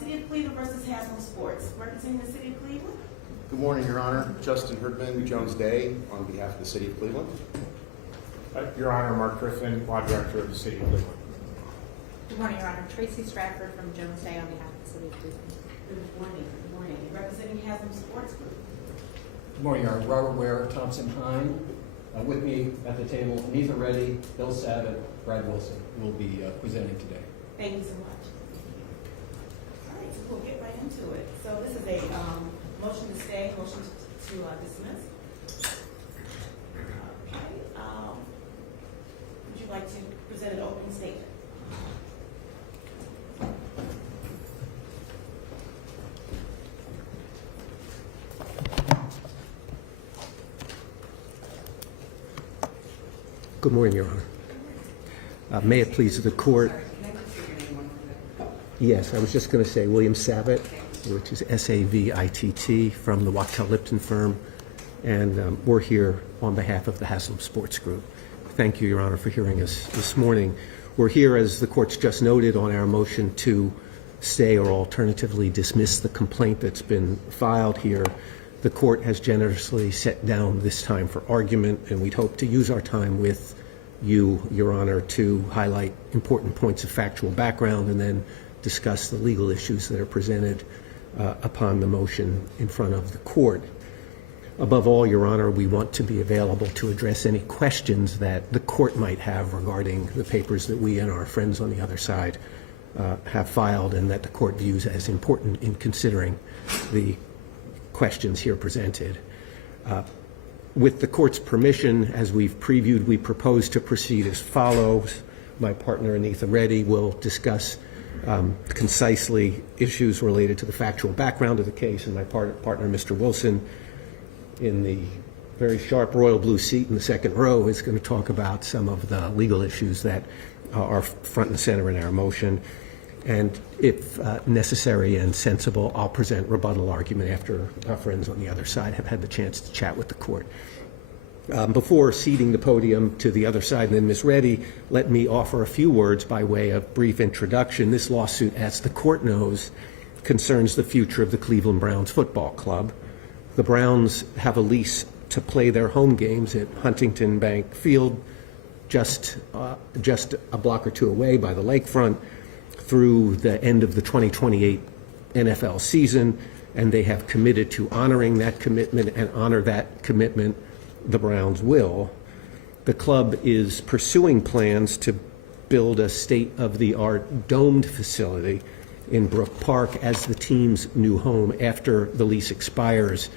City of Cleveland versus Haslam Sports. Representing the City of Cleveland. Good morning, Your Honor. Justin Herdman, Jones Day, on behalf of the City of Cleveland. Your Honor, Mark Griffin, Law Director of the City of Cleveland. Good morning, Your Honor. Tracy Stratford from Jones Day on behalf of the City of Cleveland. Good morning. Good morning. Representing Haslam Sports Group. Good morning, Your Honor. Robert Ware, Thompson Hine. With me at the table, Anita Reddy, Bill Sabat, Brad Wilson will be presenting today. Thank you so much. All right, so we'll get right into it. So this is a motion to stay, motion to dismiss. Okay. Would you like to present an opening statement? Good morning, Your Honor. May it please the court. Yes, I was just going to say William Savitt, which is S-A-V-I-T-T, from the Wachtell Lipton firm, and we're here on behalf of the Haslam Sports Group. Thank you, Your Honor, for hearing us this morning. We're here, as the court's just noted, on our motion to stay or alternatively dismiss the complaint that's been filed here. The court has generously set down this time for argument, and we'd hope to use our time with you, Your Honor, to highlight important points of factual background and then discuss the legal issues that are presented upon the motion in front of the court. Above all, Your Honor, we want to be available to address any questions that the court might have regarding the papers that we and our friends on the other side have filed and that the court views as important in considering the questions here presented. With the court's permission, as we've previewed, we propose to proceed as follows. My partner, Anita Reddy, will discuss concisely issues related to the factual background of the case, and my partner, Mr. Wilson, in the very sharp royal blue seat in the second row, is going to talk about some of the legal issues that are front and center in our motion. And if necessary and sensible, I'll present rebuttal argument after our friends on the other side have had the chance to chat with the court. Before ceding the podium to the other side and then Ms. Reddy, let me offer a few words by way of brief introduction. This lawsuit, as the court knows, concerns the future of the Cleveland Browns football club. The Browns have a lease to play their home games at Huntington Bank Field, just a block or two away by the lakefront, through the end of the 2028 NFL season, and they have committed to honoring that commitment, and honor that commitment the Browns will. The club is pursuing plans to build a state-of-the-art domed facility in Brook Park as the team's new home after the lease expires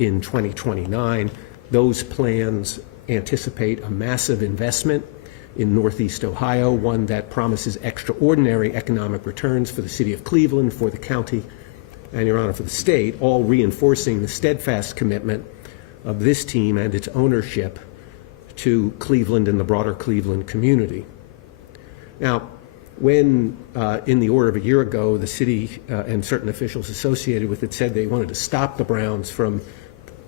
in 2029. Those plans anticipate a massive investment in Northeast Ohio, one that promises extraordinary economic returns for the city of Cleveland, for the county, and, Your Honor, for the state, all reinforcing the steadfast commitment of this team and its ownership to Cleveland and the broader Cleveland community. Now, when in the order of a year ago, the city and certain officials associated with it said they wanted to stop the Browns from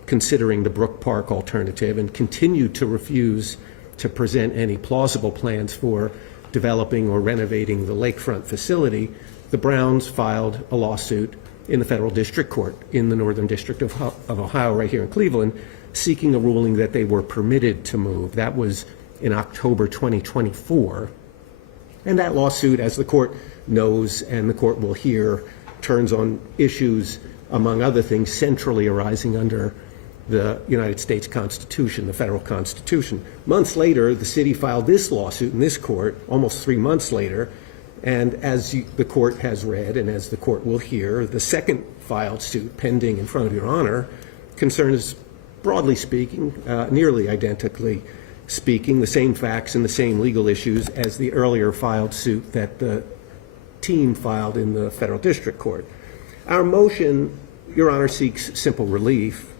considering the Brook Park alternative and continued to refuse to present any plausible plans for developing or renovating the lakefront facility, the Browns filed a lawsuit in the federal district court in the Northern District of Ohio, right here in Cleveland, seeking a ruling that they were permitted to move. That was in October 2024. And that lawsuit, as the court knows and the court will hear, turns on issues, among other things, centrally arising under the United States Constitution, the federal Constitution. Months later, the city filed this lawsuit in this court, almost 3 months later, and as the court has read and as the court will hear, the second filed suit pending in front of Your Honor concerns, broadly speaking, nearly identically speaking, the same facts and the same legal issues as the earlier filed suit that the team filed in the federal district court. Our motion, Your Honor, seeks simple relief: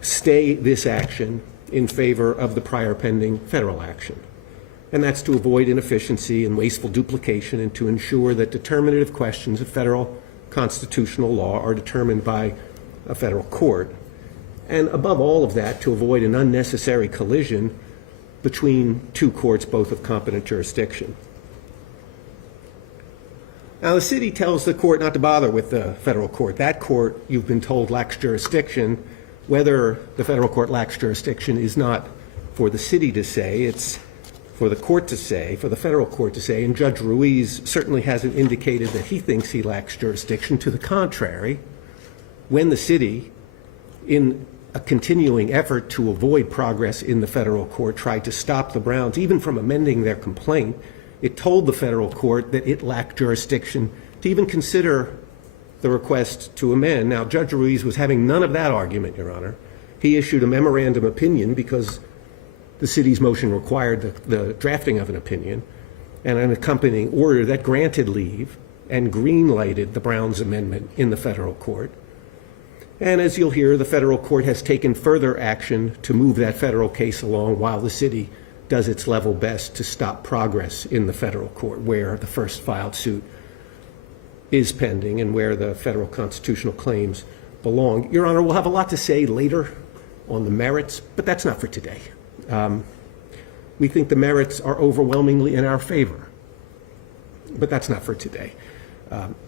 stay this action in favor of the prior pending federal action. And that's to avoid inefficiency and wasteful duplication and to ensure that determinative questions of federal constitutional law are determined by a federal court. And above all of that, to avoid an unnecessary collision between two courts, both of competent jurisdiction. Now, the city tells the court not to bother with the federal court. That court, you've been told, lacks jurisdiction. Whether the federal court lacks jurisdiction is not for the city to say. It's for the court to say, for the federal court to say. And Judge Ruiz certainly hasn't indicated that he thinks he lacks jurisdiction. To the contrary, when the city, in a continuing effort to avoid progress in the federal court, tried to stop the Browns even from amending their complaint, it told the federal court that it lacked jurisdiction to even consider the request to amend. Now, Judge Ruiz was having none of that argument, Your Honor. He issued a memorandum opinion because the city's motion required the drafting of an opinion and an accompanying order that granted leave and green-lighted the Browns amendment in the federal court. And as you'll hear, the federal court has taken further action to move that federal case along while the city does its level best to stop progress in the federal court, where the first filed suit is pending and where the federal constitutional claims belong. Your Honor, we'll have a lot to say later on the merits, but that's not for today. We think the merits are overwhelmingly in our favor, but that's not for today.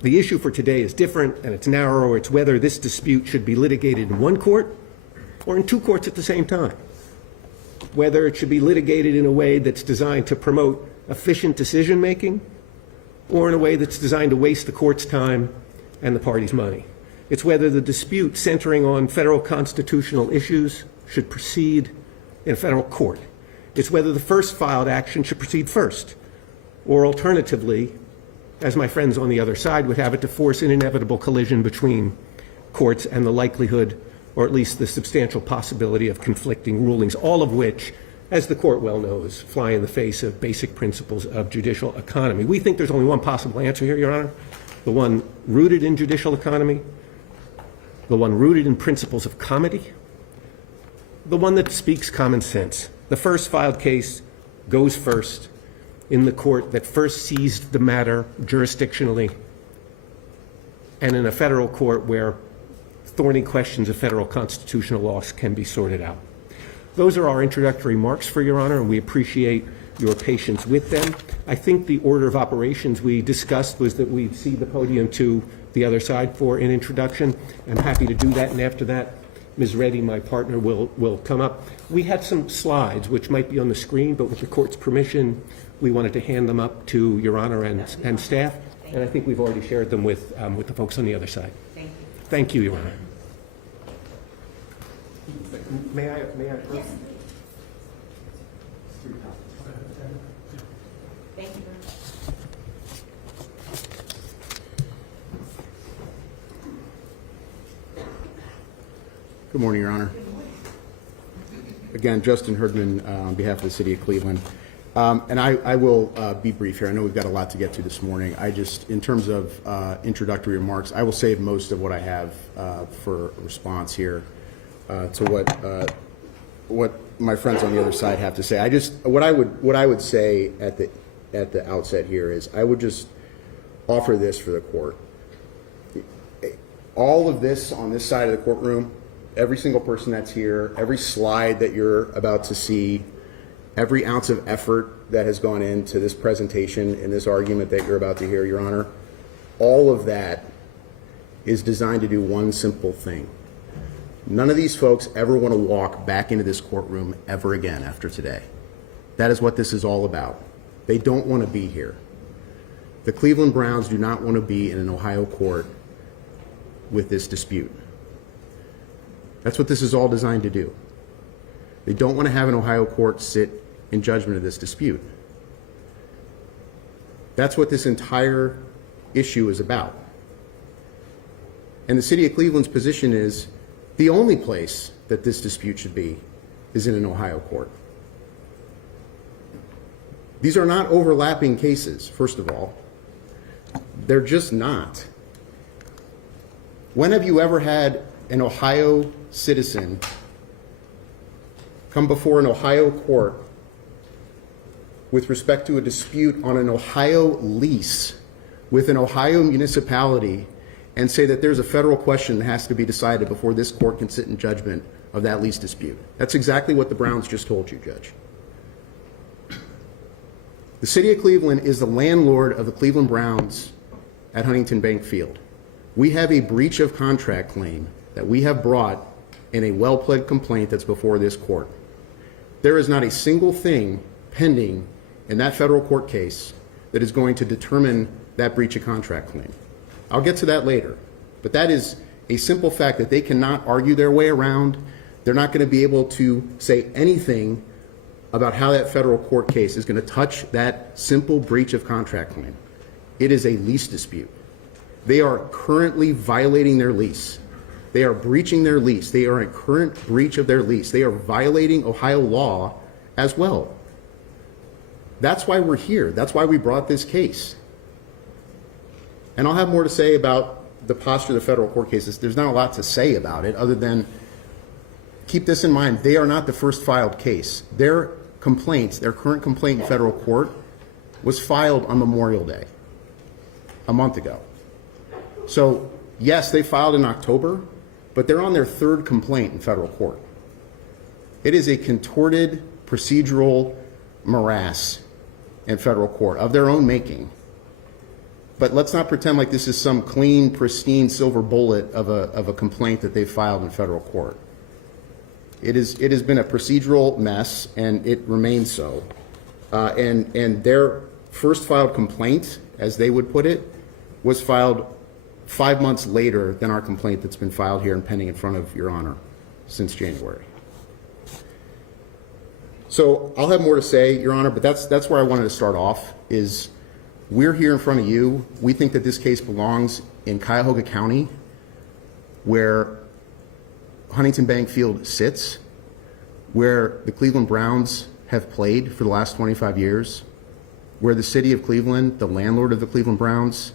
The issue for today is different, and it's narrower. It's whether this dispute should be litigated in one court or in two courts at the same time. Whether it should be litigated in a way that's designed to promote efficient decision-making or in a way that's designed to waste the court's time and the party's money. It's whether the dispute centering on federal constitutional issues should proceed in a federal court. It's whether the first filed action should proceed first, or alternatively, as my friends on the other side would have it, to force an inevitable collision between courts and the likelihood, or at least the substantial possibility, of conflicting rulings, all of which, as the court well knows, fly in the face of basic principles of judicial economy. We think there's only one possible answer here, Your Honor, the one rooted in judicial economy, the one rooted in principles of comity, the one that speaks common sense. The first filed case goes first in the court that first seized the matter jurisdictionally, and in a federal court where thorny questions of federal constitutional laws can be sorted out. Those are our introductory remarks, for Your Honor, and we appreciate your patience with them. I think the order of operations we discussed was that we'd cede the podium to the other side for an introduction. I'm happy to do that, and after that, Ms. Reddy, my partner, will come up. We had some slides, which might be on the screen, but with the court's permission, we wanted to hand them up to Your Honor and staff, and I think we've already shared them with the folks on the other side. Thank you. Thank you, Your Honor. May I? Yes. Thank you very much. Good morning, Your Honor. Again, Justin Herdman on behalf of the City of Cleveland. And I will be brief here. I know we've got a lot to get to this morning. I just, in terms of introductory remarks, I will save most of what I have for a response here to what my friends on the other side have to say. What I would say at the outset here is I would just offer this for the court. All of this on this side of the courtroom, every single person that's here, every slide that you're about to see, every ounce of effort that has gone into this presentation and this argument that you're about to hear, Your Honor, all of that is designed to do one simple thing. None of these folks ever want to walk back into this courtroom ever again after today. That is what this is all about. They don't want to be here. The Cleveland Browns do not want to be in an Ohio court with this dispute. That's what this is all designed to do. They don't want to have an Ohio court sit in judgment of this dispute. That's what this entire issue is about. And the City of Cleveland's position is the only place that this dispute should be is in an Ohio court. These are not overlapping cases, first of all. They're just not. When have you ever had an Ohio citizen come before an Ohio court with respect to a dispute on an Ohio lease with an Ohio municipality and say that there's a federal question that has to be decided before this court can sit in judgment of that lease dispute? That's exactly what the Browns just told you, Judge. The City of Cleveland is the landlord of the Cleveland Browns at Huntington Bank Field. We have a breach of contract claim that we have brought in a well-pled complaint that's before this court. There is not a single thing pending in that federal court case that is going to determine that breach of contract claim. I'll get to that later, but that is a simple fact that they cannot argue their way around. They're not going to be able to say anything about how that federal court case is going to touch that simple breach of contract claim. It is a lease dispute. They are currently violating their lease. They are breaching their lease. They are in current breach of their lease. They are violating Ohio law as well. That's why we're here. That's why we brought this case. And I'll have more to say about the posture of the federal court cases. There's not a lot to say about it other than keep this in mind. They are not the first filed case. Their complaints, their current complaint in federal court was filed on Memorial Day, a month ago. So yes, they filed in October, but they're on their third complaint in federal court. It is a contorted procedural morass in federal court of their own making. But let's not pretend like this is some clean, pristine silver bullet of a complaint that they filed in federal court. It has been a procedural mess, and it remains so. And their first filed complaint, as they would put it, was filed 5 months later than our complaint that's been filed here and pending in front of Your Honor since January. So I'll have more to say, Your Honor, but that's where I wanted to start off, is we're here in front of you. We think that this case belongs in Cuyahoga County, where Huntington Bank Field sits, where the Cleveland Browns have played for the last 25 years, where the city of Cleveland, the landlord of the Cleveland Browns,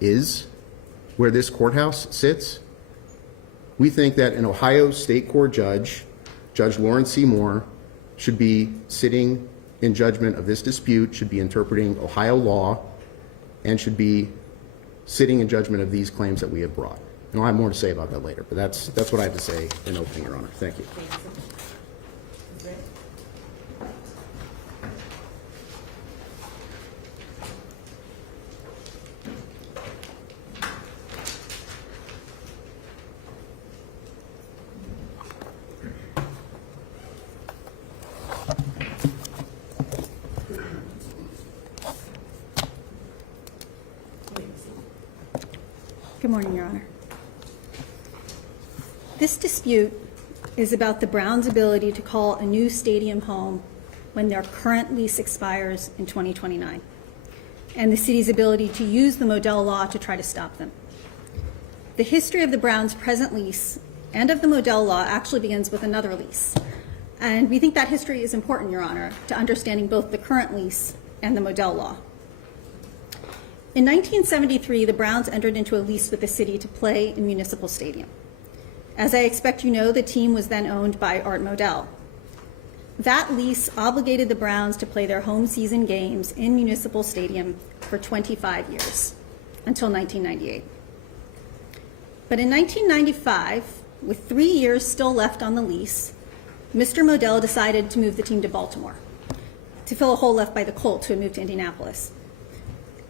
is, where this courthouse sits. We think that an Ohio State Court judge, Judge Lawrence C. Moore, should be sitting in judgment of this dispute, should be interpreting Ohio law, and should be sitting in judgment of these claims that we have brought. And I'll have more to say about that later, but that's what I have to say in opening, Your Honor. Thank you. Ms. Ray? Good morning, Your Honor. This dispute is about the Browns' ability to call a new stadium home when their current lease expires in 2029, and the city's ability to use the Modell law to try to stop them. The history of the Browns' present lease and of the Modell law actually begins with another lease, and we think that history is important, Your Honor, to understanding both the current lease and the Modell law. In 1973, the Browns entered into a lease with the city to play in Municipal Stadium. As I expect you know, the team was then owned by Art Modell. That lease obligated the Browns to play their home season games in Municipal Stadium for 25 years, until 1998. But in 1995, with 3 years still left on the lease, Mr. Modell decided to move the team to Baltimore, to fill a hole left by the Colts, who had moved to Indianapolis.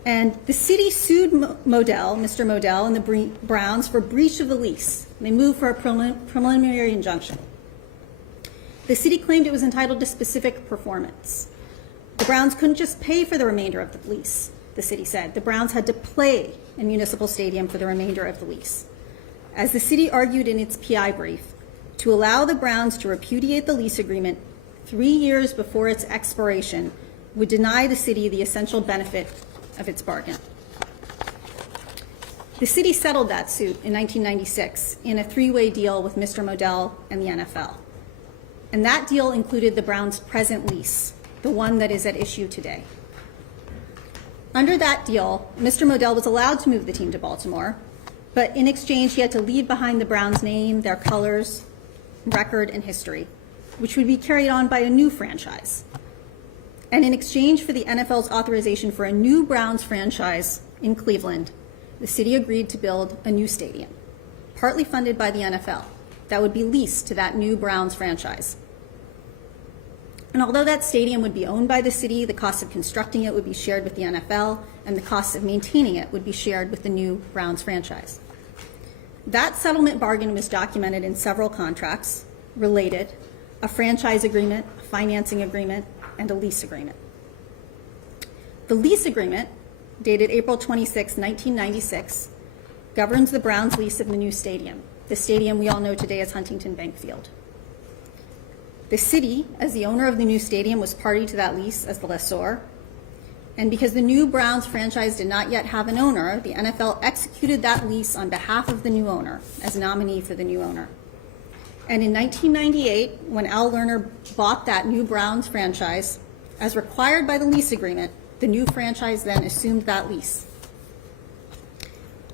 And the city sued Modell, Mr. Modell, and the Browns for breach of the lease. They moved for a preliminary injunction. The city claimed it was entitled to specific performance. The Browns couldn't just pay for the remainder of the lease, the city said. The Browns had to play in Municipal Stadium for the remainder of the lease. As the city argued in its PI brief, to allow the Browns to repudiate the lease agreement 3 years before its expiration would deny the city the essential benefit of its bargain. The city settled that suit in 1996 in a three-way deal with Mr. Modell and the NFL. And that deal included the Browns' present lease, the one that is at issue today. Under that deal, Mr. Modell was allowed to move the team to Baltimore, but in exchange he had to leave behind the Browns' name, their colors, record, and history, which would be carried on by a new franchise. And in exchange for the NFL's authorization for a new Browns franchise in Cleveland, the city agreed to build a new stadium, partly funded by the NFL, that would be leased to that new Browns franchise. And although that stadium would be owned by the city, the cost of constructing it would be shared with the NFL, and the cost of maintaining it would be shared with the new Browns franchise. That settlement bargain was documented in several contracts related: a franchise agreement, a financing agreement, and a lease agreement. The lease agreement, dated April 26, 1996, governs the Browns' lease of the new stadium, the stadium we all know today as Huntington Bank Field. The city, as the owner of the new stadium, was party to that lease as the lessor. And because the new Browns franchise did not yet have an owner, the NFL executed that lease on behalf of the new owner as nominee for the new owner. And in 1998, when Al Lerner bought that new Browns franchise, as required by the lease agreement, the new franchise then assumed that lease.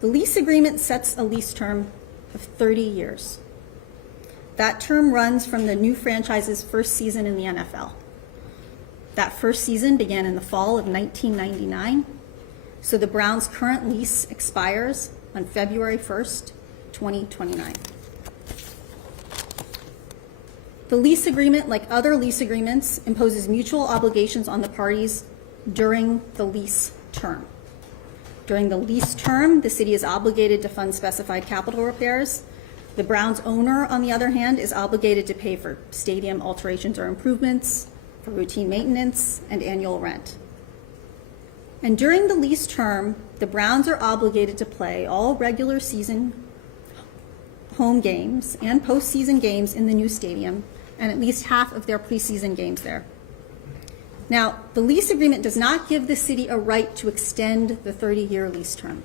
The lease agreement sets a lease term of 30 years. That term runs from the new franchise's first season in the NFL. That first season began in the fall of 1999, so the Browns' current lease expires on February 1st, 2029. The lease agreement, like other lease agreements, imposes mutual obligations on the parties during the lease term. During the lease term, the city is obligated to fund specified capital repairs. The Browns owner, on the other hand, is obligated to pay for stadium alterations or improvements, for routine maintenance, and annual rent. And during the lease term, the Browns are obligated to play all regular season home games and postseason games in the new stadium, and at least half of their preseason games there. Now, the lease agreement does not give the city a right to extend the 30-year lease term.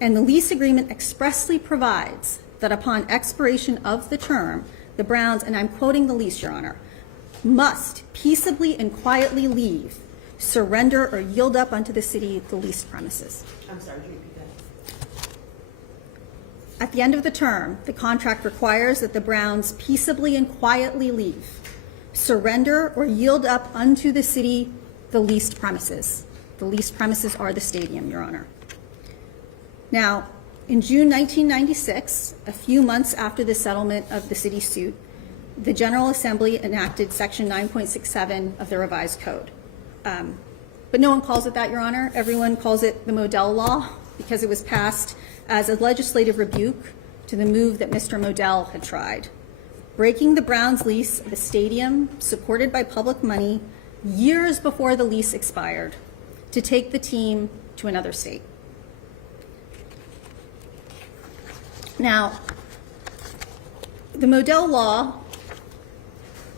And the lease agreement expressly provides that upon expiration of the term, the Browns, and I'm quoting the lease, Your Honor, must peaceably and quietly leave, surrender, or yield up unto the city the leased premises. I'm sorry, can you repeat that? At the end of the term, the contract requires that the Browns peaceably and quietly leave, surrender, or yield up unto the city the leased premises. The leased premises are the stadium, Your Honor. Now, in June 1996, a few months after the settlement of the city suit, the General Assembly enacted Section 9.67 of the revised code. But no one calls it that, Your Honor. Everyone calls it the Modell Law because it was passed as a legislative rebuke to the move that Mr. Modell had tried, breaking the Browns' lease of a stadium supported by public money years before the lease expired to take the team to another state. Now, the Modell Law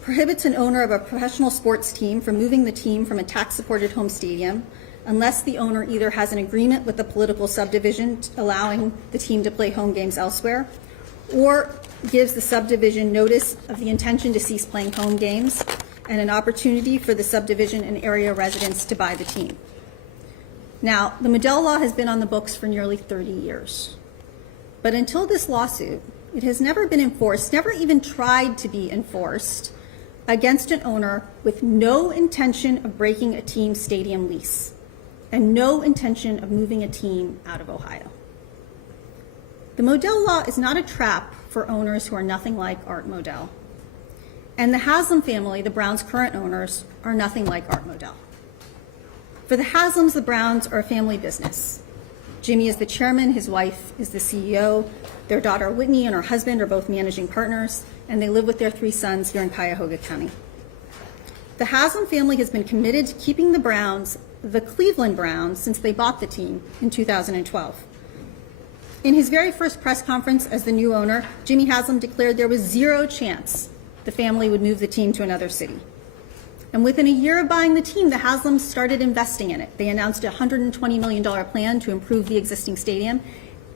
prohibits an owner of a professional sports team from moving the team from a tax-supported home stadium unless the owner either has an agreement with the political subdivision allowing the team to play home games elsewhere, or gives the subdivision notice of the intention to cease playing home games and an opportunity for the subdivision and area residents to buy the team. Now, the Modell Law has been on the books for nearly 30 years. But until this lawsuit, it has never been enforced, never even tried to be enforced, against an owner with no intention of breaking a team's stadium lease and no intention of moving a team out of Ohio. The Modell Law is not a trap for owners who are nothing like Art Modell. And the Haslam family, the Browns' current owners, are nothing like Art Modell. For the Haslams, the Browns are a family business. Jimmy is the chairman, his wife is the CEO, their daughter Whitney and her husband are both managing partners, and they live with their 3 sons here in Cuyahoga County. The Haslam family has been committed to keeping the Browns, the Cleveland Browns, since they bought the team in 2012. In his very first press conference as the new owner, Jimmy Haslam declared there was 0 chance the family would move the team to another city. And within a year of buying the team, the Haslams started investing in it. They announced a $120 million plan to improve the existing stadium,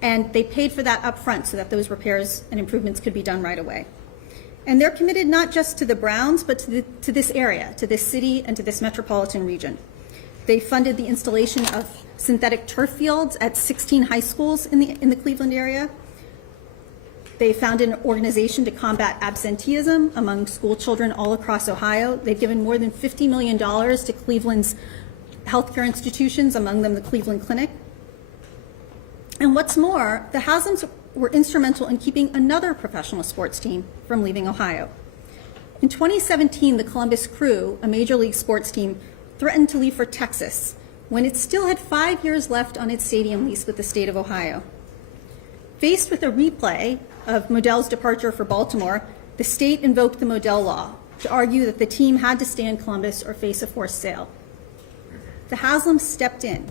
and they paid for that up front so that those repairs and improvements could be done right away. And they're committed not just to the Browns, but to this area, to this city, and to this metropolitan region. They funded the installation of synthetic turf fields at 16 high schools in the Cleveland area. They founded an organization to combat absenteeism among school children all across Ohio. They've given more than $50 million to Cleveland's healthcare institutions, among them the Cleveland Clinic. And what's more, the Haslams were instrumental in keeping another professional sports team from leaving Ohio. In 2017, the Columbus Crew, a Major League sports team, threatened to leave for Texas when it still had 5 years left on its stadium lease with the state of Ohio. Faced with a replay of Modell's departure for Baltimore, the state invoked the Modell law to argue that the team had to stay in Columbus or face a forced sale. The Haslams stepped in.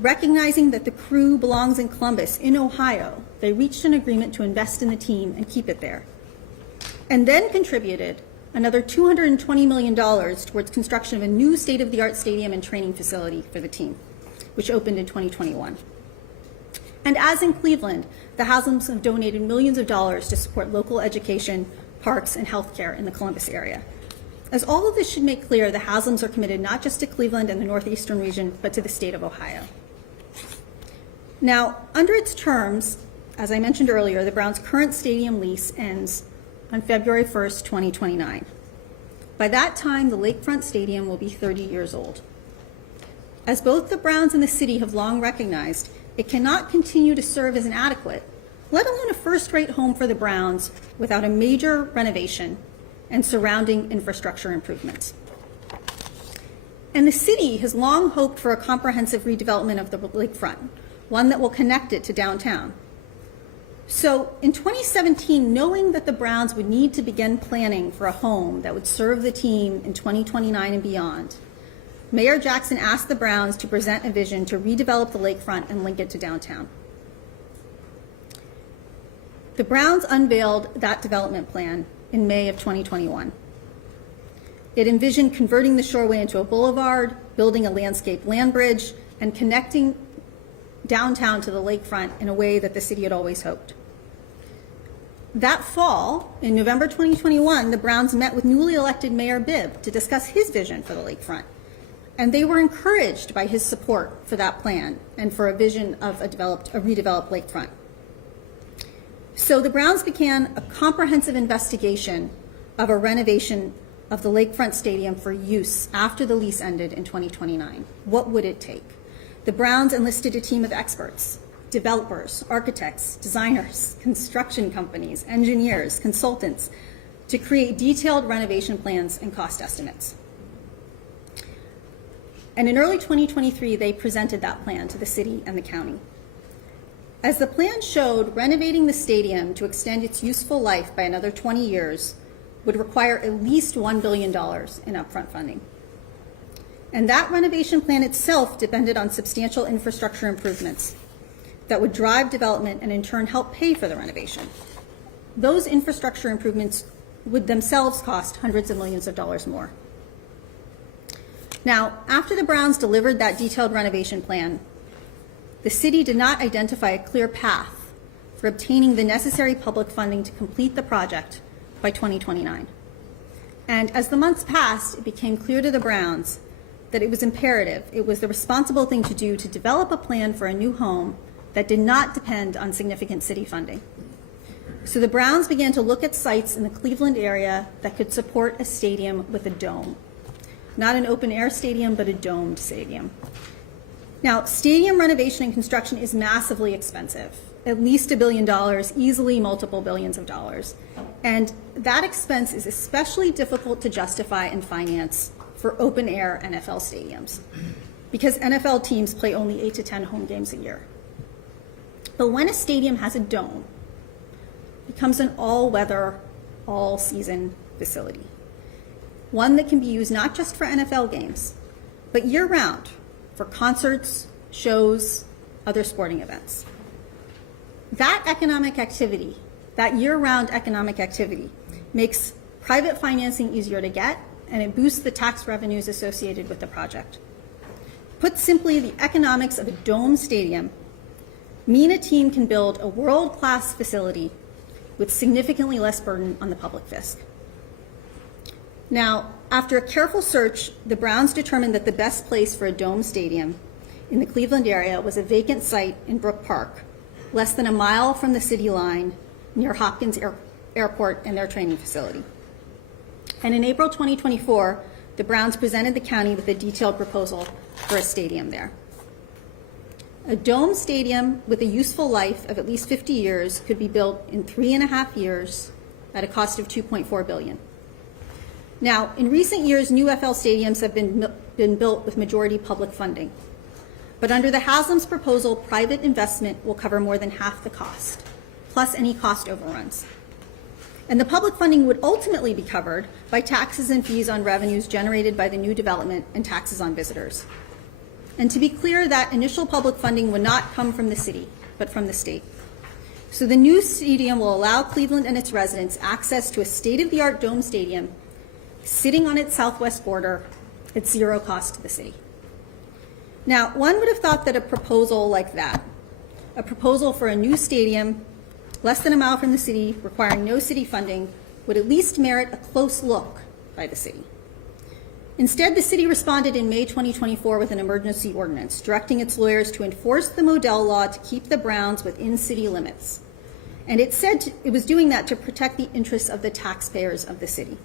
Recognizing that the Crew belongs in Columbus, in Ohio, they reached an agreement to invest in the team and keep it there, and then contributed another $220 million towards construction of a new state-of-the-art stadium and training facility for the team, which opened in 2021. And as in Cleveland, the Haslams have donated millions of dollars to support local education, parks, and healthcare in the Columbus area. As all of this should make clear, the Haslams are committed not just to Cleveland and the northeastern region, but to the state of Ohio. Now, under its terms, as I mentioned earlier, the Browns' current stadium lease ends on February 1st, 2029. By that time, the Lakefront Stadium will be 30 years old. As both the Browns and the city have long recognized, it cannot continue to serve as an adequate, let alone a first-rate home for the Browns without a major renovation and surrounding infrastructure improvements. And the city has long hoped for a comprehensive redevelopment of the lakefront, one that will connect it to downtown. So in 2017, knowing that the Browns would need to begin planning for a home that would serve the team in 2029 and beyond, Mayor Jackson asked the Browns to present a vision to redevelop the lakefront and link it to downtown. The Browns unveiled that development plan in May of 2021. It envisioned converting the shoreway into a boulevard, building a landscape land bridge, and connecting downtown to the lakefront in a way that the city had always hoped. That fall, in November 2021, the Browns met with newly elected Mayor Bibb to discuss his vision for the lakefront. And they were encouraged by his support for that plan and for a vision of a redeveloped lakefront. So the Browns began a comprehensive investigation of a renovation of the Lakefront Stadium for use after the lease ended in 2029. What would it take? The Browns enlisted a team of experts, developers, architects, designers, construction companies, engineers, consultants, to create detailed renovation plans and cost estimates. And in early 2023, they presented that plan to the city and the county. As the plan showed, renovating the stadium to extend its useful life by another 20 years would require at least $1 billion in upfront funding. And that renovation plan itself depended on substantial infrastructure improvements that would drive development and in turn help pay for the renovation. Those infrastructure improvements would themselves cost hundreds of millions of dollars more. Now, after the Browns delivered that detailed renovation plan, the city did not identify a clear path for obtaining the necessary public funding to complete the project by 2029. And as the months passed, it became clear to the Browns that it was imperative, it was the responsible thing to do to develop a plan for a new home that did not depend on significant city funding. So the Browns began to look at sites in the Cleveland area that could support a stadium with a dome. Not an open air stadium, but a domed stadium. Now, stadium renovation and construction is massively expensive, at least $1 billion, easily multiple billions of dollars. And that expense is especially difficult to justify and finance for open air NFL stadiums, because NFL teams play only 8 to 10 home games a year. But when a stadium has a dome, it becomes an all-weather, all-season facility. One that can be used not just for NFL games, but year-round for concerts, shows, other sporting events. That economic activity, that year-round economic activity, makes private financing easier to get, and it boosts the tax revenues associated with the project. Put simply, the economics of a dome stadium mean a team can build a world-class facility with significantly less burden on the public fisc. Now, after a careful search, the Browns determined that the best place for a dome stadium in the Cleveland area was a vacant site in Brook Park, less than a mile from the city line, near Hopkins Airport and their training facility. And in April 2024, the Browns presented the county with a detailed proposal for a stadium there. A dome stadium with a useful life of at least 50 years could be built in 3.5 years at a cost of $2.4 billion. Now, in recent years, new FL stadiums have been built with majority public funding. But under the Haslam's proposal, private investment will cover more than half the cost, plus any cost overruns. And the public funding would ultimately be covered by taxes and fees on revenues generated by the new development and taxes on visitors. And to be clear, that initial public funding would not come from the city, but from the state. So the new stadium will allow Cleveland and its residents access to a state-of-the-art dome stadium sitting on its southwest border at zero cost to the city. Now, one would have thought that a proposal like that, a proposal for a new stadium less than a mile from the city, requiring no city funding, would at least merit a close look by the city. Instead, the city responded in May 2024 with an emergency ordinance, directing its lawyers to enforce the Modell Law to keep the Browns within city limits. And it said it was doing that to protect the interests of the taxpayers of the city.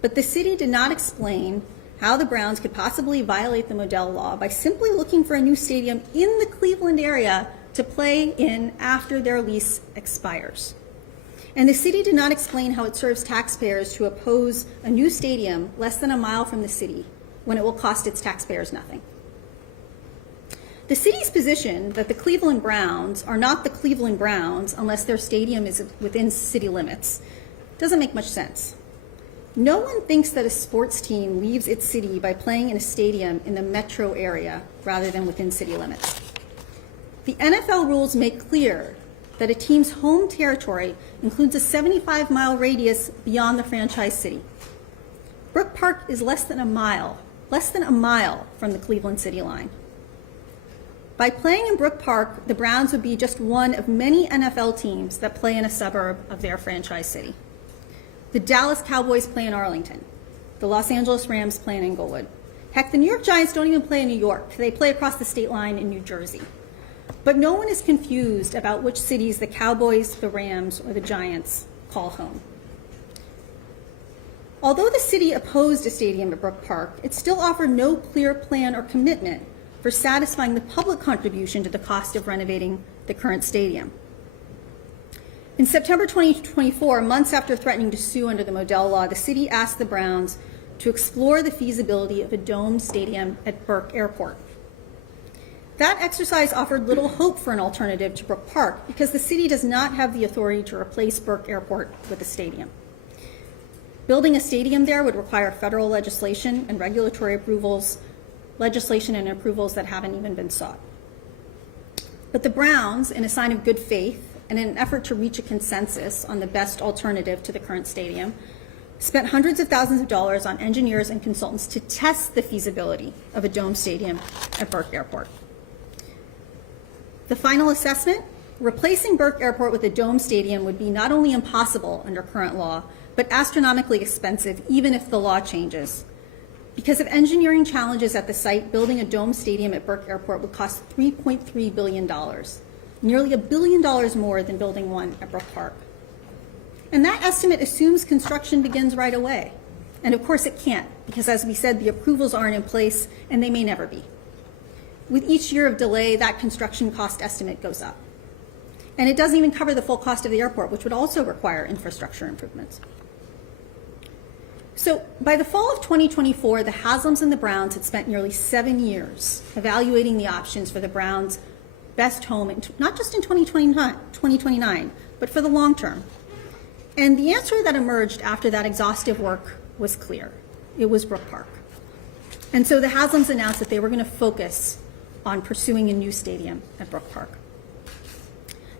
But the city did not explain how the Browns could possibly violate the Modell Law by simply looking for a new stadium in the Cleveland area to play in after their lease expires. And the city did not explain how it serves taxpayers to oppose a new stadium less than a mile from the city when it will cost its taxpayers nothing. The city's position that the Cleveland Browns are not the Cleveland Browns unless their stadium is within city limits doesn't make much sense. No one thinks that a sports team leaves its city by playing in a stadium in the metro area rather than within city limits. The NFL rules make clear that a team's home territory includes a 75-mile radius beyond the franchise city. Brook Park is less than a mile from the Cleveland city line. By playing in Brook Park, the Browns would be just one of many NFL teams that play in a suburb of their franchise city. The Dallas Cowboys play in Arlington. The Los Angeles Rams play in Inglewood. Heck, the New York Giants don't even play in New York. They play across the state line in New Jersey. But no one is confused about which cities the Cowboys, the Rams, or the Giants call home. Although the city opposed a stadium at Brook Park, it still offered no clear plan or commitment for satisfying the public contribution to the cost of renovating the current stadium. In September 2024, months after threatening to sue under the Modell Law, the city asked the Browns to explore the feasibility of a domed stadium at Burke Airport. That exercise offered little hope for an alternative to Brook Park because the city does not have the authority to replace Burke Airport with a stadium. Building a stadium there would require federal legislation and regulatory approvals, legislation and approvals that haven't even been sought. But the Browns, in a sign of good faith and in an effort to reach a consensus on the best alternative to the current stadium, spent hundreds of thousands of dollars on engineers and consultants to test the feasibility of a dome stadium at Burke Airport. The final assessment, replacing Burke Airport with a dome stadium would be not only impossible under current law, but astronomically expensive even if the law changes. Because of engineering challenges at the site, building a dome stadium at Burke Airport would cost $3.3 billion, nearly $1 billion more than building one at Brook Park. And that estimate assumes construction begins right away. And of course it can't, because as we said, the approvals aren't in place and they may never be. With each year of delay, that construction cost estimate goes up. And it doesn't even cover the full cost of the airport, which would also require infrastructure improvements. So by the fall of 2024, the Haslams and the Browns had spent nearly 7 years evaluating the options for the Browns' best home, not just in 2029, but for the long term. And the answer that emerged after that exhaustive work was clear. It was Brook Park. And so the Haslams announced that they were going to focus on pursuing a new stadium at Brook Park.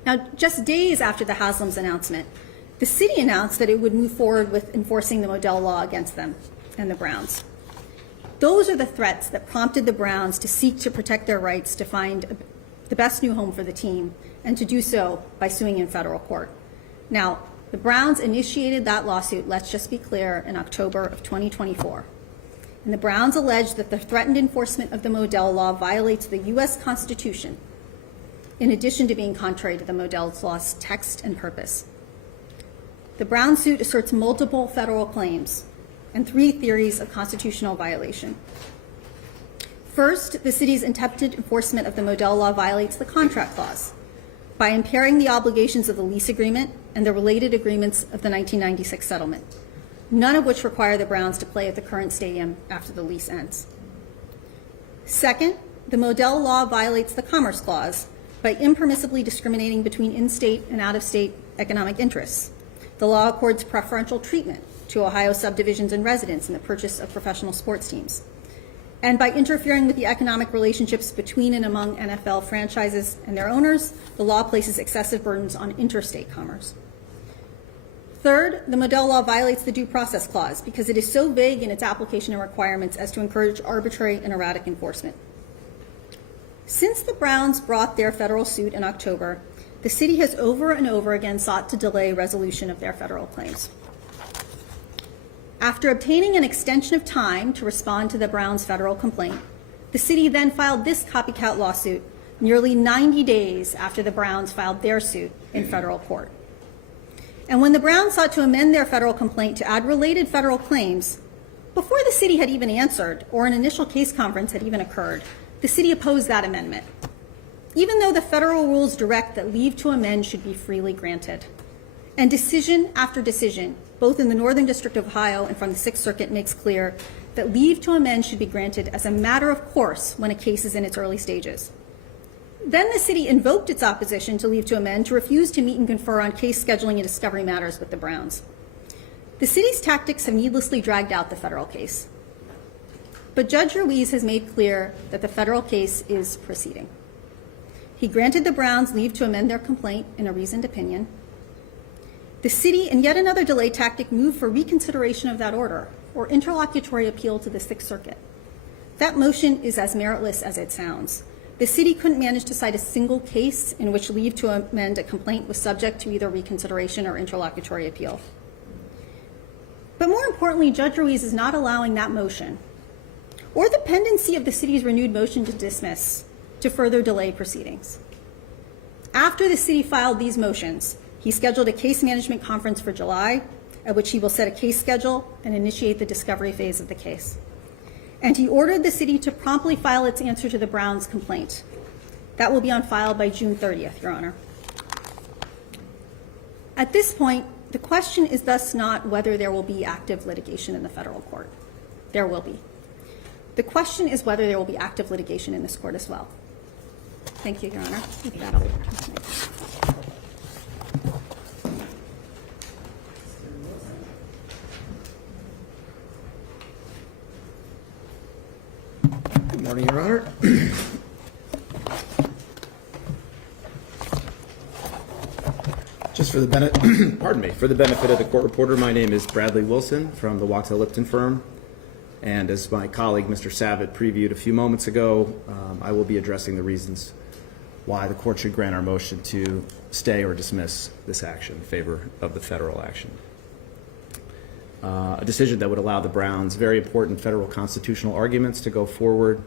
Now, just days after the Haslams' announcement, the city announced that it would move forward with enforcing the Modell Law against them and the Browns. Those are the threats that prompted the Browns to seek to protect their rights to find the best new home for the team, and to do so by suing in federal court. Now, the Browns initiated that lawsuit, let's just be clear, in October of 2024. And the Browns allege that the threatened enforcement of the Modell Law violates the U.S. Constitution, in addition to being contrary to the Modell Law's text and purpose. The Brown suit asserts multiple federal claims and 3 theories of constitutional violation. First, the city's attempted enforcement of the Modell Law violates the contract clause by impairing the obligations of the lease agreement and the related agreements of the 1996 settlement. none of which require the Browns to play at the current stadium after the lease ends. Second, the Modell Law violates the Commerce Clause by impermissibly discriminating between in-state and out-of-state economic interests. The law accords preferential treatment to Ohio subdivisions and residents in the purchase of professional sports teams. And by interfering with the economic relationships between and among NFL franchises and their owners, the law places excessive burdens on interstate commerce. Third, the Modell Law violates the Due Process Clause because it is so vague in its application and requirements as to encourage arbitrary and erratic enforcement. Since the Browns brought their federal suit in October, the city has over and over again sought to delay resolution of their federal claims. After obtaining an extension of time to respond to the Browns' federal complaint, the city then filed this copycat lawsuit nearly 90 days after the Browns filed their suit in federal court. And when the Browns sought to amend their federal complaint to add related federal claims, before the city had even answered or an initial case conference had even occurred, the city opposed that amendment, even though the federal rules direct that leave to amend should be freely granted. And decision after decision, both in the Northern District of Ohio and from the Sixth Circuit, makes clear that leave to amend should be granted as a matter of course when a case is in its early stages. Then the city invoked its opposition to leave to amend to refuse to meet and confer on case scheduling and discovery matters with the Browns. The city's tactics have needlessly dragged out the federal case. But Judge Ruiz has made clear that the federal case is proceeding. He granted the Browns leave to amend their complaint in a reasoned opinion. The city, in yet another delay tactic, moved for reconsideration of that order or interlocutory appeal to the Sixth Circuit. That motion is as meritless as it sounds. The city couldn't manage to cite a single case in which leave to amend a complaint was subject to either reconsideration or interlocutory appeal. But more importantly, Judge Ruiz is not allowing that motion or the pendency of the city's renewed motion to dismiss to further delay proceedings. After the city filed these motions, he scheduled a case management conference for July, at which he will set a case schedule and initiate the discovery phase of the case. And he ordered the city to promptly file its answer to the Browns' complaint. That will be on file by June 30th, Your Honor. At this point, the question is thus not whether there will be active litigation in the federal court. There will be. The question is whether there will be active litigation in this court as well. Thank you, Your Honor. With that, I'll return to my seat. Good morning, Your Honor. Just for the benefit of the court reporter, my name is Bradley Wilson from the Waxhaw Lipton firm. And as my colleague, Mr. Savitt, previewed a few moments ago, I will be addressing the reasons why the court should grant our motion to stay or dismiss this action in favor of the federal action. A decision that would allow the Browns' very important federal constitutional arguments to go forward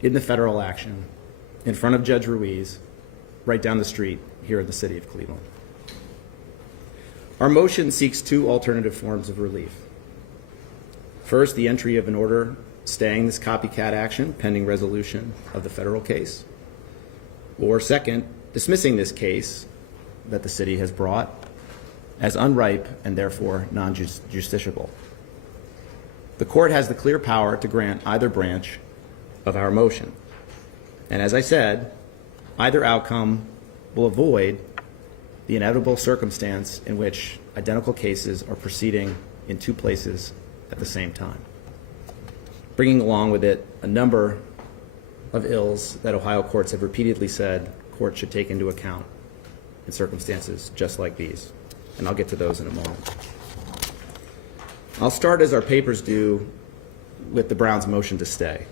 in the federal action in front of Judge Ruiz, right down the street here in the city of Cleveland. Our motion seeks two alternative forms of relief. First, the entry of an order staying this copycat action pending resolution of the federal case. Or second, dismissing this case that the city has brought as unripe and therefore non-justiciable. The court has the clear power to grant either branch of our motion. And as I said, either outcome will avoid the inevitable circumstance in which identical cases are proceeding in two places at the same time, bringing along with it a number of ills that Ohio courts have repeatedly said courts should take into account in circumstances just like these. And I'll get to those in a moment. I'll start, as our papers do, with the Browns' motion to stay.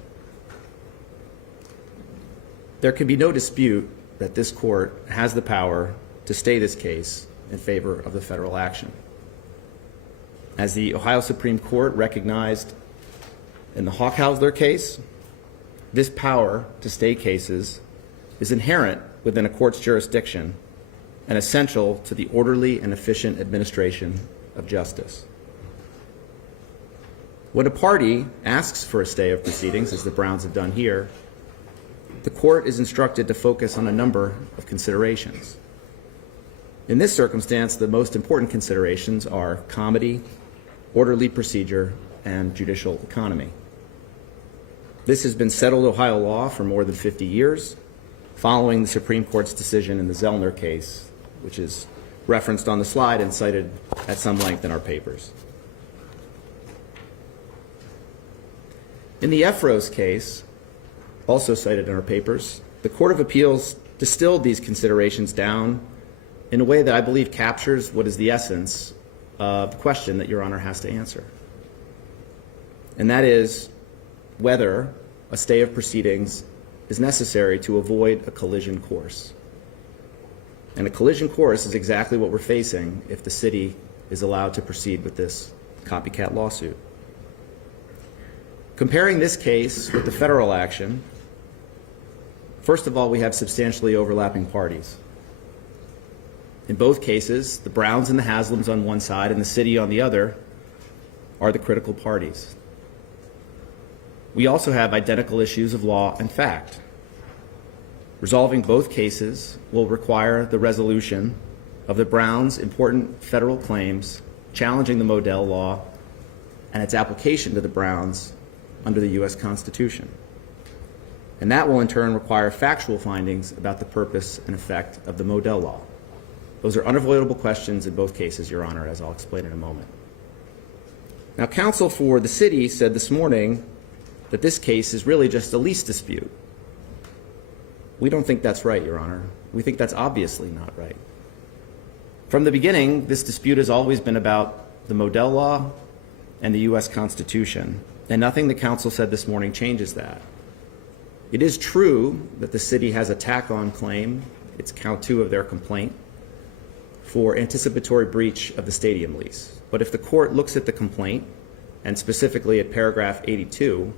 There can be no dispute that this court has the power to stay this case in favor of the federal action. As the Ohio Supreme Court recognized in the Hochhausler case, this power to stay cases is inherent within a court's jurisdiction and essential to the orderly and efficient administration of justice. When a party asks for a stay of proceedings, as the Browns have done here, the court is instructed to focus on a number of considerations. In this circumstance, the most important considerations are comity, orderly procedure, and judicial economy. This has been settled Ohio law for more than 50 years, following the Supreme Court's decision in the Zellner case, which is referenced on the slide and cited at some length in our papers. In the Efros case, also cited in our papers, the Court of Appeals distilled these considerations down in a way that I believe captures what is the essence of the question that Your Honor has to answer. And that is whether a stay of proceedings is necessary to avoid a collision course. And a collision course is exactly what we're facing if the city is allowed to proceed with this copycat lawsuit. Comparing this case with the federal action, first of all, we have substantially overlapping parties. In both cases, the Browns and the Haslams on one side and the city on the other are the critical parties. We also have identical issues of law and fact. Resolving both cases will require the resolution of the Browns' important federal claims challenging the Modell Law and its application to the Browns under the U.S. Constitution. And that will in turn require factual findings about the purpose and effect of the Modell Law. Those are unavoidable questions in both cases, Your Honor, as I'll explain in a moment. Now, counsel for the city said this morning that this case is really just a lease dispute. We don't think that's right, Your Honor. We think that's obviously not right. From the beginning, this dispute has always been about the Modell Law and the U.S. Constitution, and nothing the counsel said this morning changes that. It is true that the city has a tack-on claim, it's count 2 of their complaint, for anticipatory breach of the stadium lease. But if the court looks at the complaint, and specifically at paragraph 82,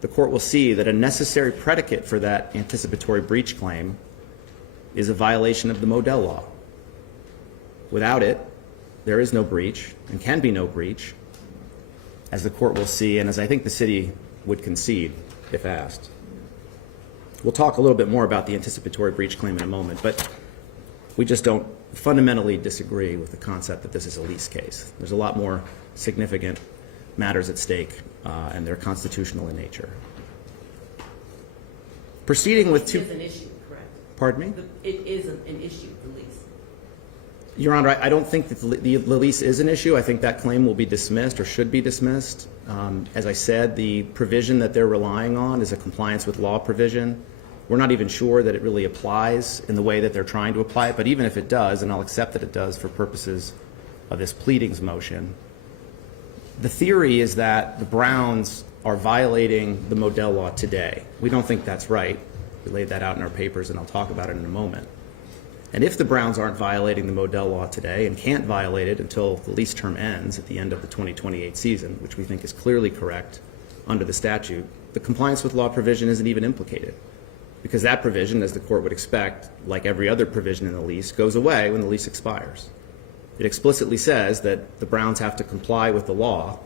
the court will see that a necessary predicate for that anticipatory breach claim is a violation of the Modell Law. Without it, there is no breach and can be no breach, as the court will see and as I think the city would concede if asked. We'll talk a little bit more about the anticipatory breach claim in a moment, but we just don't fundamentally disagree with the concept that this is a lease case. There's a lot more significant matters at stake, and they're constitutional in nature. Proceeding with two... It is an issue, correct? Pardon me? It is an issue, the lease. Your Honor, I don't think that the lease is an issue. I think that claim will be dismissed or should be dismissed. As I said, the provision that they're relying on is a compliance with law provision. We're not even sure that it really applies in the way that they're trying to apply it, but even if it does, and I'll accept that it does for purposes of this pleadings motion, the theory is that the Browns are violating the Modell Law today. We don't think that's right. We laid that out in our papers, and I'll talk about it in a moment. And if the Browns aren't violating the Modell Law today and can't violate it until the lease term ends at the end of the 2028 season, which we think is clearly correct under the statute, the compliance with law provision isn't even implicated, because that provision, as the court would expect, like every other provision in the lease, goes away when the lease expires. It explicitly says that the Browns have to comply with the law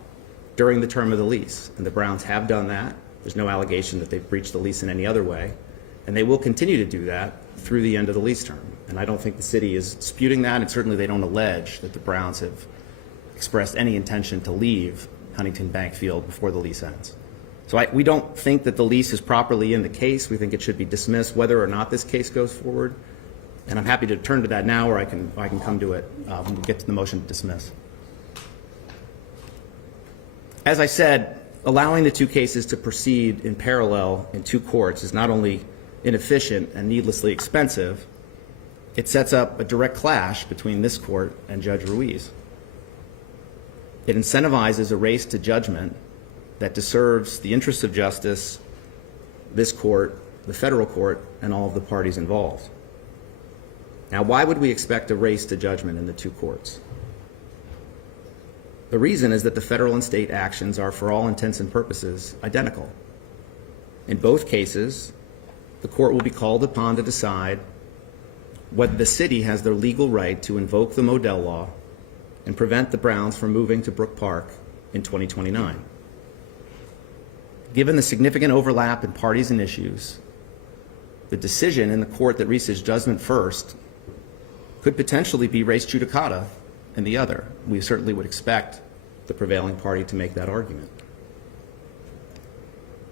during the term of the lease, and the Browns have done that. There's no allegation that they've breached the lease in any other way, and they will continue to do that through the end of the lease term. And I don't think the city is disputing that, and certainly they don't allege that the Browns have expressed any intention to leave Huntington Bank Field before the lease ends. So we don't think that the lease is properly in the case. We think it should be dismissed whether or not this case goes forward. And I'm happy to turn to that now, or I can come to it when we get to the motion to dismiss. As I said, allowing the two cases to proceed in parallel in two courts is not only inefficient and needlessly expensive, it sets up a direct clash between this court and Judge Ruiz. It incentivizes a race to judgment that deserves the interests of justice, this court, the federal court, and all of the parties involved. Now, why would we expect a race to judgment in the two courts? The reason is that the federal and state actions are, for all intents and purposes, identical. In both cases, the court will be called upon to decide whether the city has the legal right to invoke the Modell Law and prevent the Browns from moving to Brook Park in 2029. Given the significant overlap in parties and issues, the decision in the court that reaches judgment first could potentially be res judicata in the other. We certainly would expect the prevailing party to make that argument.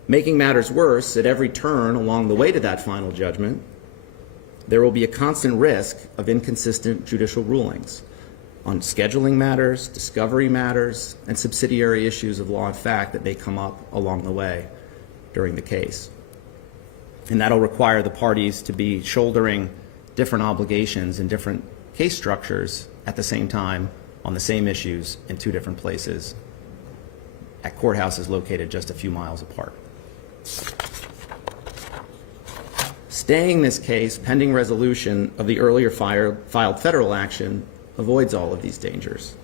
Making matters worse, at every turn along the way to that final judgment, there will be a constant risk of inconsistent judicial rulings on scheduling matters, discovery matters, and subsidiary issues of law and fact that may come up along the way during the case. And that'll require the parties to be shouldering different obligations and different case structures at the same time on the same issues in two different places at courthouses located just a few miles apart. Staying this case pending resolution of the earlier filed federal action avoids all of these dangers.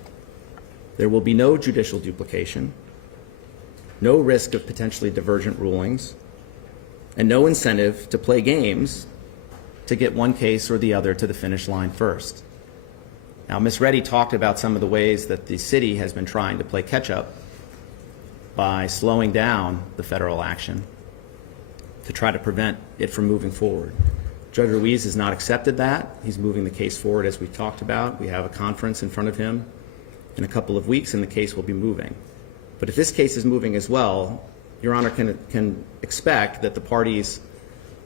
There will be no judicial duplication, no risk of potentially divergent rulings, and no incentive to play games to get one case or the other to the finish line first. Now, Ms. Reddy talked about some of the ways that the city has been trying to play catch-up by slowing down the federal action to try to prevent it from moving forward. Judge Ruiz has not accepted that. He's moving the case forward as we've talked about. We have a conference in front of him in a couple of weeks, and the case will be moving. But if this case is moving as well, Your Honor can expect that the parties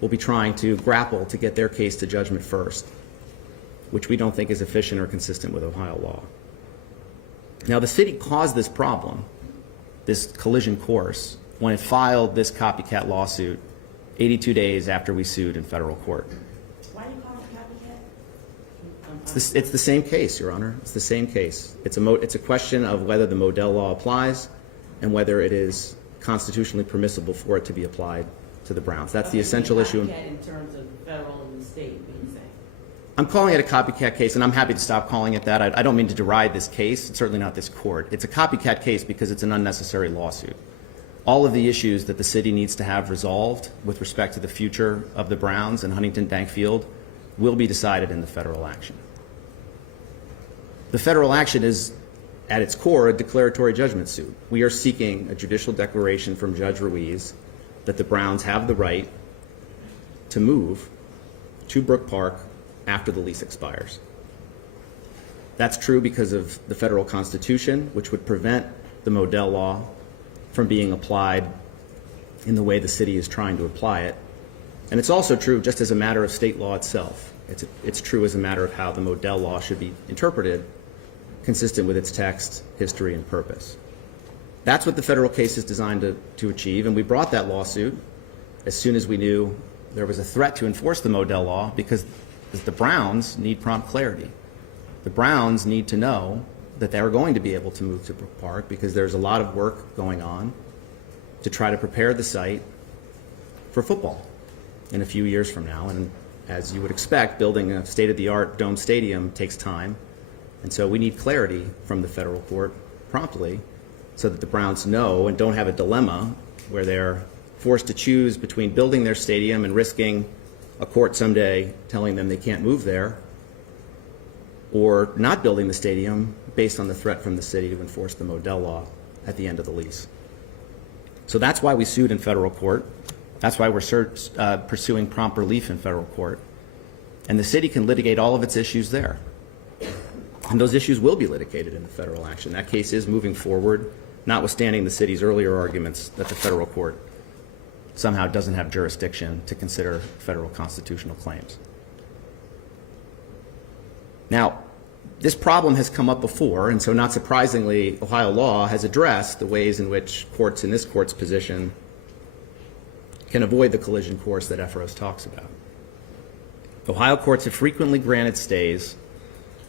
will be trying to grapple to get their case to judgment first, which we don't think is efficient or consistent with Ohio law. Now, the city caused this problem, this collision course, when it filed this copycat lawsuit 82 days after we sued in federal court. Why do you call it copycat? It's the same case, Your Honor. It's the same case. It's a question of whether the Modell law applies and whether it is constitutionally permissible for it to be applied to the Browns. That's the essential issue. Copycat in terms of federal and state, what are you saying? I'm calling it a copycat case, and I'm happy to stop calling it that. I don't mean to deride this case. It's certainly not this court. It's a copycat case because it's an unnecessary lawsuit. All of the issues that the city needs to have resolved with respect to the future of the Browns and Huntington Bank Field will be decided in the federal action. The federal action is, at its core, a declaratory judgment suit. We are seeking a judicial declaration from Judge Ruiz that the Browns have the right to move to Brook Park after the lease expires. That's true because of the federal Constitution, which would prevent the Modell law from being applied in the way the city is trying to apply it. And it's also true just as a matter of state law itself. It's true as a matter of how the Modell law should be interpreted, consistent with its text, history, and purpose. That's what the federal case is designed to achieve, and we brought that lawsuit as soon as we knew there was a threat to enforce the Modell law because the Browns need prompt clarity. The Browns need to know that they are going to be able to move to Brook Park because there's a lot of work going on to try to prepare the site for football in a few years from now. And as you would expect, building a state-of-the-art dome stadium takes time. And so we need clarity from the federal court promptly so that the Browns know and don't have a dilemma where they're forced to choose between building their stadium and risking a court someday telling them they can't move there, or not building the stadium based on the threat from the city to enforce the Modell law at the end of the lease. So that's why we sued in federal court. That's why we're pursuing prompt relief in federal court. And the city can litigate all of its issues there. And those issues will be litigated in the federal action. That case is moving forward, notwithstanding the city's earlier arguments that the federal court somehow doesn't have jurisdiction to consider federal constitutional claims. Now, this problem has come up before, and so not surprisingly, Ohio law has addressed the ways in which courts in this court's position can avoid the collision course that Ephros talks about. Ohio courts have frequently granted stays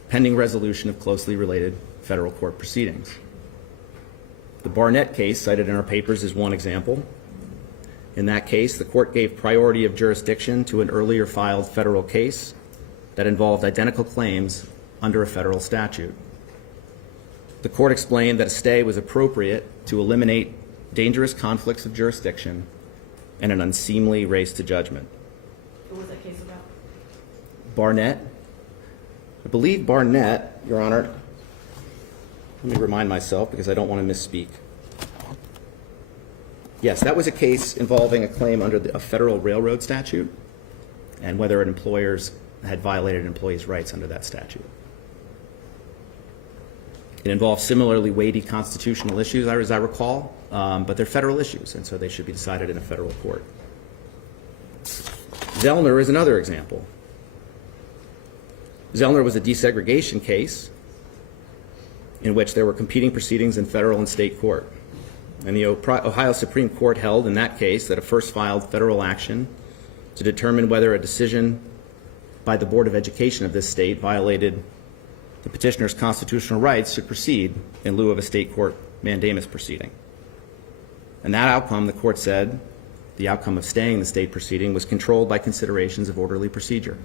pending resolution of closely related federal court proceedings. The Barnett case cited in our papers is one example. In that case, the court gave priority of jurisdiction to an earlier filed federal case that involved identical claims under a federal statute. The court explained that a stay was appropriate to eliminate dangerous conflicts of jurisdiction and an unseemly race to judgment. What was that case about? Barnett. I believe Barnett, Your Honor, let me remind myself because I don't want to misspeak. Yes, that was a case involving a claim under a federal railroad statute and whether an employers had violated employees' rights under that statute. It involves similarly weighty constitutional issues, as I recall, but they're federal issues, and so they should be decided in a federal court. Zellner is another example. Zellner was a desegregation case in which there were competing proceedings in federal and state court. And the Ohio Supreme Court held in that case that a first filed federal action to determine whether a decision by the Board of Education of this state violated the petitioner's constitutional rights should proceed in lieu of a state court mandamus proceeding. And that outcome, the court said, the outcome of staying the state proceeding was controlled by considerations of orderly procedure,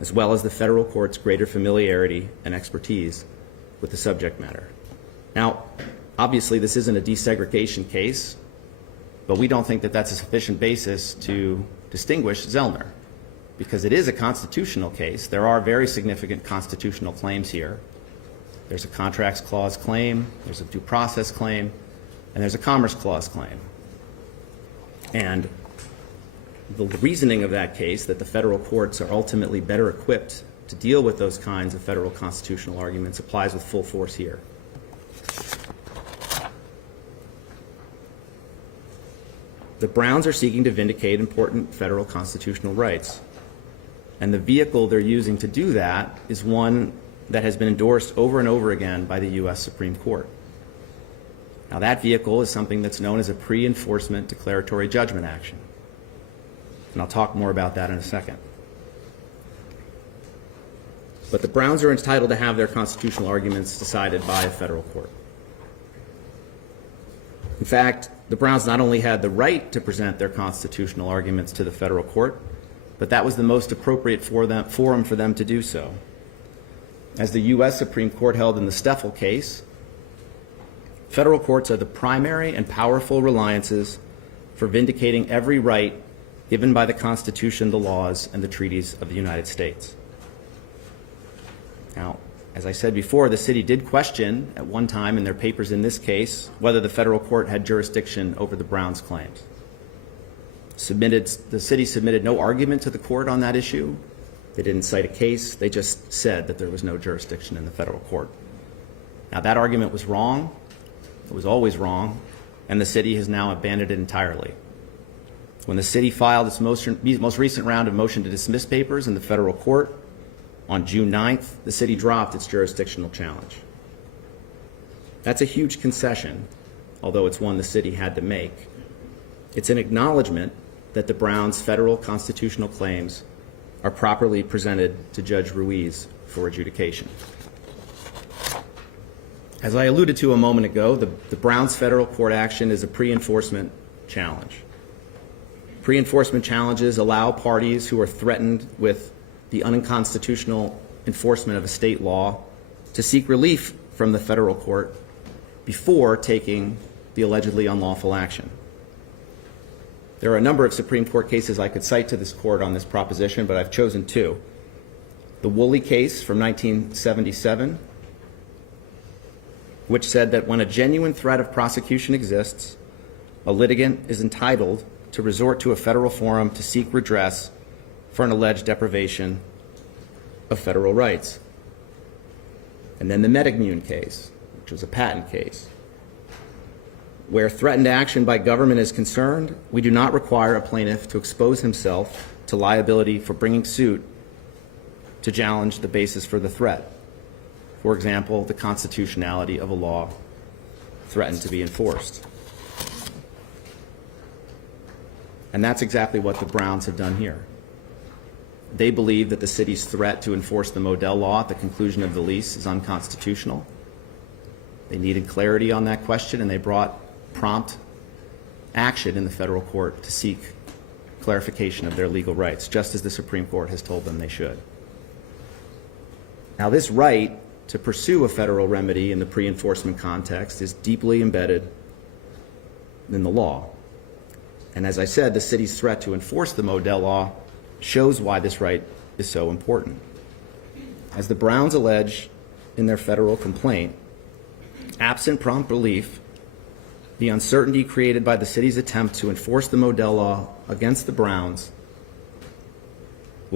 as well as the federal court's greater familiarity and expertise with the subject matter. Now, obviously, this isn't a desegregation case, but we don't think that that's a sufficient basis to distinguish Zellner, because it is a constitutional case. There are very significant constitutional claims here. There's a Contracts Clause claim, there's a Due Process claim, and there's a Commerce Clause claim. And the reasoning of that case, that the federal courts are ultimately better equipped to deal with those kinds of federal constitutional arguments, applies with full force here. The Browns are seeking to vindicate important federal constitutional rights. And the vehicle they're using to do that is one that has been endorsed over and over again by the U.S. Supreme Court. Now, that vehicle is something that's known as a pre-enforcement declaratory judgment action. And I'll talk more about that in a second. But the Browns are entitled to have their constitutional arguments decided by a federal court. In fact, the Browns not only had the right to present their constitutional arguments to the federal court, but that was the most appropriate forum for them to do so. As the U.S. Supreme Court held in the Steffel case, federal courts are the primary and powerful reliances for vindicating every right given by the Constitution, the laws, and the treaties of the United States. Now, as I said before, the city did question at one time in their papers in this case whether the federal court had jurisdiction over the Browns' claims. The city submitted no argument to the court on that issue. They didn't cite a case. They just said that there was no jurisdiction in the federal court. Now, that argument was wrong. It was always wrong, and the city has now abandoned it entirely. When the city filed its most recent round of motion to dismiss papers in the federal court on June 9th, the city dropped its jurisdictional challenge. That's a huge concession, although it's one the city had to make. It's an acknowledgement that the Browns' federal constitutional claims are properly presented to Judge Ruiz for adjudication. As I alluded to a moment ago, the Browns' federal court action is a pre-enforcement challenge. Pre-enforcement challenges allow parties who are threatened with the unconstitutional enforcement of a state law to seek relief from the federal court before taking the allegedly unlawful action. There are a number of Supreme Court cases I could cite to this court on this proposition, but I've chosen two. The Woolley case from 1977, which said that when a genuine threat of prosecution exists, a litigant is entitled to resort to a federal forum to seek redress for an alleged deprivation of federal rights. And then the Metigmune case, which was a patent case. Where threatened action by government is concerned, we do not require a plaintiff to expose himself to liability for bringing suit to challenge the basis for the threat. For example, the constitutionality of a law threatened to be enforced. And that's exactly what the Browns have done here. They believe that the city's threat to enforce the Modell Law at the conclusion of the lease is unconstitutional. They needed clarity on that question, and they brought prompt action in the federal court to seek clarification of their legal rights, just as the Supreme Court has told them they should. Now, this right to pursue a federal remedy in the pre-enforcement context is deeply embedded in the law. And as I said, the city's threat to enforce the Modell Law shows why this right is so important. As the Browns allege in their federal complaint, absent prompt relief, the uncertainty created by the city's attempt to enforce the Modell Law against the Browns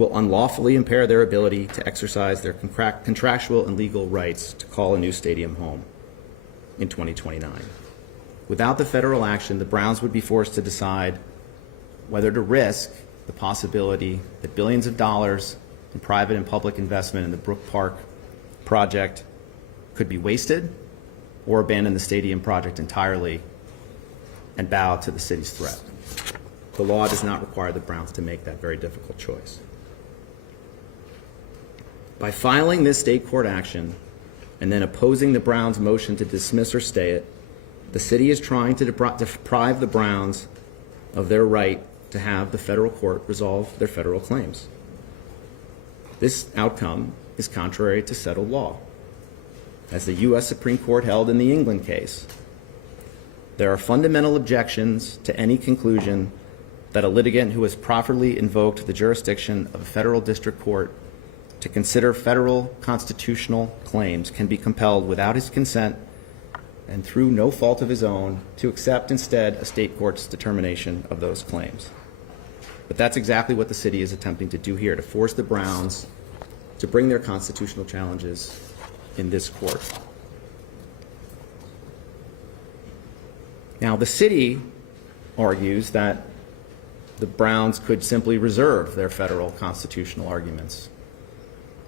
will unlawfully impair their ability to exercise their contractual and legal rights to call a new stadium home in 2029. Without the federal action, the Browns would be forced to decide whether to risk the possibility that billions of dollars in private and public investment in the Brook Park project could be wasted, or abandon the stadium project entirely and bow to the city's threat. The law does not require the Browns to make that very difficult choice. By filing this state court action and then opposing the Browns' motion to dismiss or stay it, the city is trying to deprive the Browns of their right to have the federal court resolve their federal claims. This outcome is contrary to settled law. As the U.S. Supreme Court held in the England case, there are fundamental objections to any conclusion that a litigant who has properly invoked the jurisdiction of a federal district court to consider federal constitutional claims can be compelled without his consent and through no fault of his own to accept instead a state court's determination of those claims. But that's exactly what the city is attempting to do here, to force the Browns to bring their constitutional challenges in this court. Now, the city argues that the Browns could simply reserve their federal constitutional arguments,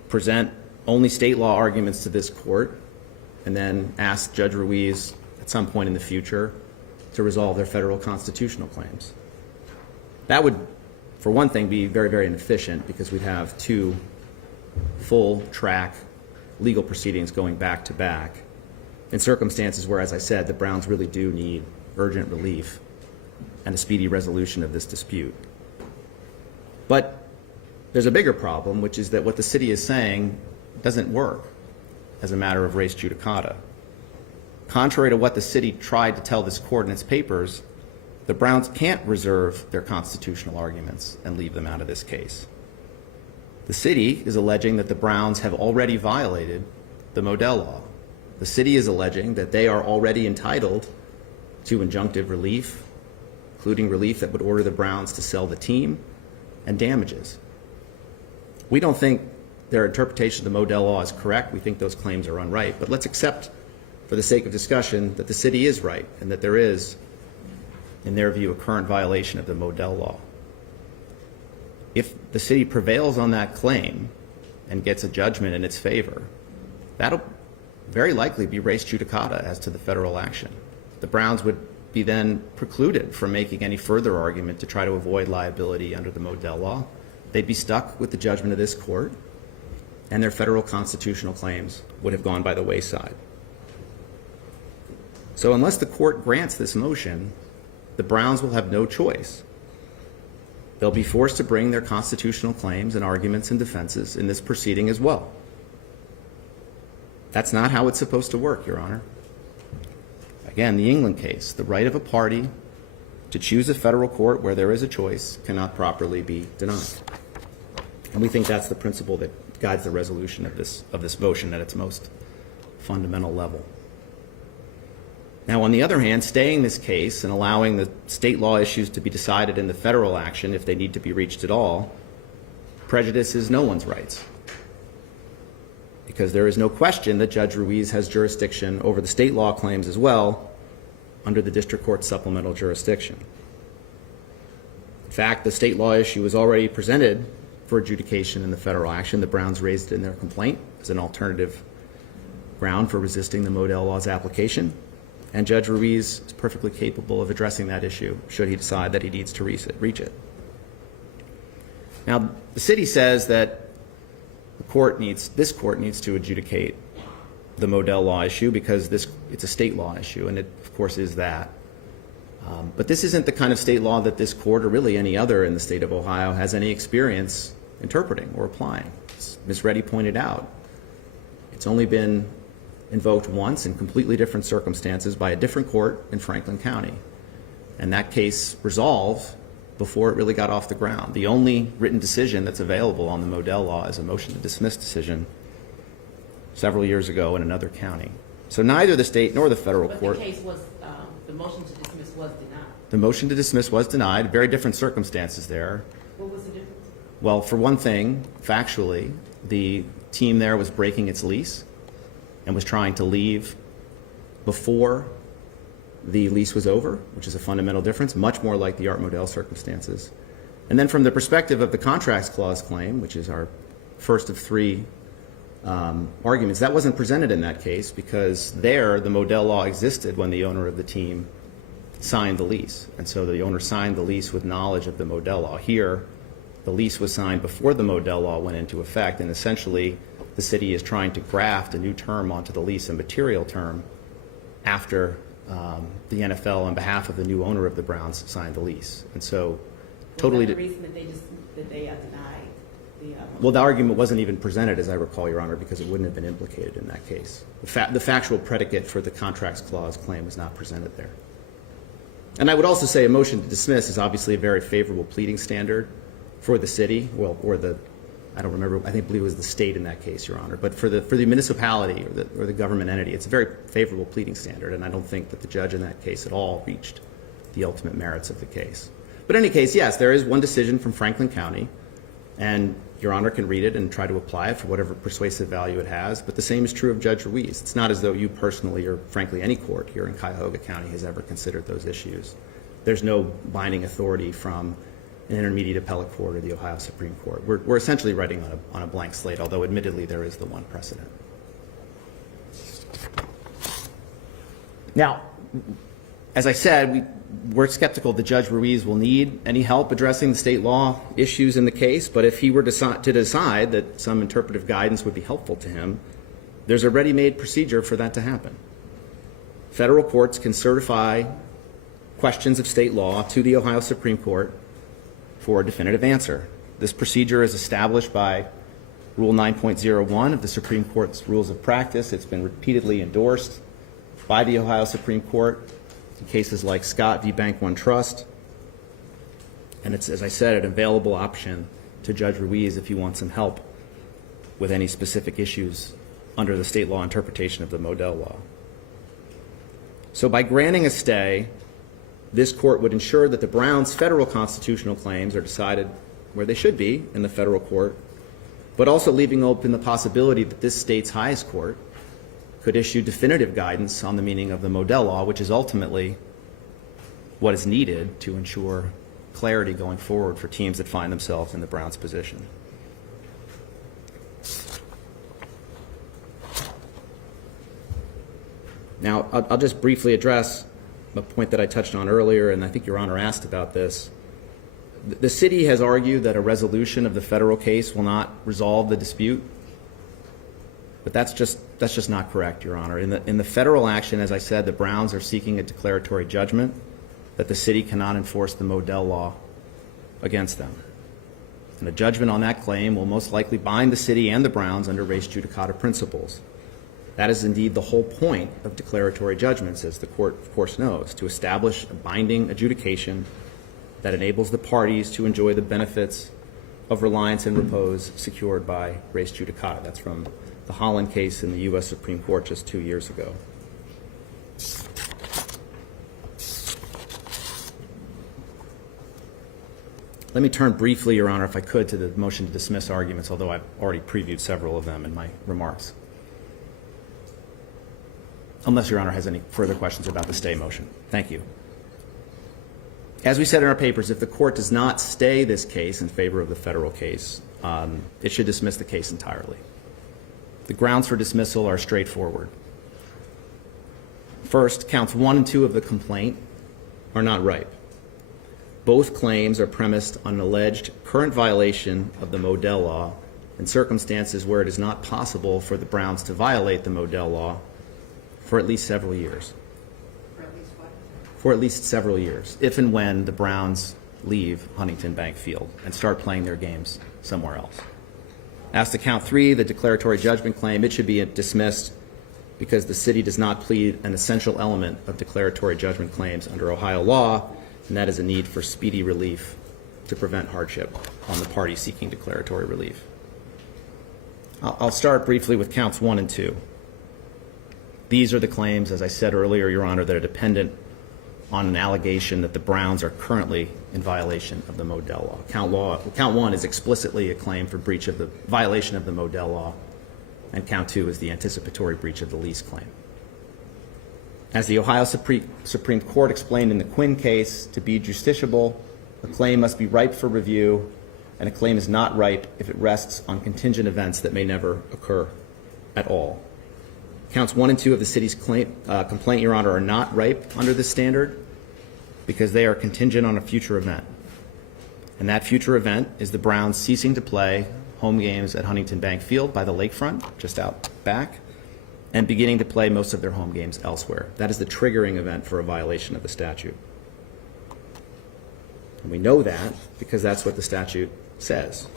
present only state law arguments to this court, and then ask Judge Ruiz at some point in the future to resolve their federal constitutional claims. That would, for one thing, be very, very inefficient because we'd have two full track legal proceedings going back to back in circumstances where, as I said, the Browns really do need urgent relief and a speedy resolution of this dispute. But there's a bigger problem, which is that what the city is saying doesn't work as a matter of res judicata. Contrary to what the city tried to tell this court in its papers, the Browns can't reserve their constitutional arguments and leave them out of this case. The city is alleging that the Browns have already violated the Modell Law. The city is alleging that they are already entitled to injunctive relief, including relief that would order the Browns to sell the team, and damages. We don't think their interpretation of the Modell Law is correct. We think those claims are unright. But let's accept, for the sake of discussion, that the city is right and that there is, in their view, a current violation of the Modell Law. If the city prevails on that claim and gets a judgment in its favor, that'll very likely be res judicata as to the federal action. The Browns would be then precluded from making any further argument to try to avoid liability under the Modell Law. They'd be stuck with the judgment of this court, and their federal constitutional claims would have gone by the wayside. So unless the court grants this motion, the Browns will have no choice. They'll be forced to bring their constitutional claims and arguments and defenses in this proceeding as well. That's not how it's supposed to work, Your Honor. Again, the England case, the right of a party to choose a federal court where there is a choice cannot properly be denied. And we think that's the principle that guides the resolution of this motion at its most fundamental level. Now, on the other hand, staying this case and allowing the state law issues to be decided in the federal action, if they need to be reached at all, prejudices no one's rights. Because there is no question that Judge Ruiz has jurisdiction over the state law claims as well under the district court's supplemental jurisdiction. In fact, the state law issue was already presented for adjudication in the federal action. The Browns raised it in their complaint as an alternative ground for resisting the Modell Law's application. And Judge Ruiz is perfectly capable of addressing that issue should he decide that he needs to reach it. Now, the city says that this court needs to adjudicate the Modell Law issue because it's a state law issue, and it, of course, is that. But this isn't the kind of state law that this court, or really any other in the state of Ohio, has any experience interpreting or applying. As Ms. Reddy pointed out, it's only been invoked once in completely different circumstances by a different court in Franklin County. And that case resolved before it really got off the ground. The only written decision that's available on the Modell Law is a motion to dismiss decision several years ago in another county. So neither the state nor the federal court. But the case was, the motion to dismiss was denied. The motion to dismiss was denied. Very different circumstances there. What was the difference? Well, for one thing, factually, the team there was breaking its lease and was trying to leave before the lease was over, which is a fundamental difference, much more like the Art Modell circumstances. And then from the perspective of the Contracts Clause claim, which is our first of three arguments, that wasn't presented in that case because there the Modell law existed when the owner of the team signed the lease. And so the owner signed the lease with knowledge of the Modell law. Here, the lease was signed before the Modell law went into effect, and essentially the city is trying to graft a new term onto the lease, a material term, after the NFL, on behalf of the new owner of the Browns, signed the lease. And so totally... Was that the reason that they denied the... Well, the argument wasn't even presented, as I recall, Your Honor, because it wouldn't have been implicated in that case. The factual predicate for the Contracts Clause claim was not presented there. And I would also say a motion to dismiss is obviously a very favorable pleading standard for the city, well, or the, I don't remember, I believe it was the state in that case, Your Honor. But for the municipality or the government entity, it's a very favorable pleading standard, and I don't think that the judge in that case at all reached the ultimate merits of the case. But in any case, yes, there is one decision from Franklin County, and Your Honor can read it and try to apply it for whatever persuasive value it has, but the same is true of Judge Ruiz. It's not as though you personally, or frankly any court here in Cuyahoga County, has ever considered those issues. There's no binding authority from an intermediate appellate court or the Ohio Supreme Court. We're essentially writing on a blank slate, although admittedly there is the one precedent. Now, as I said, we're skeptical that Judge Ruiz will need any help addressing the state law issues in the case, but if he were to decide that some interpretive guidance would be helpful to him, there's a ready-made procedure for that to happen. Federal courts can certify questions of state law to the Ohio Supreme Court for a definitive answer. This procedure is established by Rule 9.01 of the Supreme Court's Rules of Practice. It's been repeatedly endorsed by the Ohio Supreme Court in cases like Scott v. Bank One Trust. And it's, as I said, an available option to Judge Ruiz if you want some help with any specific issues under the state law interpretation of the Modell law. So by granting a stay, this court would ensure that the Browns' federal constitutional claims are decided where they should be, in the federal court, but also leaving open the possibility that this state's highest court could issue definitive guidance on the meaning of the Modell law, which is ultimately what is needed to ensure clarity going forward for teams that find themselves in the Browns' position. Now, I'll just briefly address a point that I touched on earlier, and I think Your Honor asked about this. The city has argued that a resolution of the federal case will not resolve the dispute, but that's just not correct, Your Honor. In the federal action, as I said, the Browns are seeking a declaratory judgment that the city cannot enforce the Modell law against them. And a judgment on that claim will most likely bind the city and the Browns under res judicata principles. That is indeed the whole point of declaratory judgments, as the court, of course, knows, to establish a binding adjudication that enables the parties to enjoy the benefits of reliance and repose secured by res judicata. That's from the Holland case in the U.S. Supreme Court just 2 years ago. Let me turn briefly, Your Honor, if I could, to the motion to dismiss arguments, although I've already previewed several of them in my remarks. Unless Your Honor has any further questions about the stay motion. Thank you. As we said in our papers, if the court does not stay this case in favor of the federal case, it should dismiss the case entirely. The grounds for dismissal are straightforward. First, counts 1 and 2 of the complaint are not ripe. Both claims are premised on an alleged current violation of the Modell law in circumstances where it is not possible for the Browns to violate the Modell law for at least several years. For at least what? For at least several years, if and when the Browns leave Huntington Bank Field and start playing their games somewhere else. As to count 3, the declaratory judgment claim, it should be dismissed because the city does not plead an essential element of declaratory judgment claims under Ohio law, and that is a need for speedy relief to prevent hardship on the party seeking declaratory relief. I'll start briefly with counts 1 and 2. These are the claims, as I said earlier, Your Honor, that are dependent on an allegation that the Browns are currently in violation of the Modell law. Count 1 is explicitly a claim for breach of the violation of the Modell law, and count 2 is the anticipatory breach of the lease claim. As the Ohio Supreme Court explained in the Quinn case, to be justiciable, a claim must be ripe for review, and a claim is not ripe if it rests on contingent events that may never occur at all. Counts 1 and 2 of the city's complaint, Your Honor, are not ripe under this standard because they are contingent on a future event. And that future event is the Browns ceasing to play home games at Huntington Bank Field by the lakefront, just out back, and beginning to play most of their home games elsewhere. That is the triggering event for a violation of the statute. And we know that because that's what the statute says.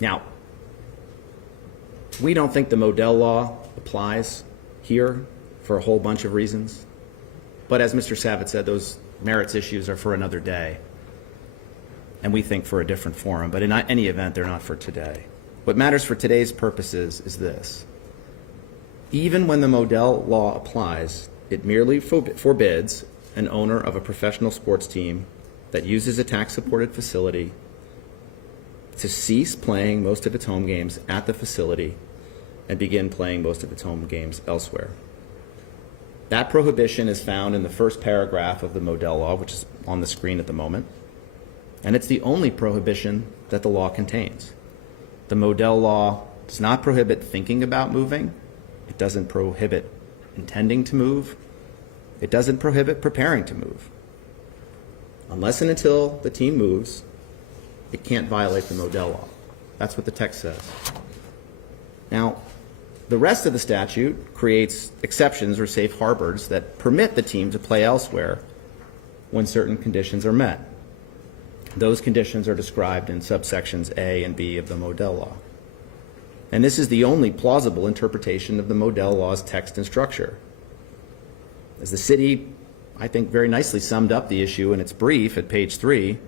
Now, we don't think the Modell law applies here for a whole bunch of reasons. But as Mr. Savitt said, those merits issues are for another day. And we think for a different forum. But in any event, they're not for today. What matters for today's purposes is this. Even when the Modell law applies, it merely forbids an owner of a professional sports team that uses a tax-supported facility to cease playing most of its home games at the facility and begin playing most of its home games elsewhere. That prohibition is found in the first paragraph of the Modell law, which is on the screen at the moment, and it's the only prohibition that the law contains. The Modell law does not prohibit thinking about moving. It doesn't prohibit intending to move. It doesn't prohibit preparing to move. Unless and until the team moves, it can't violate the Modell law. That's what the text says. Now, the rest of the statute creates exceptions or safe harbors that permit the team to play elsewhere when certain conditions are met. Those conditions are described in subsections A and B of the Modell law. And this is the only plausible interpretation of the Modell law's text and structure. As the city, I think, very nicely summed up the issue in its brief at page 3,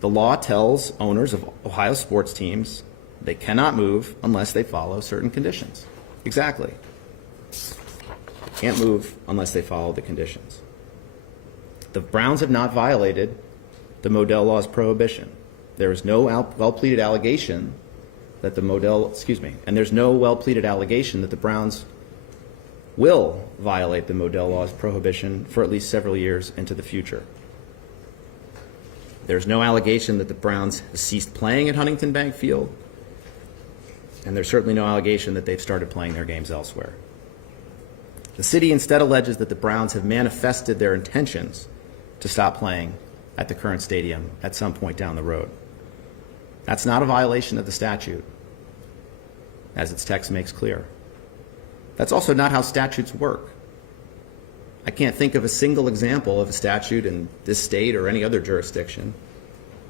the law tells owners of Ohio sports teams they cannot move unless they follow certain conditions. Exactly. Can't move unless they follow the conditions. The Browns have not violated the Modell law's prohibition. There is no well-pleaded allegation that the and there's no well-pleaded allegation that the Browns will violate the Modell law's prohibition for at least several years into the future. There's no allegation that the Browns have ceased playing at Huntington Bank Field, and there's certainly no allegation that they've started playing their games elsewhere. The city instead alleges that the Browns have manifested their intentions to stop playing at the current stadium at some point down the road. That's not a violation of the statute, as its text makes clear. That's also not how statutes work. I can't think of a single example of a statute in this state or any other jurisdiction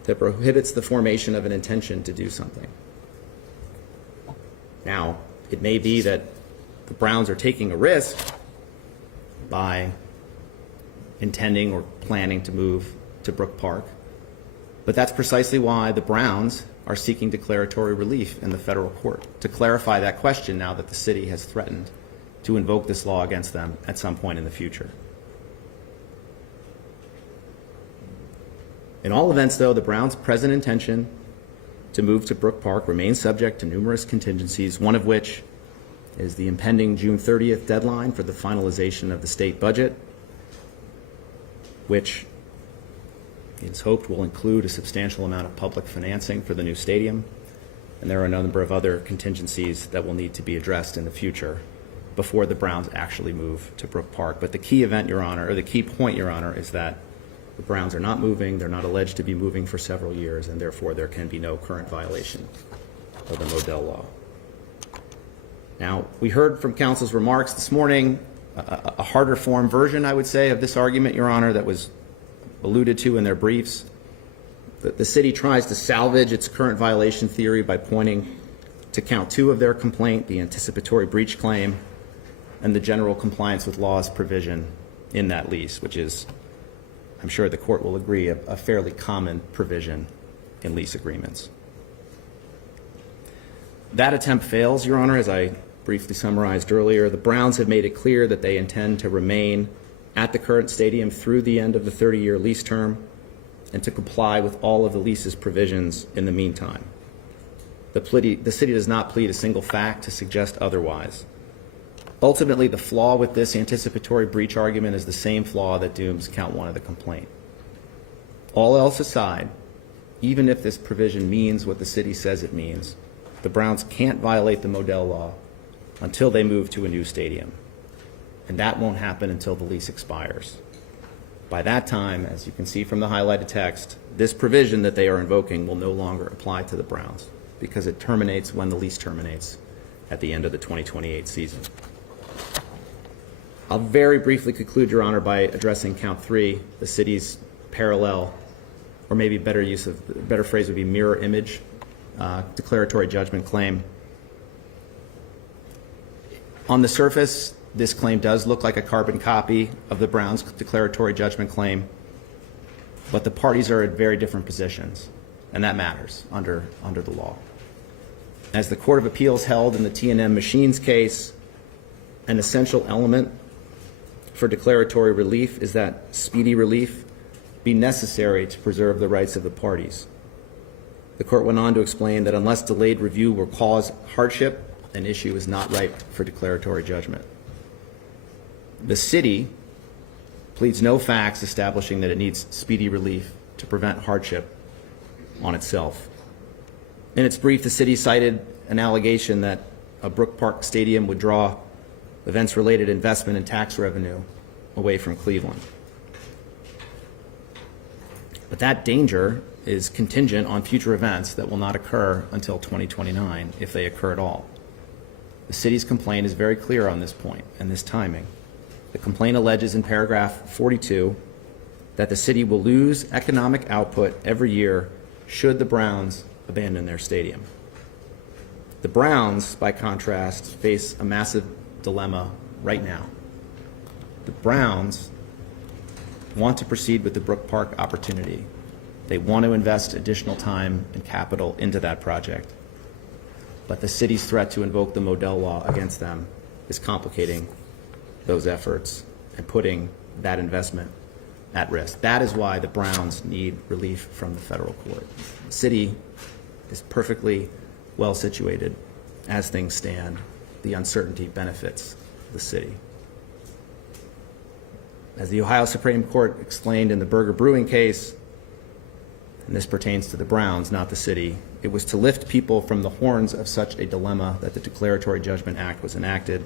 that prohibits the formation of an intention to do something. Now, it may be that the Browns are taking a risk by intending or planning to move to Brook Park, but that's precisely why the Browns are seeking declaratory relief in the federal court, to clarify that question now that the city has threatened to invoke this law against them at some point in the future. In all events, though, the Browns' present intention to move to Brook Park remains subject to numerous contingencies, one of which is the impending June 30th deadline for the finalization of the state budget, which it's hoped will include a substantial amount of public financing for the new stadium. And there are a number of other contingencies that will need to be addressed in the future before the Browns actually move to Brook Park. But the key event, Your Honor, or the key point, Your Honor, is that the Browns are not moving, they're not alleged to be moving for several years, and therefore there can be no current violation of the Modell law. Now, we heard from counsel's remarks this morning a harder form version, I would say, of this argument, Your Honor, that was alluded to in their briefs. The city tries to salvage its current violation theory by pointing to count 2 of their complaint, the anticipatory breach claim, and the general compliance with laws provision in that lease, which is, I'm sure the court will agree, a fairly common provision in lease agreements. That attempt fails, Your Honor, as I briefly summarized earlier. The Browns have made it clear that they intend to remain at the current stadium through the end of the 30-year lease term and to comply with all of the lease's provisions in the meantime. The city does not plead a single fact to suggest otherwise. Ultimately, the flaw with this anticipatory breach argument is the same flaw that dooms count 1 of the complaint. All else aside, even if this provision means what the city says it means, the Browns can't violate the Modell law until they move to a new stadium. And that won't happen until the lease expires. By that time, as you can see from the highlighted text, this provision that they are invoking will no longer apply to the Browns because it terminates when the lease terminates at the end of the 2028 season. I'll very briefly conclude, Your Honor, by addressing count 3, the city's parallel, or maybe better phrase would be mirror image, declaratory judgment claim. On the surface, this claim does look like a carbon copy of the Browns' declaratory judgment claim, but the parties are at very different positions, and that matters under the law. As the Court of Appeals held in the T&M Machines case, an essential element for declaratory relief is that speedy relief be necessary to preserve the rights of the parties. The court went on to explain that unless delayed review will cause hardship, an issue is not ripe for declaratory judgment. The city pleads no facts establishing that it needs speedy relief to prevent hardship on itself. In its brief, the city cited an allegation that a Brook Park Stadium would draw events-related investment and tax revenue away from Cleveland. But that danger is contingent on future events that will not occur until 2029, if they occur at all. The city's complaint is very clear on this point and this timing. The complaint alleges in paragraph 42 that the city will lose economic output every year should the Browns abandon their stadium. The Browns, by contrast, face a massive dilemma right now. The Browns want to proceed with the Brook Park opportunity. They want to invest additional time and capital into that project. But the city's threat to invoke the Modell law against them is complicating those efforts and putting that investment at risk. That is why the Browns need relief from the federal court. The city is perfectly well situated as things stand. The uncertainty benefits the city. As the Ohio Supreme Court explained in the Burger Brewing case, and this pertains to the Browns, not the city, it was to lift people from the horns of such a dilemma that the Declaratory Judgment Act was enacted.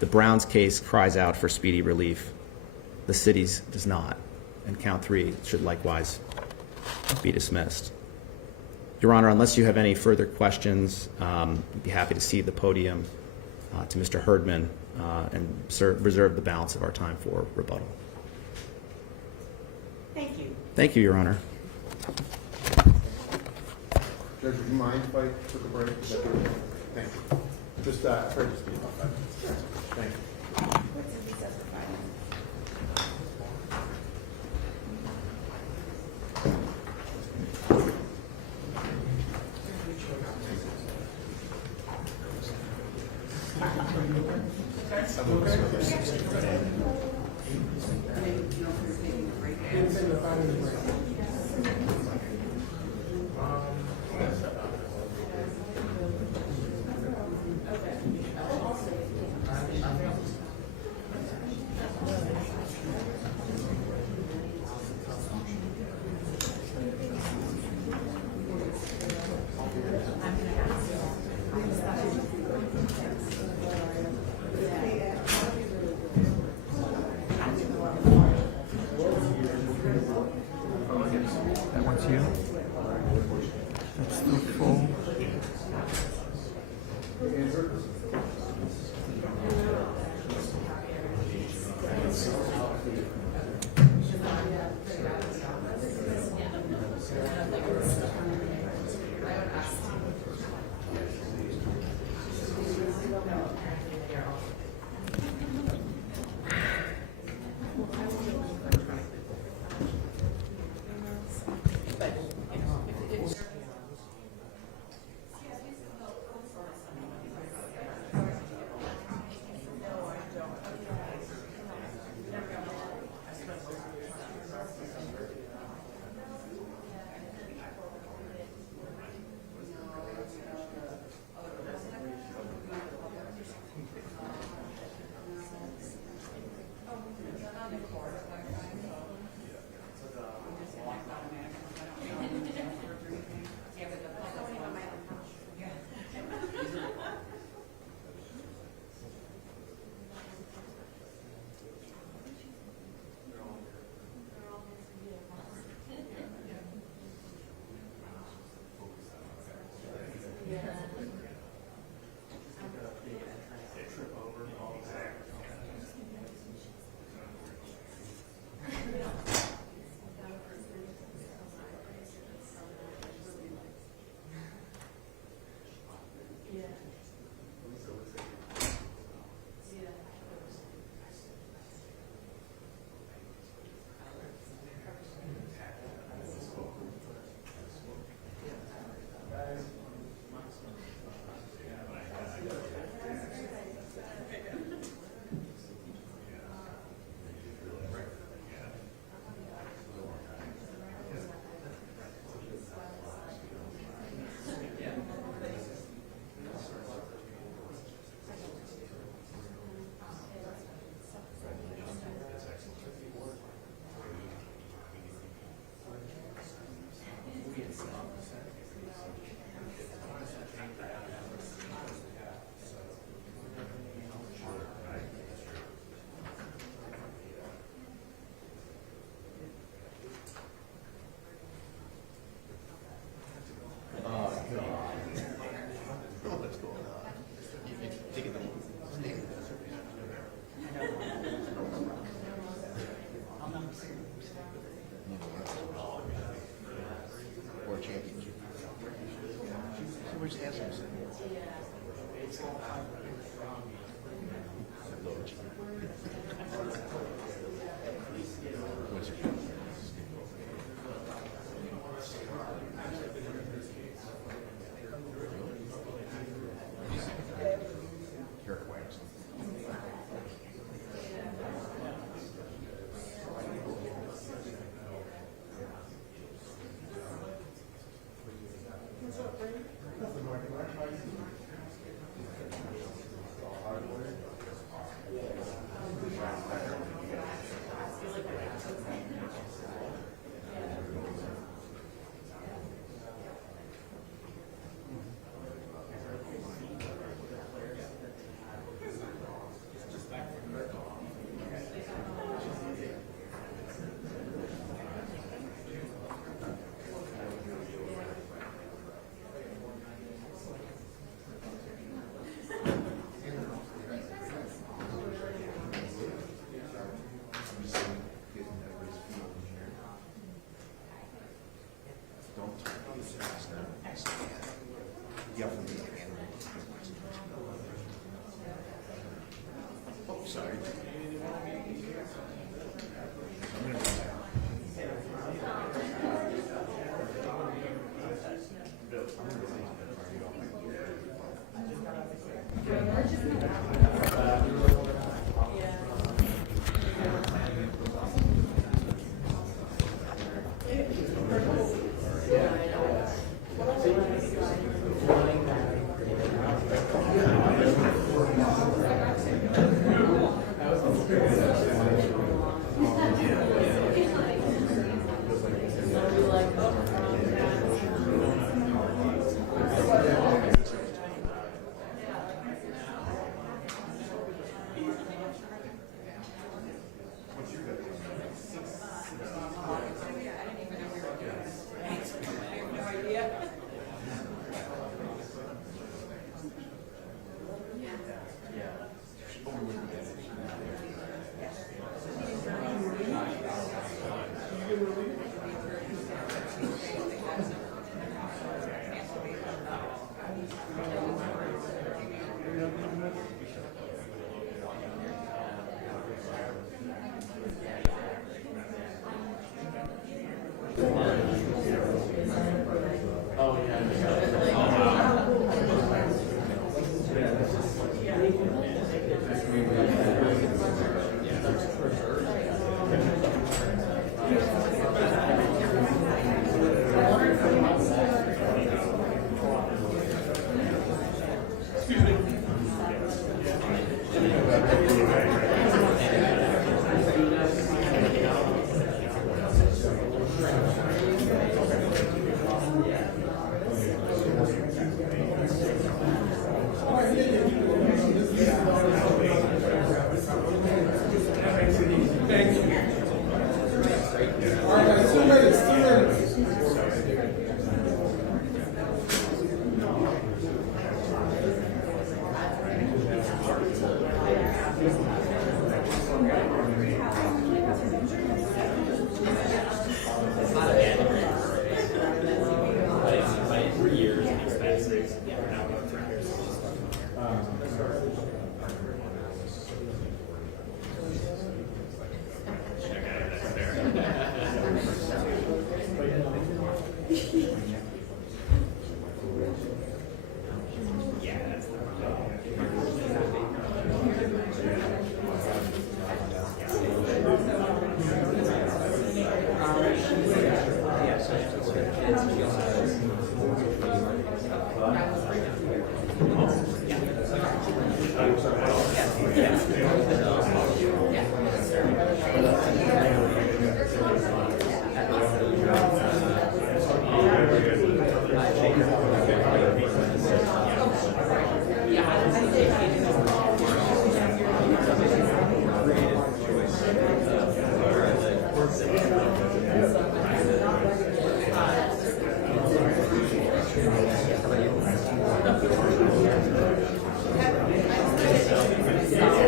The Browns case cries out for speedy relief. The city's does not, and count 3 should likewise be dismissed. Your Honor, unless you have any further questions, I'd be happy to cede the podium to Mr. Herdman and reserve the balance of our time for rebuttal. Thank you. Thank you, Your Honor. Judge, would you mind if I took a break? Is that okay? Thank you. Just, I've heard you speak about 5 minutes. Thank you. What's in recess for 5 minutes? That one's you. That's the full.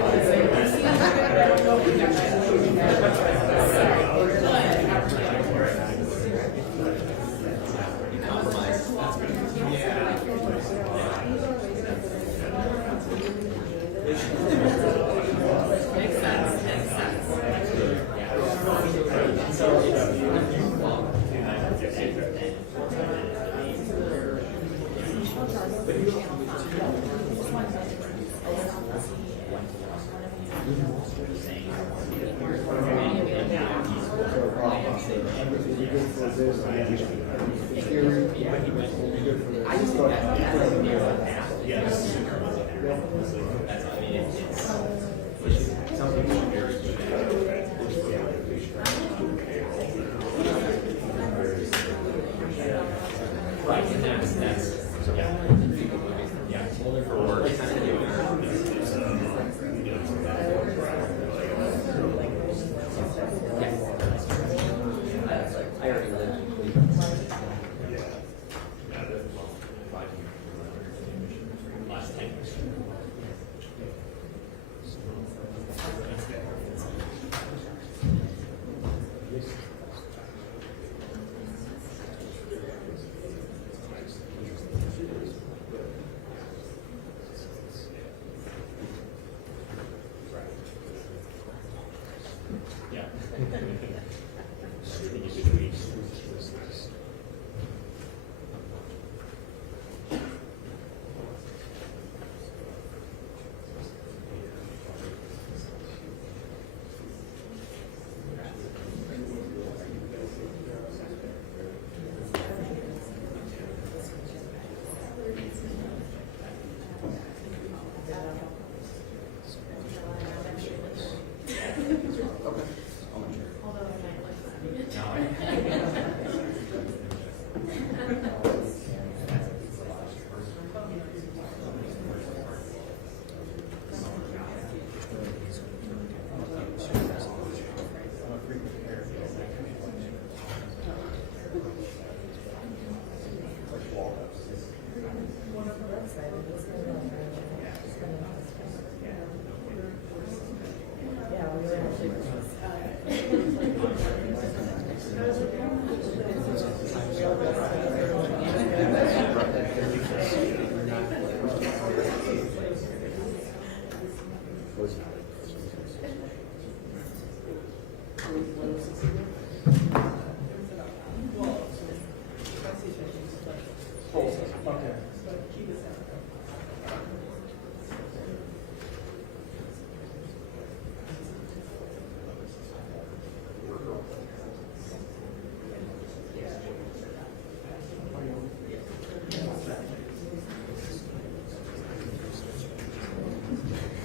Thank you.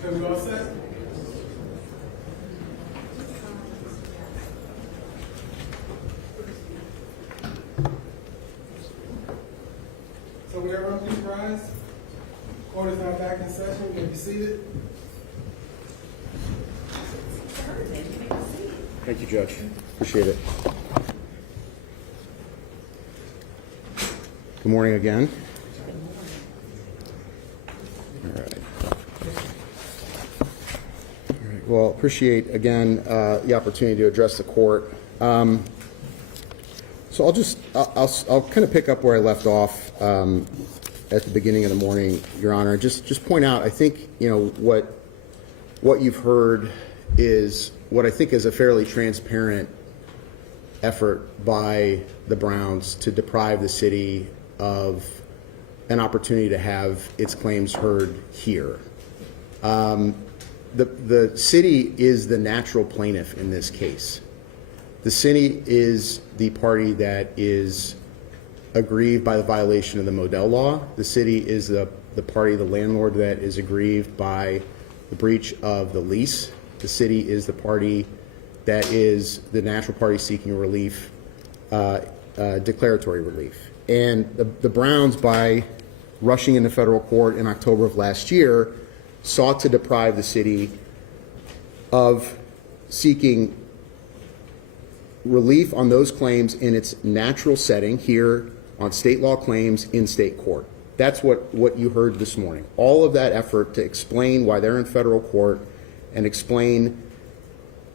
Okay, we all set? So would everyone please rise? Court is now back in session. You may be seated. Thank you, Judge. Appreciate it. Good morning again. All right. Well, appreciate again the opportunity to address the court. So I'll kind of pick up where I left off at the beginning of the morning, Your Honor. Just point out, I think what you've heard is what I think is a fairly transparent effort by the Browns to deprive the city of an opportunity to have its claims heard here. The city is the natural plaintiff in this case. The city is the party that is aggrieved by the violation of the Modell Law. The city is the party, the landlord, that is aggrieved by the breach of the lease. The city is the party that is the natural party seeking relief, declaratory relief. And the Browns, by rushing into federal court in October of last year, sought to deprive the city of seeking relief on those claims in its natural setting here on state law claims in state court. That's what you heard this morning. All of that effort to explain why they're in federal court and explain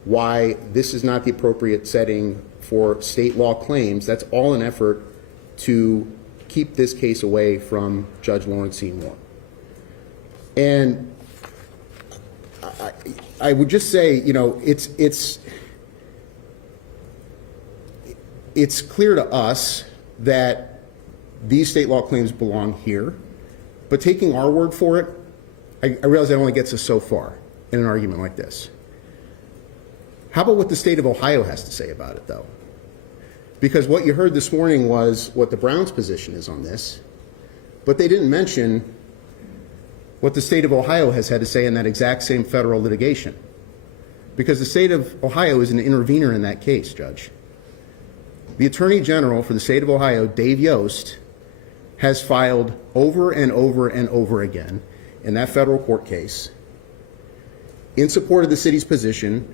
why this is not the appropriate setting for state law claims, that's all an effort to keep this case away from Judge Lawrence Seymour. And I would just say, it's clear to us that these state law claims belong here, but taking our word for it, I realize that only gets us so far in an argument like this. How about what the state of Ohio has to say about it, though? Because what you heard this morning was what the Browns' position is on this, but they didn't mention what the state of Ohio has had to say in that exact same federal litigation. Because the state of Ohio is an intervener in that case, Judge. The Attorney General for the state of Ohio, Dave Yost, has filed over and over and over again in that federal court case in support of the city's position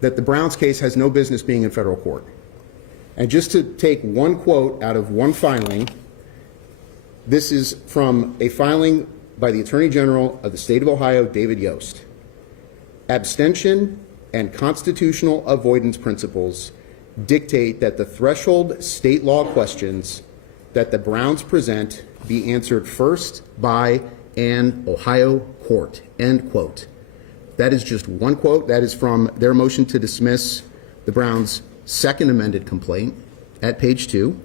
that the Browns case has no business being in federal court. And just to take one quote out of one filing, this is from a filing by the Attorney General of the state of Ohio, David Yost. Abstention and constitutional avoidance principles dictate that the threshold state law questions that the Browns present be answered first by an Ohio court, end quote. That is just one quote. That is from their motion to dismiss the Browns' second amended complaint at page 2.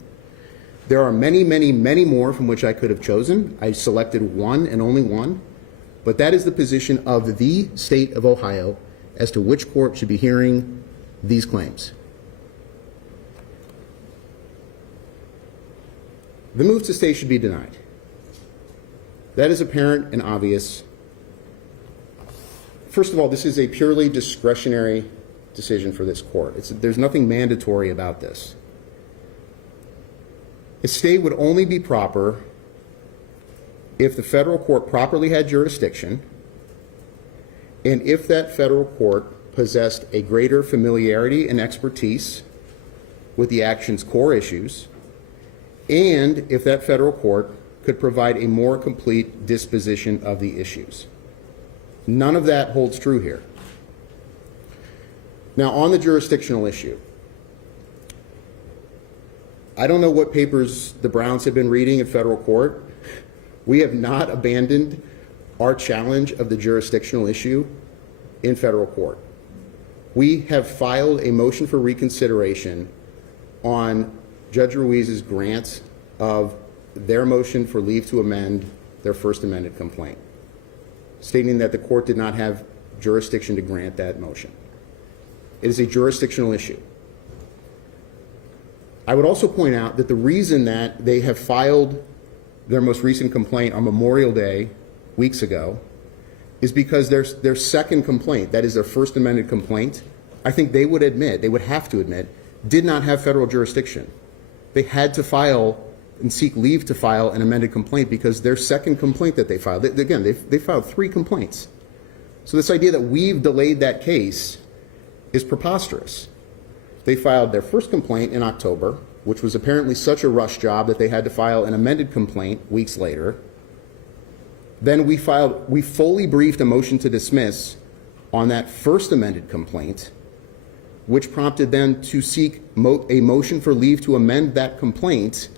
There are many, many, many more from which I could have chosen. I selected one and only one, but that is the position of the state of Ohio as to which court should be hearing these claims. The move to stay should be denied. That is apparent and obvious. First of all, this is a purely discretionary decision for this court. There's nothing mandatory about this. A stay would only be proper if the federal court properly had jurisdiction and if that federal court possessed a greater familiarity and expertise with the action's core issues, and if that federal court could provide a more complete disposition of the issues. None of that holds true here. Now, on the jurisdictional issue, I don't know what papers the Browns have been reading in federal court. We have not abandoned our challenge of the jurisdictional issue in federal court. We have filed a motion for reconsideration on Judge Ruiz's grant of their motion for leave to amend their first amended complaint, stating that the court did not have jurisdiction to grant that motion. It is a jurisdictional issue. I would also point out that the reason that they have filed their most recent complaint on Memorial Day weeks ago is because their second complaint, that is their first amended complaint, I think they would have to admit, did not have federal jurisdiction. They had to file and seek leave to file an amended complaint because their second complaint that they filed, again, they filed 3 complaints. So this idea that we've delayed that case is preposterous. They filed their first complaint in October, which was apparently such a rush job that they had to file an amended complaint weeks later. Then we fully briefed a motion to dismiss on that first amended complaint, which prompted them to seek a motion for leave to amend that complaint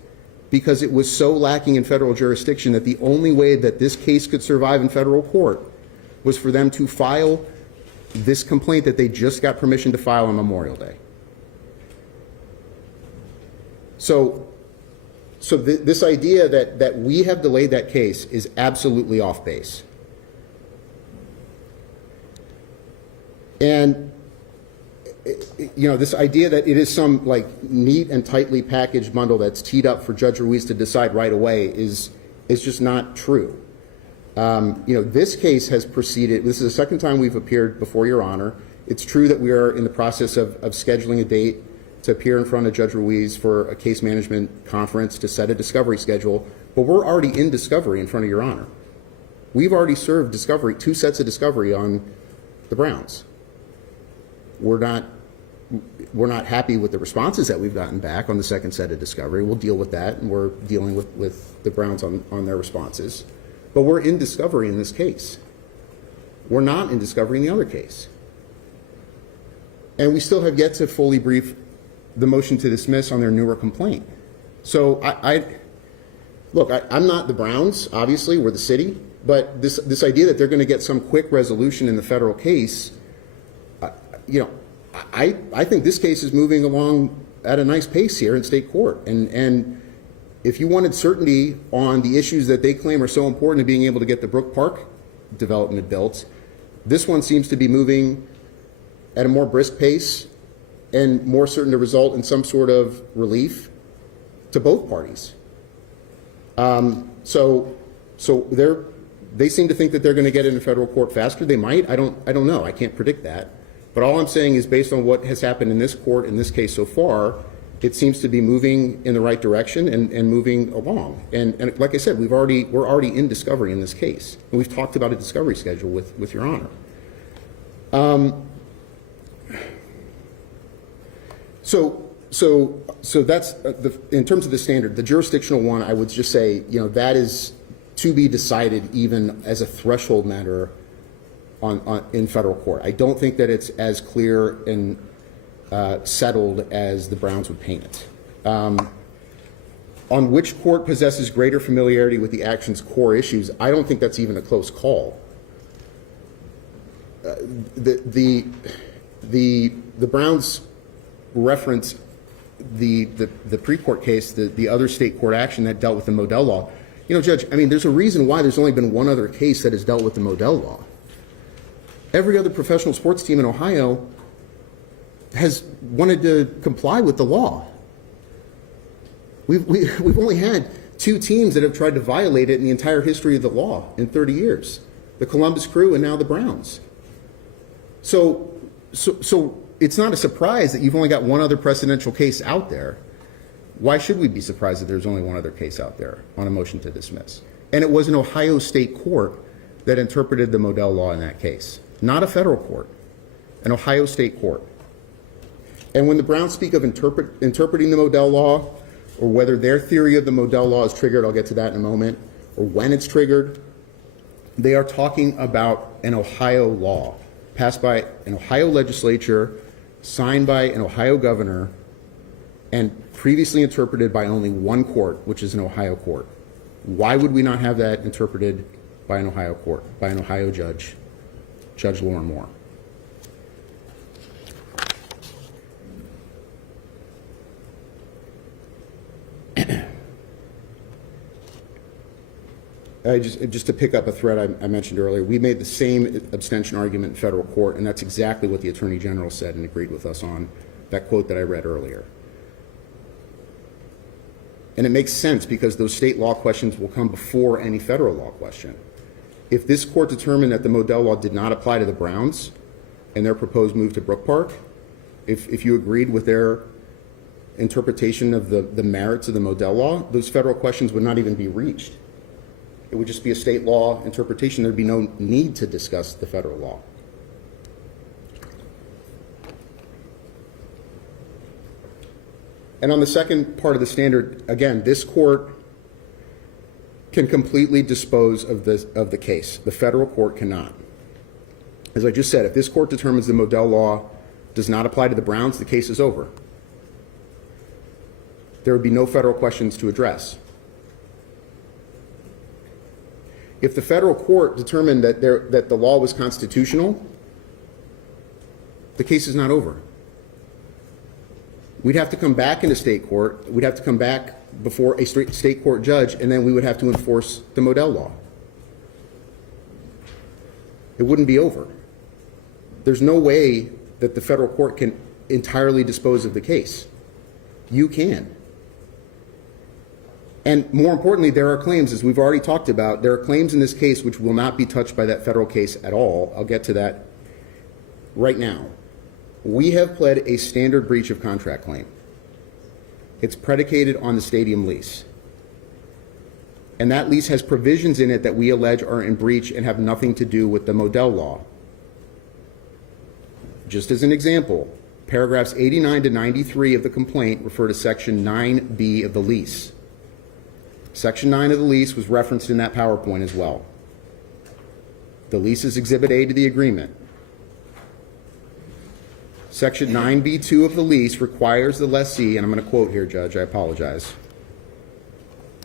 because it was so lacking in federal jurisdiction that the only way that this case could survive in federal court was for them to file this complaint that they just got permission to file on Memorial Day. So this idea that we have delayed that case is absolutely off base. And this idea that it is some like neat and tightly packaged bundle that's teed up for Judge Ruiz to decide right away is just not true. This case has proceeded. This is the second time we've appeared before Your Honor. It's true that we are in the process of scheduling a date to appear in front of Judge Ruiz for a case management conference to set a discovery schedule, but we're already in discovery in front of Your Honor. We've already served discovery, 2 sets of discovery on the Browns. We're not happy with the responses that we've gotten back on the second set of discovery. We'll deal with that, and we're dealing with the Browns on their responses. But we're in discovery in this case. We're not in discovery in the other case. And we still have yet to fully brief the motion to dismiss on their newer complaint. So I'm not the Browns, obviously, we're the city, but this idea that they're going to get some quick resolution in the federal case, I think this case is moving along at a nice pace here in state court. And if you wanted certainty on the issues that they claim are so important to being able to get the Brook Park development built, this one seems to be moving at a more brisk pace and more certain to result in some sort of relief to both parties. So they seem to think that they're going to get it in federal court faster. They might. I don't know. I can't predict that. But all I'm saying is, based on what has happened in this court in this case so far, it seems to be moving in the right direction and moving along. And like I said, we're already in discovery in this case, and we've talked about a discovery schedule with Your Honor. So that's in terms of the standard. The jurisdictional one, I would just say, that is to be decided even as a threshold matter in federal court. I don't think that it's as clear and settled as the Browns would paint it. On which court possesses greater familiarity with the action's core issues, I don't think that's even a close call. The Browns reference the pre-court case, the other state court action that dealt with the Modell law. Judge, I mean, there's a reason why there's only been one other case that has dealt with the Modell law. Every other professional sports team in Ohio has wanted to comply with the law. We've only had 2 teams that have tried to violate it in the entire history of the law in 30 years. The Columbus Crew and now the Browns. So it's not a surprise that you've only got one other precedential case out there. Why should we be surprised that there's only one other case out there on a motion to dismiss? And it was an Ohio state court that interpreted the Modell law in that case, not a federal court, an Ohio state court. And when the Browns speak of interpreting the Modell law, or whether their theory of the Modell law is triggered, I'll get to that in a moment, or when it's triggered, they are talking about an Ohio law passed by an Ohio legislature, signed by an Ohio governor, and previously interpreted by only one court, which is an Ohio court. Why would we not have that interpreted by an Ohio court, by an Ohio judge, Judge Lauren Moore? Just to pick up a thread I mentioned earlier, we made the same abstention argument in federal court, and that's exactly what the Attorney General said and agreed with us on, that quote that I read earlier. And it makes sense because those state law questions will come before any federal law question. If this court determined that the Modell law did not apply to the Browns and their proposed move to Brook Park, if you agreed with their interpretation of the merits of the Modell law, those federal questions would not even be reached. It would just be a state law interpretation. There'd be no need to discuss the federal law. And on the second part of the standard, again, this court can completely dispose of the case. The federal court cannot. As I just said, if this court determines the Modell law does not apply to the Browns, the case is over. There would be no federal questions to address. If the federal court determined that the law was constitutional, the case is not over. We'd have to come back into state court. We'd have to come back before a state court judge, and then we would have to enforce the Modell law. It wouldn't be over. There's no way that the federal court can entirely dispose of the case. You can. And more importantly, there are claims, as we've already talked about, there are claims in this case which will not be touched by that federal case at all. I'll get to that right now. We have pled a standard breach of contract claim. It's predicated on the stadium lease. And that lease has provisions in it that we allege are in breach and have nothing to do with the Modell law. Just as an example, paragraphs 89 to 93 of the complaint refer to Section 9B of the lease. Section 9 of the lease was referenced in that PowerPoint as well. The lease is Exhibit A to the agreement. Section 9B2 of the lease requires the lessee, and I'm going to quote here, Judge, I apologize,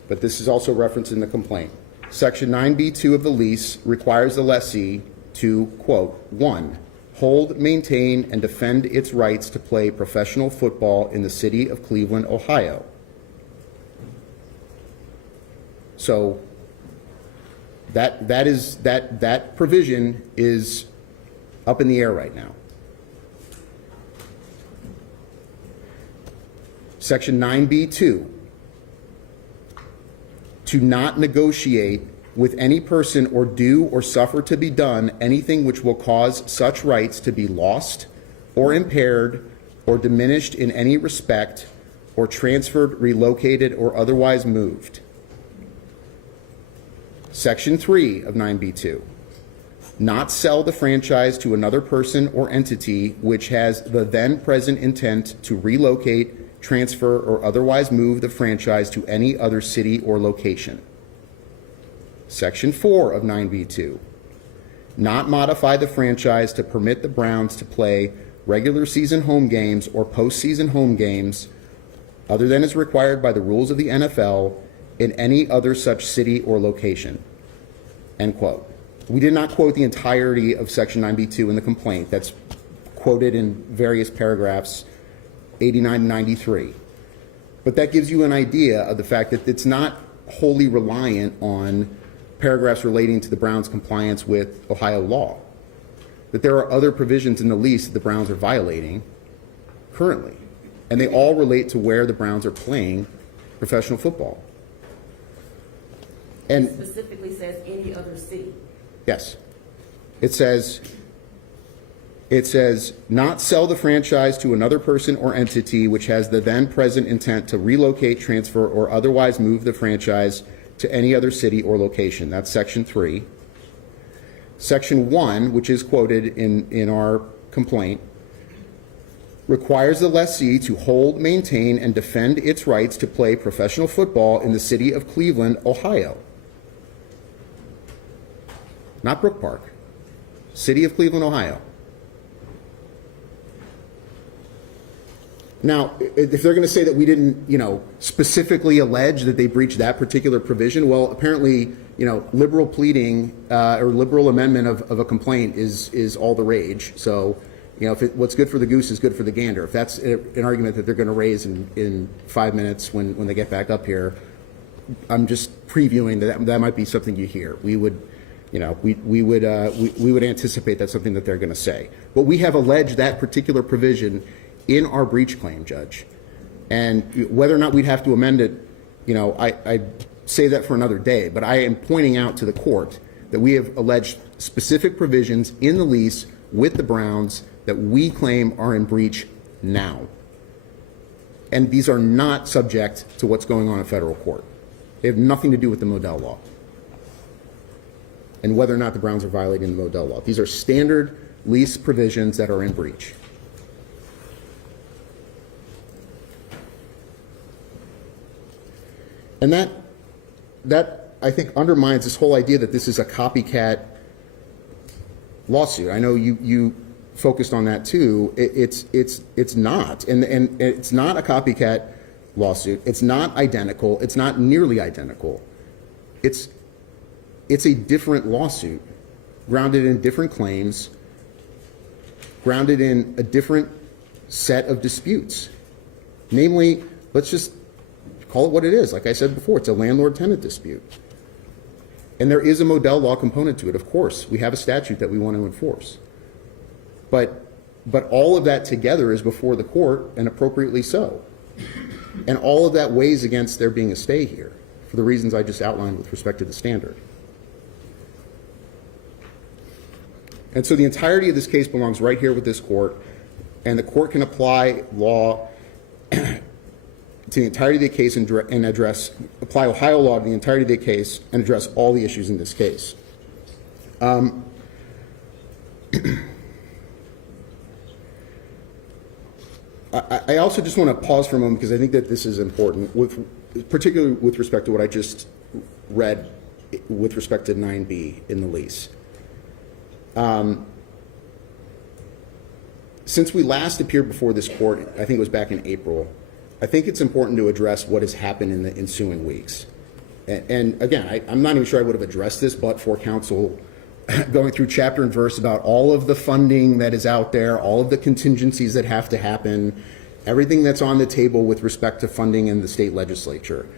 but this is also referenced in the complaint. Section 9B2 of the lease requires the lessee to, quote, 1, hold, maintain, and defend its rights to play professional football in the city of Cleveland, Ohio. So that provision is up in the air right now. Section 9B2, to not negotiate with any person or do or suffer to be done anything which will cause such rights to be lost or impaired or diminished in any respect or transferred, relocated, or otherwise moved. Section 3 of 9B2, not sell the franchise to another person or entity which has the then present intent to relocate, transfer, or otherwise move the franchise to any other city or location. Section 4 of 9B2, not modify the franchise to permit the Browns to play regular season home games or postseason home games other than is required by the rules of the NFL in any other such city or location. End quote. We did not quote the entirety of Section 9B2 in the complaint. That's quoted in various paragraphs 89 and 93. But that gives you an idea of the fact that it's not wholly reliant on paragraphs relating to the Browns' compliance with Ohio law. That there are other provisions in the lease that the Browns are violating currently. And they all relate to where the Browns are playing professional football. And It specifically says any other city. yes, it says not sell the franchise to another person or entity which has the then present intent to relocate, transfer, or otherwise move the franchise to any other city or location. That's Section 3. Section 1, which is quoted in our complaint, requires the lessee to hold, maintain, and defend its rights to play professional football in the city of Cleveland, Ohio. Not Brook Park. City of Cleveland, Ohio. Now, if they're going to say that we didn't, specifically allege that they breached that particular provision, well, apparently, liberal pleading or liberal amendment of a complaint is all the rage. So, what's good for the goose is good for the gander. If that's an argument that they're going to raise in 5 minutes when they get back up here, I'm just previewing that might be something you hear. We would anticipate that's something that they're going to say. But we have alleged that particular provision in our breach claim, Judge. And whether or not we'd have to amend it, I say that for another day. But I am pointing out to the court that we have alleged specific provisions in the lease with the Browns that we claim are in breach now. And these are not subject to what's going on in federal court. They have nothing to do with the Modell law and whether or not the Browns are violating the Modell law. These are standard lease provisions that are in breach. And that I think undermines this whole idea that this is a copycat lawsuit. I know you focused on that too. It's not, and it's not a copycat lawsuit. It's not identical. It's not nearly identical. It's a different lawsuit, grounded in different claims, grounded in a different set of disputes. Namely, let's just call it what it is. Like I said before, it's a landlord-tenant dispute. And there is a Modell law component to it, of course. We have a statute that we want to enforce. But all of that together is before the court, and appropriately so. And all of that weighs against there being a stay here, for the reasons I just outlined with respect to the standard. And so the entirety of this case belongs right here with this court, and the court can apply law to the entirety of the case and apply Ohio law to the entirety of the case and address all the issues in this case. I also just want to pause for a moment because I think that this is important, particularly with respect to what I just read with respect to 9B in the lease. Since we last appeared before this court, I think it was back in April, I think it's important to address what has happened in the ensuing weeks. And again, I'm not even sure I would have addressed this but for counsel going through chapter and verse about all of the funding that is out there, all of the contingencies that have to happen, everything that's on the table with respect to funding in the state legislature.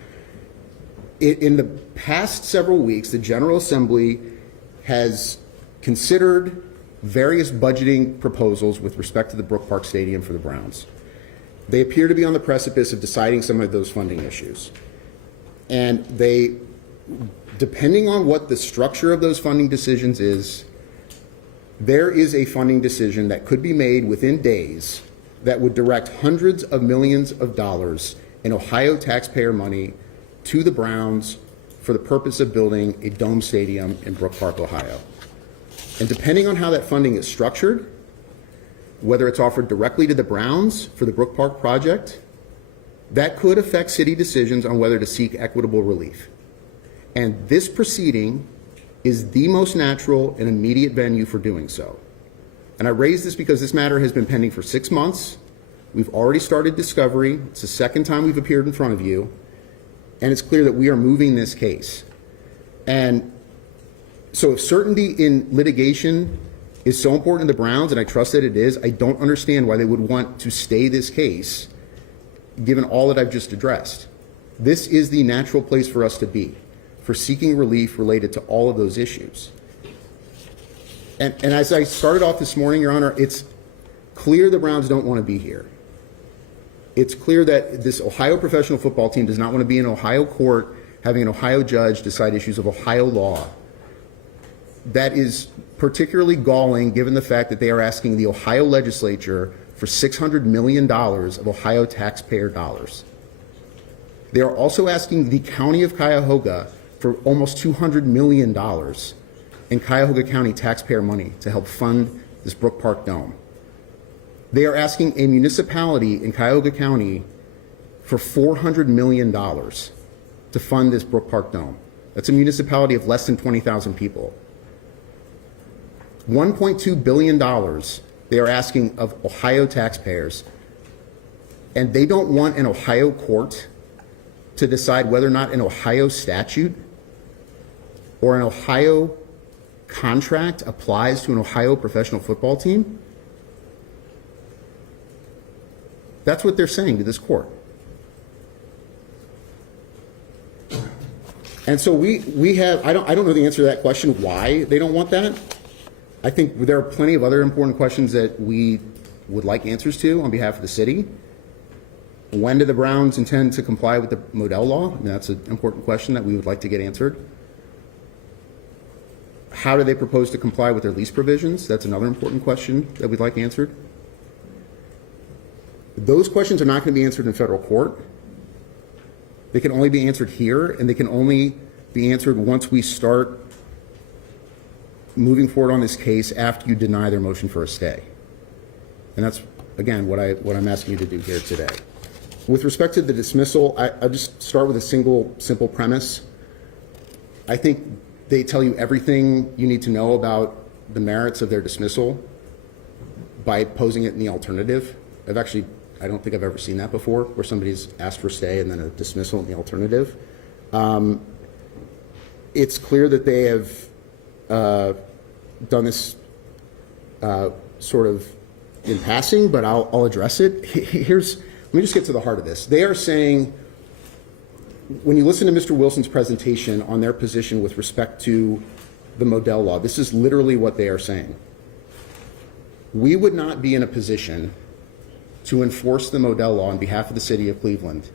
In the past several weeks, the General Assembly has considered various budgeting proposals with respect to the Brook Park Stadium for the Browns. They appear to be on the precipice of deciding some of those funding issues. And they, depending on what the structure of those funding decisions is, there is a funding decision that could be made within days that would direct hundreds of millions of dollars in Ohio taxpayer money to the Browns for the purpose of building a dome stadium in Brook Park, Ohio. And depending on how that funding is structured, whether it's offered directly to the Browns for the Brook Park project, that could affect city decisions on whether to seek equitable relief. And this proceeding is the most natural and immediate venue for doing so. And I raise this because this matter has been pending for 6 months. We've already started discovery. It's the second time we've appeared in front of you. And it's clear that we are moving this case. And so if certainty in litigation is so important to the Browns, and I trust that it is, I don't understand why they would want to stay this case, given all that I've just addressed. This is the natural place for us to be, for seeking relief related to all of those issues. And as I started off this morning, Your Honor, it's clear the Browns don't want to be here. It's clear that this Ohio professional football team does not want to be in Ohio court having an Ohio judge decide issues of Ohio law. That is particularly galling given the fact that they are asking the Ohio legislature for $600 million of Ohio taxpayer dollars. They are also asking the county of Cuyahoga for almost $200 million in Cuyahoga County taxpayer money to help fund this Brook Park Dome. They are asking a municipality in Cuyahoga County for $400 million to fund this Brook Park Dome. That's a municipality of less than 20,000 people. $1.2 billion they are asking of Ohio taxpayers, and they don't want an Ohio court to decide whether or not an Ohio statute or an Ohio contract applies to an Ohio professional football team. That's what they're saying to this court. And so we have, I don't know the answer to that question, why they don't want that. I think there are plenty of other important questions that we would like answers to on behalf of the city. When do the Browns intend to comply with the Modell law? I mean, that's an important question that we would like to get answered. How do they propose to comply with their lease provisions? That's another important question that we'd like answered. Those questions are not going to be answered in federal court. They can only be answered here, and they can only be answered once we start moving forward on this case after you deny their motion for a stay. And that's, again, what I'm asking you to do here today. With respect to the dismissal, I'll just start with a simple premise. I think they tell you everything you need to know about the merits of their dismissal by posing it in the alternative. I don't think I've ever seen that before, where somebody's asked for a stay and then a dismissal in the alternative. It's clear that they have done this sort of in passing, but I'll address it. Let me just get to the heart of this. They are saying, when you listen to Mr. Wilson's presentation on their position with respect to the Modell law, this is literally what they are saying. We would not be in a position to enforce the Modell law on behalf of the city of Cleveland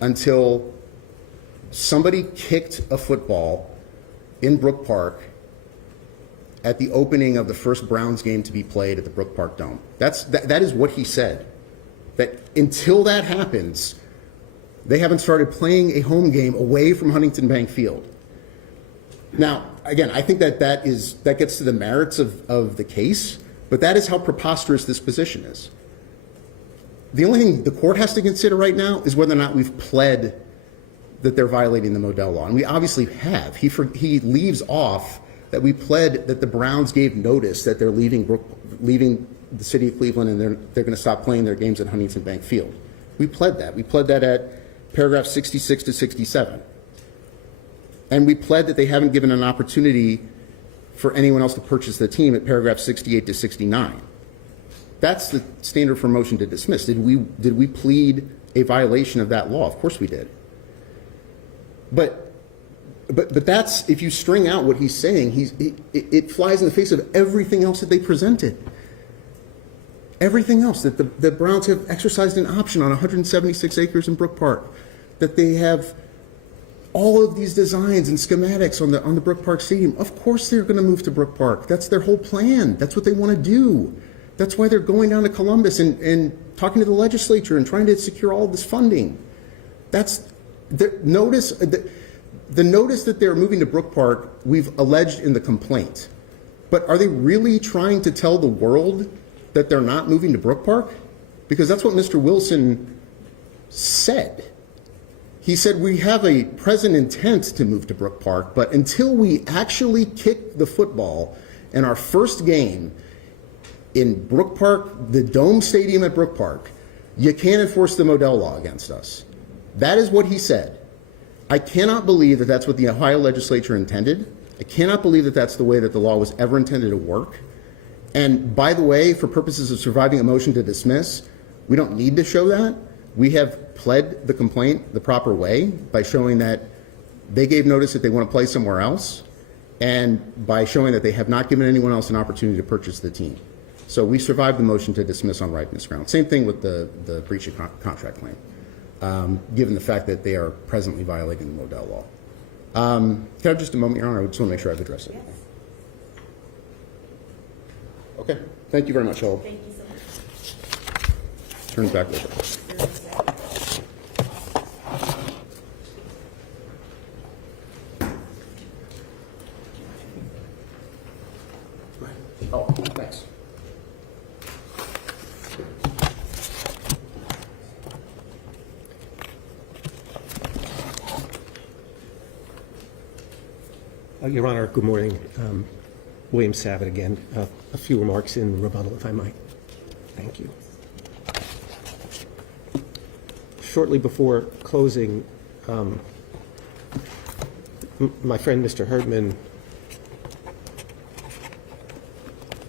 until somebody kicked a football in Brook Park at the opening of the first Browns game to be played at the Brook Park Dome. That is what he said. That until that happens, they haven't started playing a home game away from Huntington Bank Field. Now, again, I think that gets to the merits of the case, but that is how preposterous this position is. The only thing the court has to consider right now is whether or not we've pled that they're violating the Modell law, and we obviously have. He leaves off that we pled that the Browns gave notice that they're leaving the city of Cleveland and they're going to stop playing their games at Huntington Bank Field. We pled that. We pled that at paragraph 66 to 67. And we pled that they haven't given an opportunity for anyone else to purchase the team at paragraph 68 to 69. That's the standard for motion to dismiss. Did we plead a violation of that law? Of course we did. But that's, if you string out what he's saying, it flies in the face of everything else that they presented. everything else, that the Browns have exercised an option on 176 acres in Brook Park, that they have all of these designs and schematics on the Brook Park Stadium. Of course they're going to move to Brook Park. That's their whole plan. That's what they want to do. That's why they're going down to Columbus and talking to the legislature and trying to secure all of this funding. That's the notice. The notice that they're moving to Brook Park, we've alleged in the complaint. But are they really trying to tell the world that they're not moving to Brook Park? Because that's what Mr. Wilson said. He said, we have a present intent to move to Brook Park, but until we actually kick the football in our first game in Brook Park, the Dome Stadium at Brook Park, you can't enforce the Modell law against us. That is what he said. I cannot believe that that's what the Ohio legislature intended. I cannot believe that that's the way that the law was ever intended to work. And by the way, for purposes of surviving a motion to dismiss, we don't need to show that. We have pled the complaint the proper way by showing that they gave notice that they want to play somewhere else, and by showing that they have not given anyone else an opportunity to purchase the team. So we survived the motion to dismiss on ripeness grounds. Same thing with the breach of contract claim, given the fact that they are presently violating the Modell law. Can I have just a moment, Your Honor? I just want to make sure I've addressed it. Yes. Okay. Thank you very much. I'll Thank you so much. turn it back over. Oh, thanks. Your Honor, good morning. William Savitt again. A few remarks in rebuttal, if I might. Thank you. Shortly before closing, my friend Mr. Herdman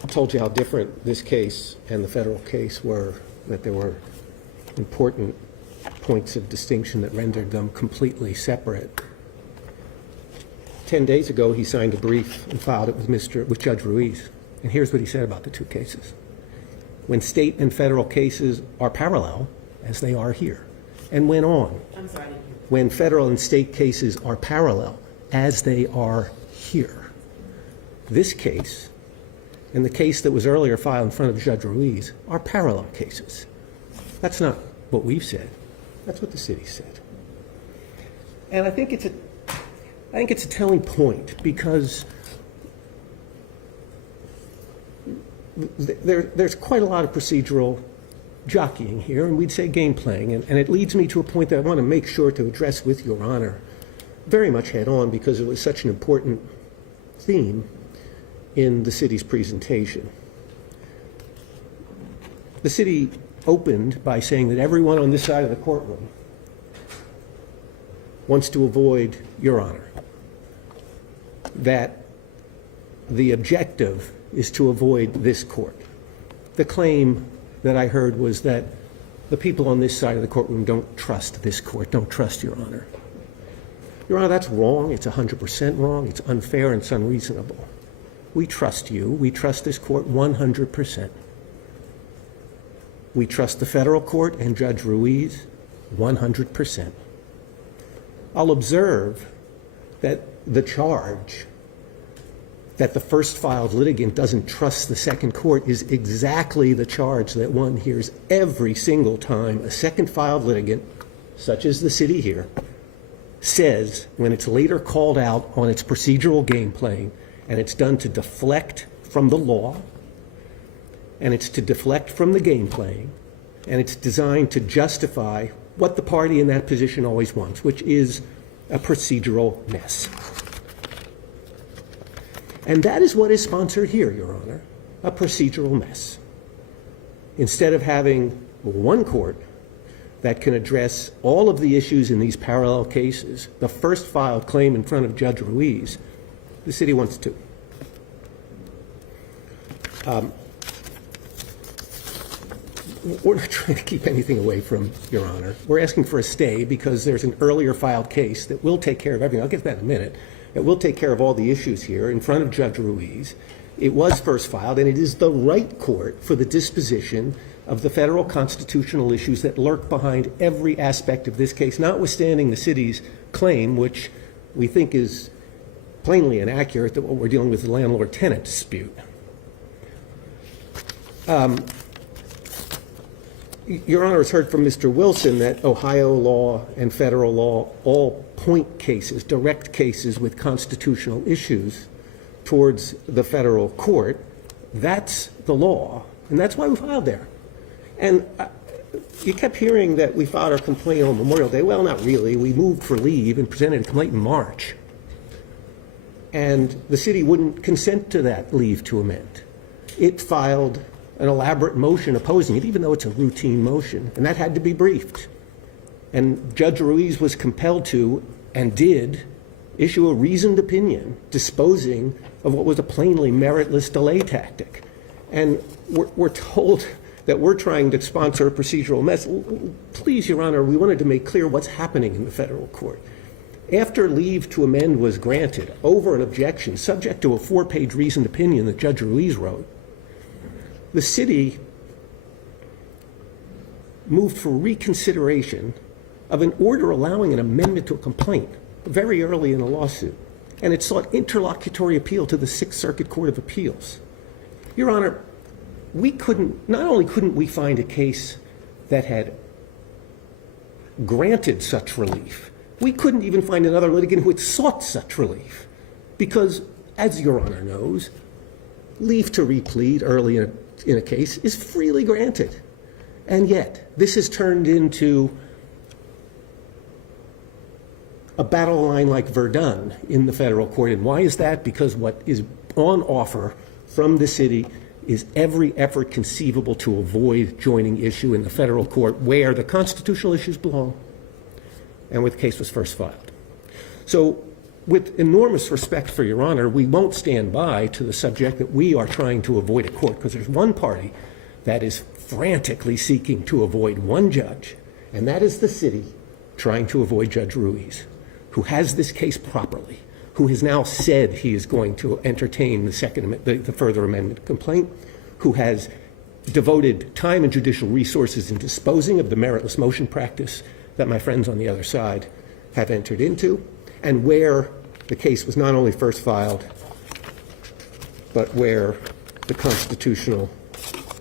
told you how different this case and the federal case were, that there were important points of distinction that rendered them completely separate. 10 days ago, he signed a brief and filed it with Judge Ruiz. And here's what he said about the two cases. When state and federal cases are parallel, as they are here, and went on. I'm sorry. When federal and state cases are parallel, as they are here. This case and the case that was earlier filed in front of Judge Ruiz are parallel cases. That's not what we've said. That's what the city said. And I think it's a telling point, because there's quite a lot of procedural jockeying here, and we'd say game playing, and it leads me to a point that I want to make sure to address with Your Honor very much head on, because it was such an important theme in the city's presentation. The city opened by saying that everyone on this side of the courtroom wants to avoid Your Honor, that the objective is to avoid this court. The claim that I heard was that the people on this side of the courtroom don't trust this court, don't trust Your Honor. Your Honor, that's wrong. It's 100% wrong. It's unfair and it's unreasonable. We trust you. We trust this court 100%. We trust the federal court and Judge Ruiz 100%. I'll observe that the charge that the first filed litigant doesn't trust the second court is exactly the charge that one hears every single time a second filed litigant, such as the city here, says when it's later called out on its procedural game playing, and it's done to deflect from the law, and it's to deflect from the game playing, and it's designed to justify what the party in that position always wants, which is a procedural mess. And that is what is sponsored here, Your Honor, a procedural mess. Instead of having one court that can address all of the issues in these parallel cases, the first filed claim in front of Judge Ruiz, the city wants two. We're not trying to keep anything away from Your Honor. We're asking for a stay because there's an earlier filed case that will take care of everything. I'll get to that in a minute. It will take care of all the issues here in front of Judge Ruiz. It was first filed, and it is the right court for the disposition of the federal constitutional issues that lurk behind every aspect of this case, notwithstanding the city's claim, which we think is plainly inaccurate, that what we're dealing with is a landlord-tenant dispute. Your Honor has heard from Mr. Wilson that Ohio law and federal law all point cases, direct cases with constitutional issues towards the federal court. That's the law, and that's why we filed there. And you kept hearing that we filed our complaint on Memorial Day. Well, not really. We moved for leave and presented a complaint in March. And the city wouldn't consent to that leave to amend. It filed an elaborate motion opposing it, even though it's a routine motion, and that had to be briefed. And Judge Ruiz was compelled to, and did, issue a reasoned opinion disposing of what was a plainly meritless delay tactic. And we're told that we're trying to sponsor a procedural mess. Please, Your Honor, we wanted to make clear what's happening in the federal court. After leave to amend was granted over an objection subject to a 4-page reasoned opinion that Judge Ruiz wrote, the city moved for reconsideration of an order allowing an amendment to a complaint very early in the lawsuit, and it sought interlocutory appeal to the Sixth Circuit Court of Appeals. Your Honor, not only couldn't we find a case that had granted such relief, we couldn't even find another litigant who had sought such relief, because, as Your Honor knows, leave to replead early in a case is freely granted. And yet, this has turned into a battle line like Verdun in the federal court. And why is that? Because what is on offer from the city is every effort conceivable to avoid joining issue in the federal court where the constitutional issues belong and where the case was first filed. So with enormous respect for Your Honor, we won't stand by to the subject that we are trying to avoid a court, because there's one party that is frantically seeking to avoid one judge, and that is the city trying to avoid Judge Ruiz, who has this case properly, who has now said he is going to entertain the further amendment complaint, who has devoted time and judicial resources in disposing of the meritless motion practice that my friends on the other side have entered into, and where the case was not only first filed, but where the constitutional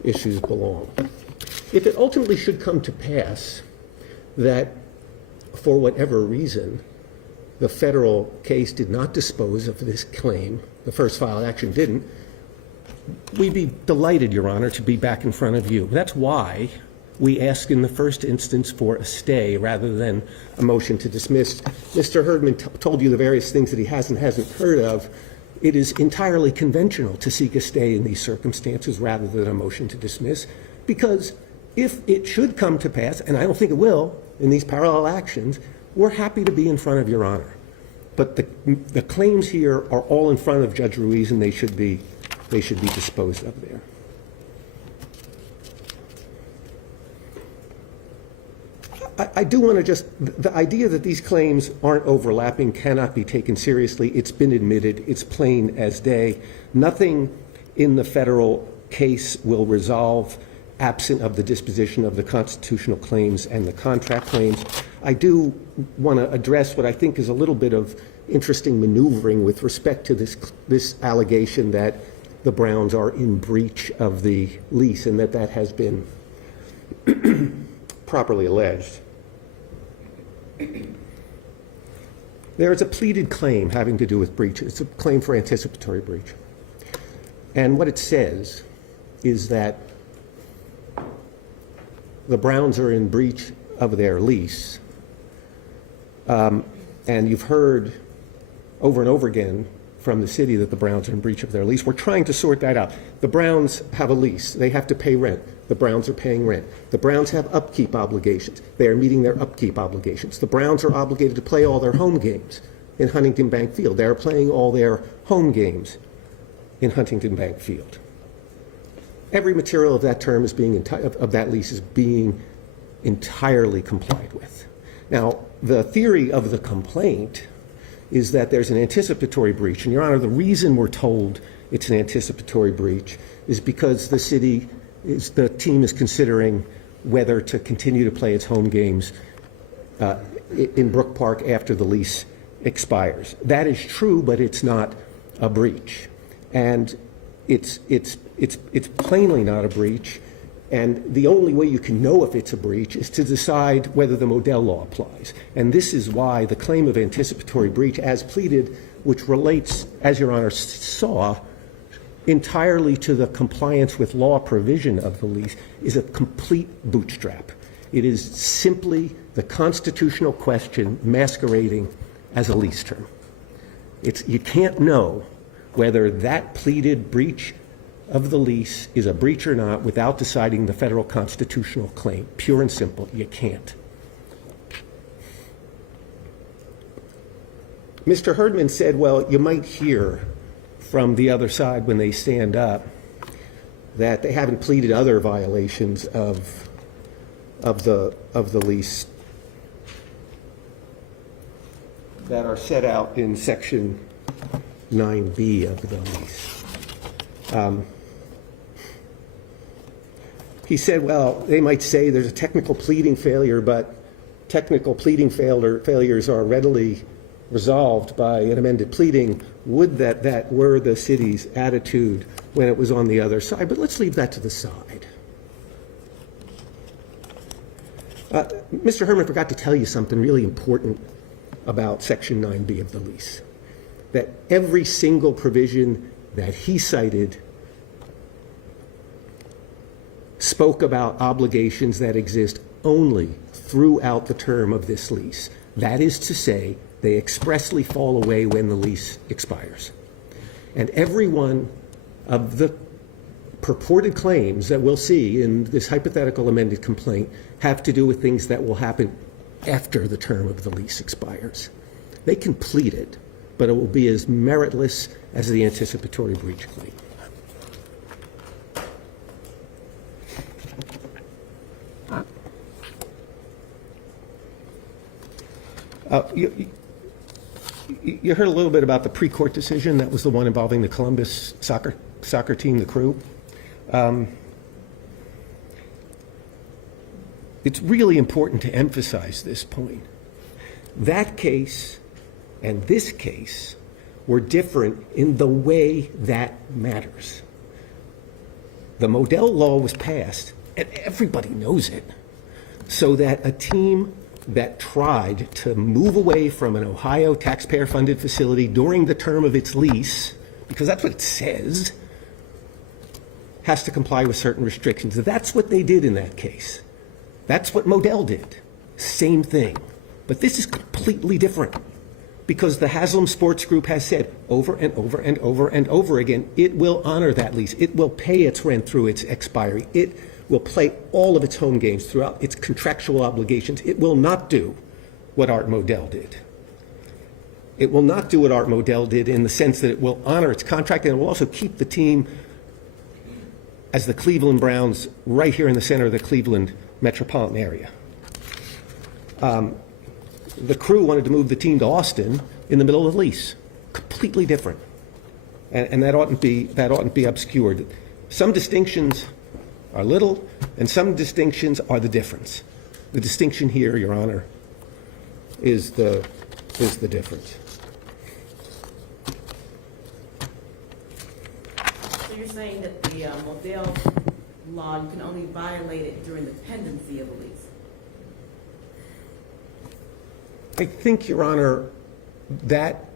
issues belong. If it ultimately should come to pass that, for whatever reason, the federal case did not dispose of this claim, the first filed action didn't, we'd be delighted, Your Honor, to be back in front of you. That's why we ask in the first instance for a stay rather than a motion to dismiss. Mr. Herdman told you the various things that he hasn't heard of. It is entirely conventional to seek a stay in these circumstances rather than a motion to dismiss, because if it should come to pass, and I don't think it will, in these parallel actions, we're happy to be in front of Your Honor. But the claims here are all in front of Judge Ruiz, and they should be disposed of there. I do want to the idea that these claims aren't overlapping cannot be taken seriously. It's been admitted. It's plain as day. Nothing in the federal case will resolve absent of the disposition of the constitutional claims and the contract claims. I do want to address what I think is a little bit of interesting maneuvering with respect to this allegation that the Browns are in breach of the lease and that has been properly alleged. There is a pleaded claim having to do with breach. It's a claim for anticipatory breach. And what it says is that the Browns are in breach of their lease. And you've heard over and over again from the city that the Browns are in breach of their lease. We're trying to sort that out. The Browns have a lease. They have to pay rent. The Browns are paying rent. The Browns have upkeep obligations. They are meeting their upkeep obligations. The Browns are obligated to play all their home games in Huntington Bank Field. They are playing all their home games in Huntington Bank Field. Every material of that term is of that lease is being entirely complied with. Now, the theory of the complaint is that there's an anticipatory breach. And, Your Honor, the reason we're told it's an anticipatory breach is because the team is considering whether to continue to play its home games in Brook Park after the lease expires. That is true, but it's not a breach. And it's plainly not a breach. And the only way you can know if it's a breach is to decide whether the Modell law applies. And this is why the claim of anticipatory breach as pleaded, which relates, as Your Honor saw, entirely to the compliance with law provision of the lease, is a complete bootstrap. It is simply the constitutional question masquerading as a lease term. You can't know whether that pleaded breach of the lease is a breach or not without deciding the federal constitutional claim. Pure and simple, you can't. Mr. Herdman said, well, you might hear from the other side when they stand up that they haven't pleaded other violations of the lease that are set out in Section 9B of the lease. He said, well, they might say there's a technical pleading failure, but technical pleading failures are readily resolved by an amended pleading. Would that were the city's attitude when it was on the other side? But let's leave that to the side. Mr. Herman forgot to tell you something really important about Section 9B of the lease, that every single provision that he cited spoke about obligations that exist only throughout the term of this lease. That is to say, they expressly fall away when the lease expires. And every one of the purported claims that we'll see in this hypothetical amended complaint have to do with things that will happen after the term of the lease expires. They can plead it, but it will be as meritless as the anticipatory breach claim. You heard a little bit about the pre-court decision. That was the one involving the Columbus soccer team, the Crew. It's really important to emphasize this point. That case and this case were different in the way that matters. The Modell law was passed, and everybody knows it, so that a team that tried to move away from an Ohio taxpayer-funded facility during the term of its lease, because that's what it says, has to comply with certain restrictions. That's what they did in that case. That's what Modell did. Same thing. But this is completely different, because the Haslam Sports Group has said over and over and over and over again, it will honor that lease. It will pay its rent through its expiry. It will play all of its home games throughout its contractual obligations. It will not do what Art Modell did. It will not do what Art Modell did in the sense that it will honor its contract, and it will also keep the team as the Cleveland Browns right here in the center of the Cleveland metropolitan area. The Crew wanted to move the team to Austin in the middle of the lease. Completely different. And that oughtn't be obscured. Some distinctions are little, and some distinctions are the difference. The distinction here, Your Honor, is the difference. So you're saying that the Modell law, you can only violate it during the pendency of the lease? I think, Your Honor, that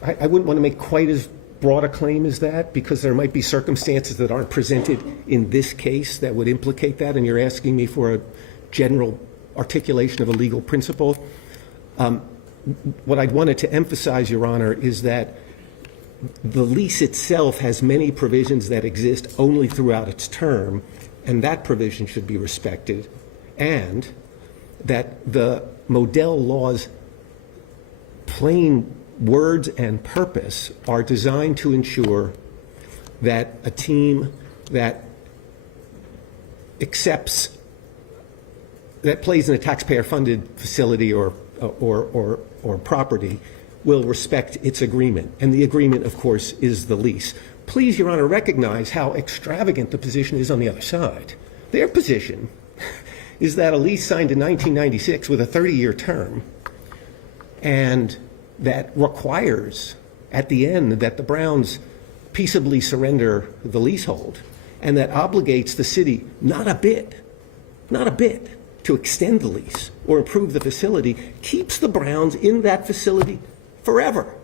I wouldn't want to make quite as broad a claim as that, because there might be circumstances that aren't presented in this case that would implicate that, and you're asking me for a general articulation of a legal principle. What I'd wanted to emphasize, Your Honor, is that the lease itself has many provisions that exist only throughout its term, and that provision should be respected, and that the Modell law's plain words and purpose are designed to ensure that a team that plays in a taxpayer-funded facility or property will respect its agreement. And the agreement, of course, is the lease. Please, Your Honor, recognize how extravagant the position is on the other side. Their position is that a lease signed in 1996 with a 30-year term, and that requires at the end that the Browns peaceably surrender the leasehold, and that obligates the city not a bit to extend the lease or improve the facility, keeps the Browns in that facility forever.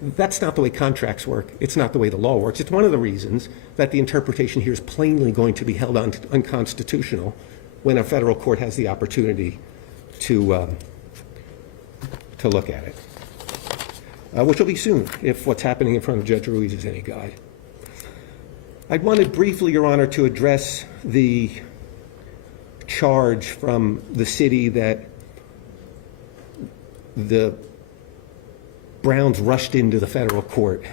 That's not the way contracts work. It's not the way the law works. It's one of the reasons that the interpretation here is plainly going to be held unconstitutional when a federal court has the opportunity to look at it, which will be soon if what's happening in front of Judge Ruiz is any guide. I wanted briefly, Your Honor, to address the charge from the city that the Browns rushed into the federal court.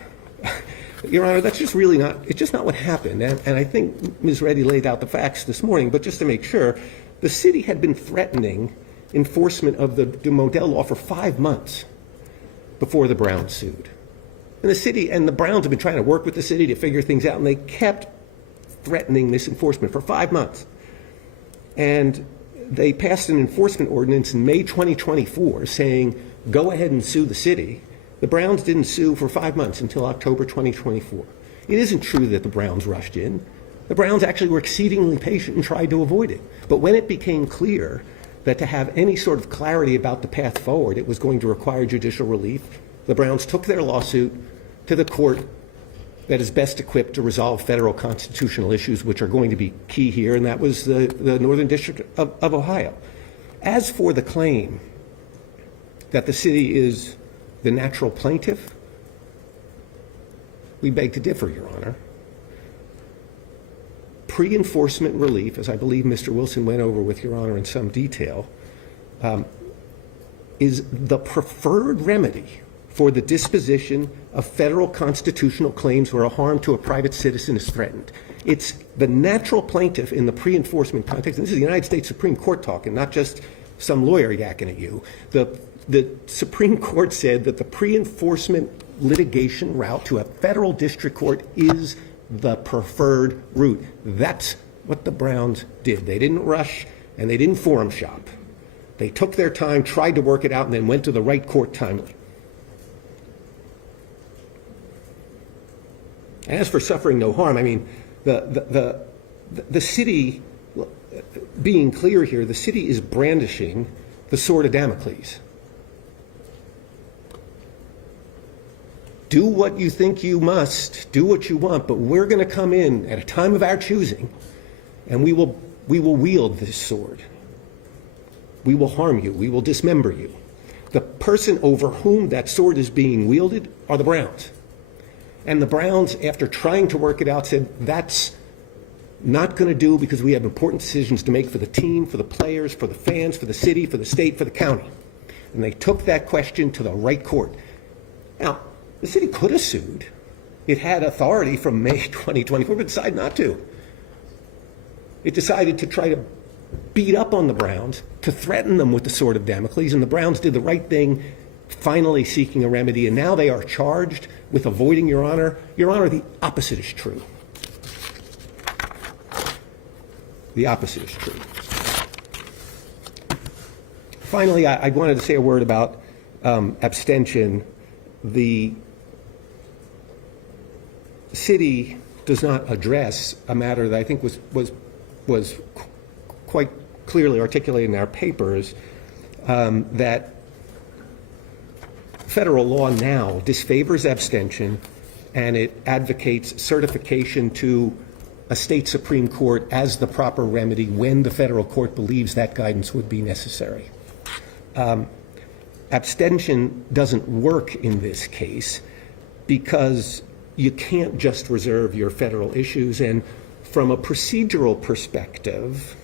Your Honor, that's just really not, it's just not what happened. And I think Ms. Reddy laid out the facts this morning, but just to make sure, the city had been threatening enforcement of the Modell law for 5 months before the Browns sued. And the city and the Browns have been trying to work with the city to figure things out, and they kept threatening this enforcement for 5 months. And they passed an enforcement ordinance in May 2024 saying, go ahead and sue the city. The Browns didn't sue for 5 months until October 2024. It isn't true that the Browns rushed in. The Browns actually were exceedingly patient and tried to avoid it. But when it became clear that to have any sort of clarity about the path forward, it was going to require judicial relief, the Browns took their lawsuit to the court that is best equipped to resolve federal constitutional issues, which are going to be key here, and that was the Northern District of Ohio. As for the claim that the city is the natural plaintiff, we beg to differ, Your Honor. Pre-enforcement relief, as I believe Mr. Wilson went over with Your Honor in some detail, is the preferred remedy for the disposition of federal constitutional claims where a harm to a private citizen is threatened. It's the natural plaintiff in the pre-enforcement context, and this is the United States Supreme Court talking, not just some lawyer yakking at you. The Supreme Court said that the pre-enforcement litigation route to a federal district court is the preferred route. That's what the Browns did. They didn't rush and they didn't forum shop. They took their time, tried to work it out, and then went to the right court timely. As for suffering no harm, I mean, the city, being clear here, the city is brandishing the sword of Damocles. Do what you think you must, do what you want, but we're going to come in at a time of our choosing, and we will wield this sword. We will harm you. We will dismember you. The person over whom that sword is being wielded are the Browns. And the Browns, after trying to work it out, said, that's not going to do because we have important decisions to make for the team, for the players, for the fans, for the city, for the state, for the county. And they took that question to the right court. Now, the city could have sued. It had authority from May 2024, but decided not to. It decided to try to beat up on the Browns, to threaten them with the sword of Damocles, and the Browns did the right thing, finally seeking a remedy, and now they are charged with avoiding Your Honor. Your Honor, the opposite is true. The opposite is true. Finally, I wanted to say a word about abstention. The city does not address a matter that I think was quite clearly articulated in our papers, that federal law now disfavors abstention, and it advocates certification to a state Supreme Court as the proper remedy when the federal court believes that guidance would be necessary. Abstention doesn't work in this case because you can't just reserve your federal issues, and from a procedural perspective,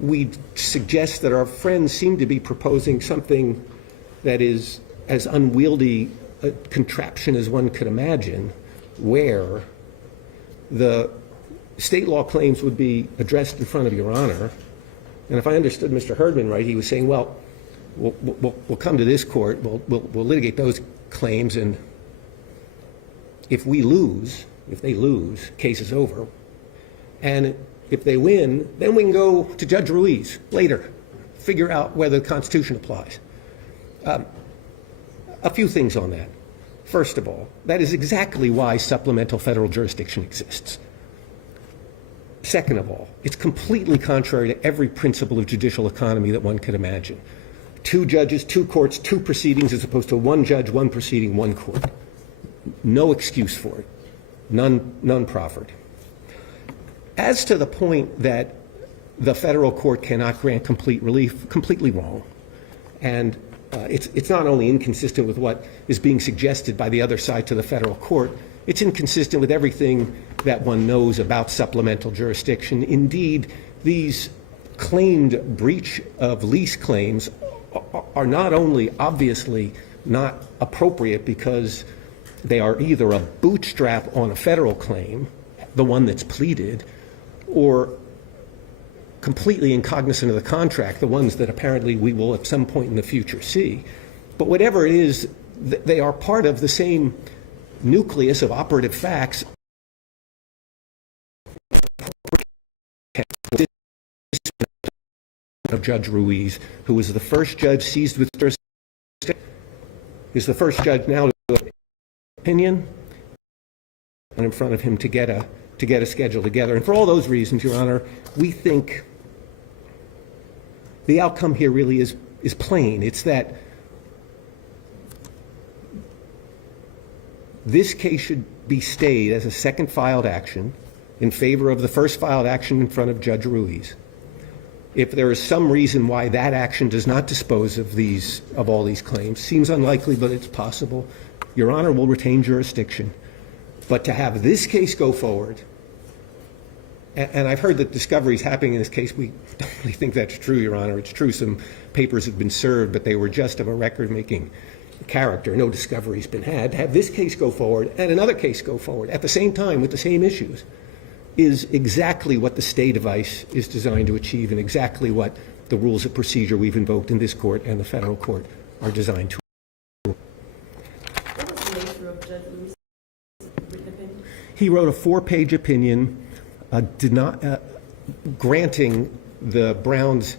we suggest that our friends seem to be proposing something that is as unwieldy a contraption as one could imagine, where the state law claims would be addressed in front of Your Honor. And if I understood Mr. Herdman right, he was saying, well, we'll come to this court, we'll litigate those claims, and if they lose, case is over. And if they win, then we can go to Judge Ruiz later, figure out whether the Constitution applies. A few things on that. First of all, that is exactly why supplemental federal jurisdiction exists. Second of all, it's completely contrary to every principle of judicial economy that one could imagine. 2 judges, 2 courts, 2 proceedings, as opposed to 1 judge, 1 proceeding, 1 court. No excuse for it. None proffered. As to the point that the federal court cannot grant complete relief, completely wrong. And it's not only inconsistent with what is being suggested by the other side to the federal court, it's inconsistent with everything that one knows about supplemental jurisdiction. Indeed, these claimed breach of lease claims are not only obviously not appropriate because they are either a bootstrap on a federal claim, the one that's pleaded, or completely incognizant of the contract, the ones that apparently we will at some point in the future see. But whatever it is, they are part of the same nucleus of operative facts of Judge Ruiz, who was the first judge seized with jurisdiction, is the first judge now to do an opinion, and in front of him to get a schedule together. And for all those reasons, Your Honor, we think the outcome here really is plain. It's that this case should be stayed as a second filed action in favor of the first filed action in front of Judge Ruiz. If there is some reason why that action does not dispose of all these claims, seems unlikely, but it's possible, Your Honor will retain jurisdiction. But to have this case go forward, and I've heard that discovery is happening in this case. We don't really think that's true, Your Honor. It's true some papers have been served, but they were just of a record-making character. No discovery's been had. To have this case go forward and another case go forward at the same time with the same issues is exactly what the stay device is designed to achieve and exactly what the rules of procedure we've invoked in this court and the federal court are designed to. What was the nature of Judge Ruiz's written opinion? He wrote a 4-page opinion granting the Browns'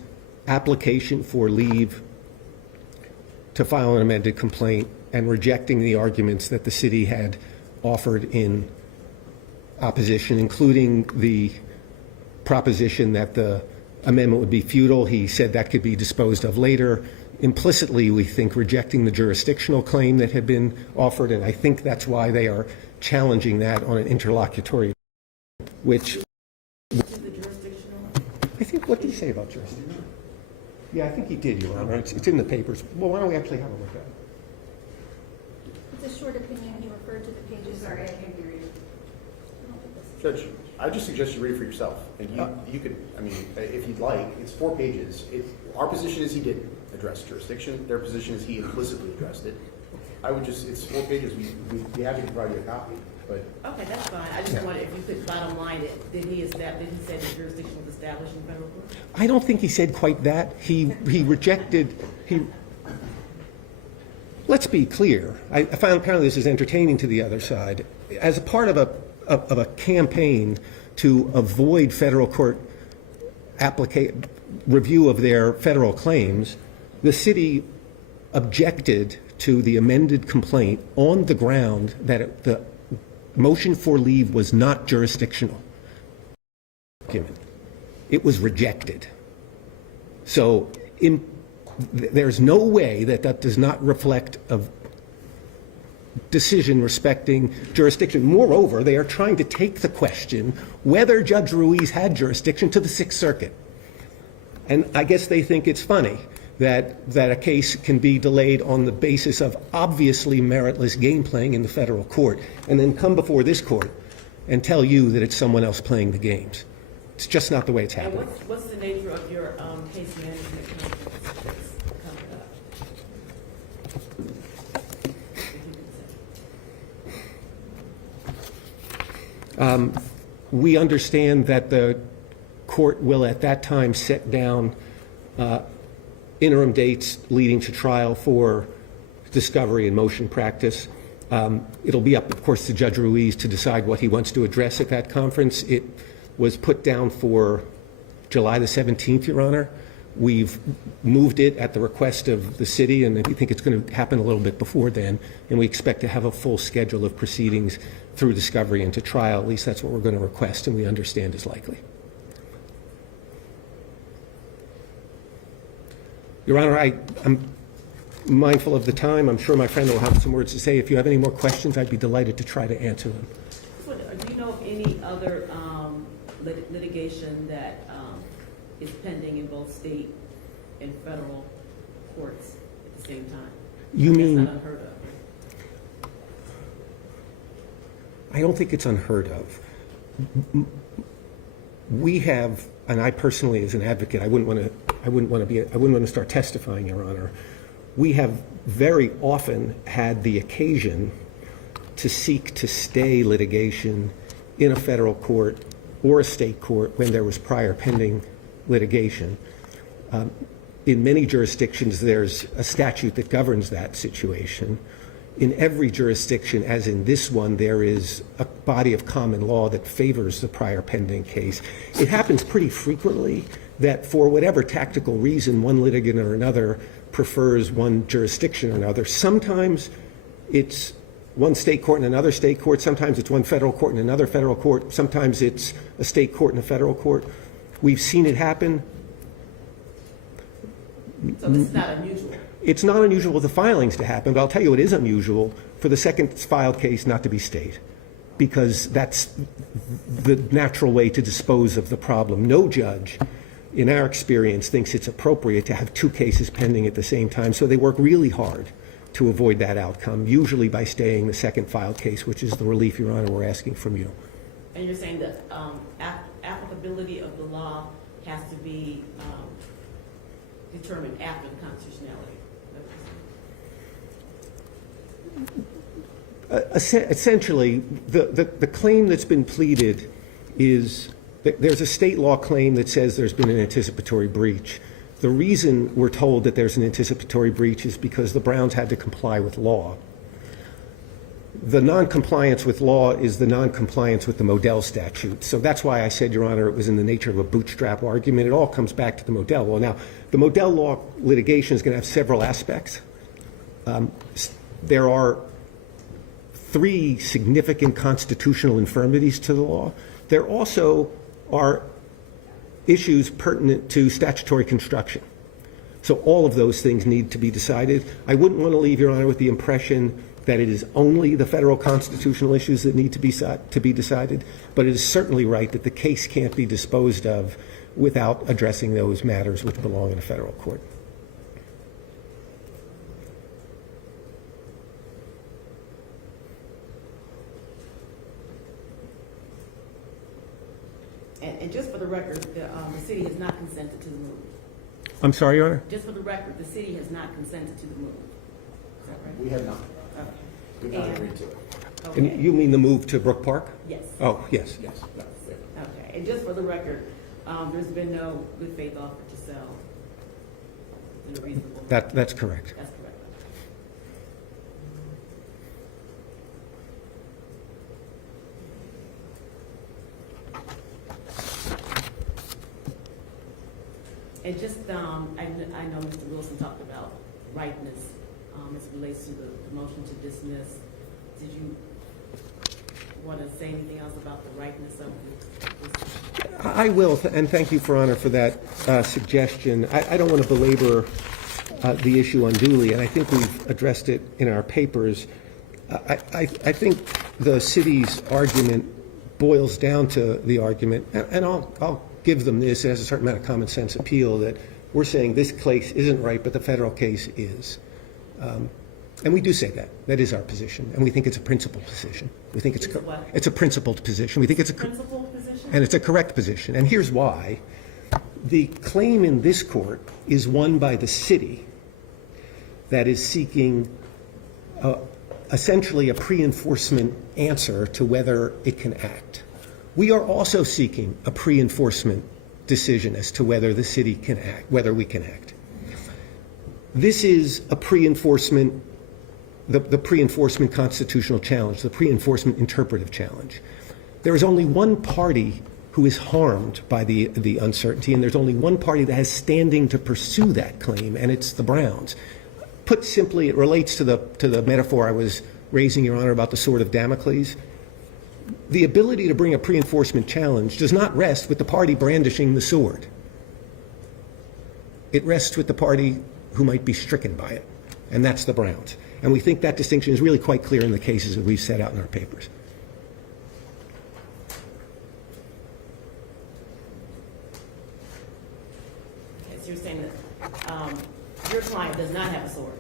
application for leave to file an amended complaint and rejecting the arguments that the city had offered in opposition, including the proposition that the amendment would be futile. He said that could be disposed of later. Implicitly, we think, rejecting the jurisdictional claim that had been offered, and I think that's why they are challenging that on an interlocutory, which I think, what did he say about jurisdiction? Yeah, I think he did, Your Honor. It's in the papers. Well, why don't we actually have a look at it? It's a short opinion. He referred to the pages. Sorry, I can't hear you. Judge, I just suggest you read it for yourself. And you could, I mean, if you'd like, it's 4 pages. Our position is he didn't address jurisdiction. Their position is he implicitly addressed it. I would just, it's 4 pages. We'd be happy to provide you a copy. But Okay, that's fine. I just wondered if you could bottom line it. Did he say the jurisdiction was established in federal court? I don't think he said quite that. He rejected, let's be clear. I found apparently this is entertaining to the other side. As a part of a campaign to avoid federal court review of their federal claims, the city objected to the amended complaint on the ground that the motion for leave was not jurisdictional. It was rejected. So there's no way that does not reflect a decision respecting jurisdiction. Moreover, they are trying to take the question whether Judge Ruiz had jurisdiction to the Sixth Circuit. And I guess they think it's funny that a case can be delayed on the basis of obviously meritless game playing in the federal court and then come before this court and tell you that it's someone else playing the games. It's just not the way it's happening. And what's the nature of your case management conference coming up? We understand that the court will at that time set down interim dates leading to trial for discovery and motion practice. It'll be up, of course, to Judge Ruiz to decide what he wants to address at that conference. It was put down for July the 17th, Your Honor. We've moved it at the request of the city, and we think it's going to happen a little bit before then, and we expect to have a full schedule of proceedings through discovery into trial. At least that's what we're going to request, and we understand is likely. Your Honor, I'm mindful of the time. I'm sure my friend will have some words to say. If you have any more questions, I'd be delighted to try to answer them. Do you know of any other litigation that is pending in both state and federal courts at the same time? You mean? That's not unheard of. I don't think it's unheard of. We have, and I personally, as an advocate, I wouldn't want to start testifying, Your Honor. We have very often had the occasion to seek to stay litigation in a federal court or a state court when there was prior pending litigation. In many jurisdictions, there's a statute that governs that situation. In every jurisdiction, as in this one, there is a body of common law that favors the prior pending case. It happens pretty frequently that for whatever tactical reason, one litigant or another prefers one jurisdiction or another. Sometimes it's one state court and another state court. Sometimes it's one federal court and another federal court. Sometimes it's a state court and a federal court. We've seen it happen. So this is not unusual? It's not unusual for the filings to happen, but I'll tell you it is unusual for the second filed case not to be stayed, because that's the natural way to dispose of the problem. No judge, in our experience, thinks it's appropriate to have two cases pending at the same time, so they work really hard to avoid that outcome, usually by staying the second filed case, which is the relief, Your Honor, we're asking from you. And you're saying that applicability of the law has to be determined after the constitutionality? Essentially, the claim that's been pleaded is that there's a state law claim that says there's been an anticipatory breach. The reason we're told that there's an anticipatory breach is because the Browns had to comply with law. The noncompliance with law is the noncompliance with the Modell statute. So that's why I said, Your Honor, it was in the nature of a bootstrap argument. It all comes back to the Modell law. Now, the Modell law litigation is going to have several aspects. There are three significant constitutional infirmities to the law. There also are issues pertinent to statutory construction. So all of those things need to be decided. I wouldn't want to leave, Your Honor, with the impression that it is only the federal constitutional issues that need to be decided, but it is certainly right that the case can't be disposed of without addressing those matters which belong in a federal court. And just for the record, the city has not consented to the move. I'm sorry, Your Honor? Just for the record, the city has not consented to the move. Is that right? We have not. Okay. We've not agreed to it. And Okay. you mean the move to Brook Park? Yes. Oh, yes. Yes. Okay, and just for the record, there's been no good faith offer to sell in a reasonable. That's correct. That's correct. And just, I know Mr. Wilson talked about ripeness as it relates to the motion to dismiss. Did you want to say anything else about the ripeness of this? I will, and thank you, Your Honor, for that suggestion. I don't want to belabor the issue unduly, and I think we've addressed it in our papers. I think the city's argument boils down to the argument, and I'll give them this. It has a certain amount of common sense appeal that we're saying this case isn't right, but the federal case is. And we do say that. That is our position, and we think it's a principled position. We think it's a principled position. We think it's a principled position, and it's a correct position. And here's why: the claim in this court is won by the city that is seeking essentially a pre-enforcement answer to whether it can act. We are also seeking a pre-enforcement decision as to whether the city can act, whether we can act. This is a pre-enforcement, the pre-enforcement constitutional challenge, the pre-enforcement interpretive challenge. There is only one party who is harmed by the uncertainty, and there's only one party that has standing to pursue that claim, and it's the Browns. Put simply, it relates to the metaphor I was raising, Your Honor, about the sword of Damocles. The ability to bring a pre-enforcement challenge does not rest with the party brandishing the sword. It rests with the party who might be stricken by it, and that's the Browns. And we think that distinction is really quite clear in the cases that we've set out in our papers. Okay, so you're saying that your client does not have a sword?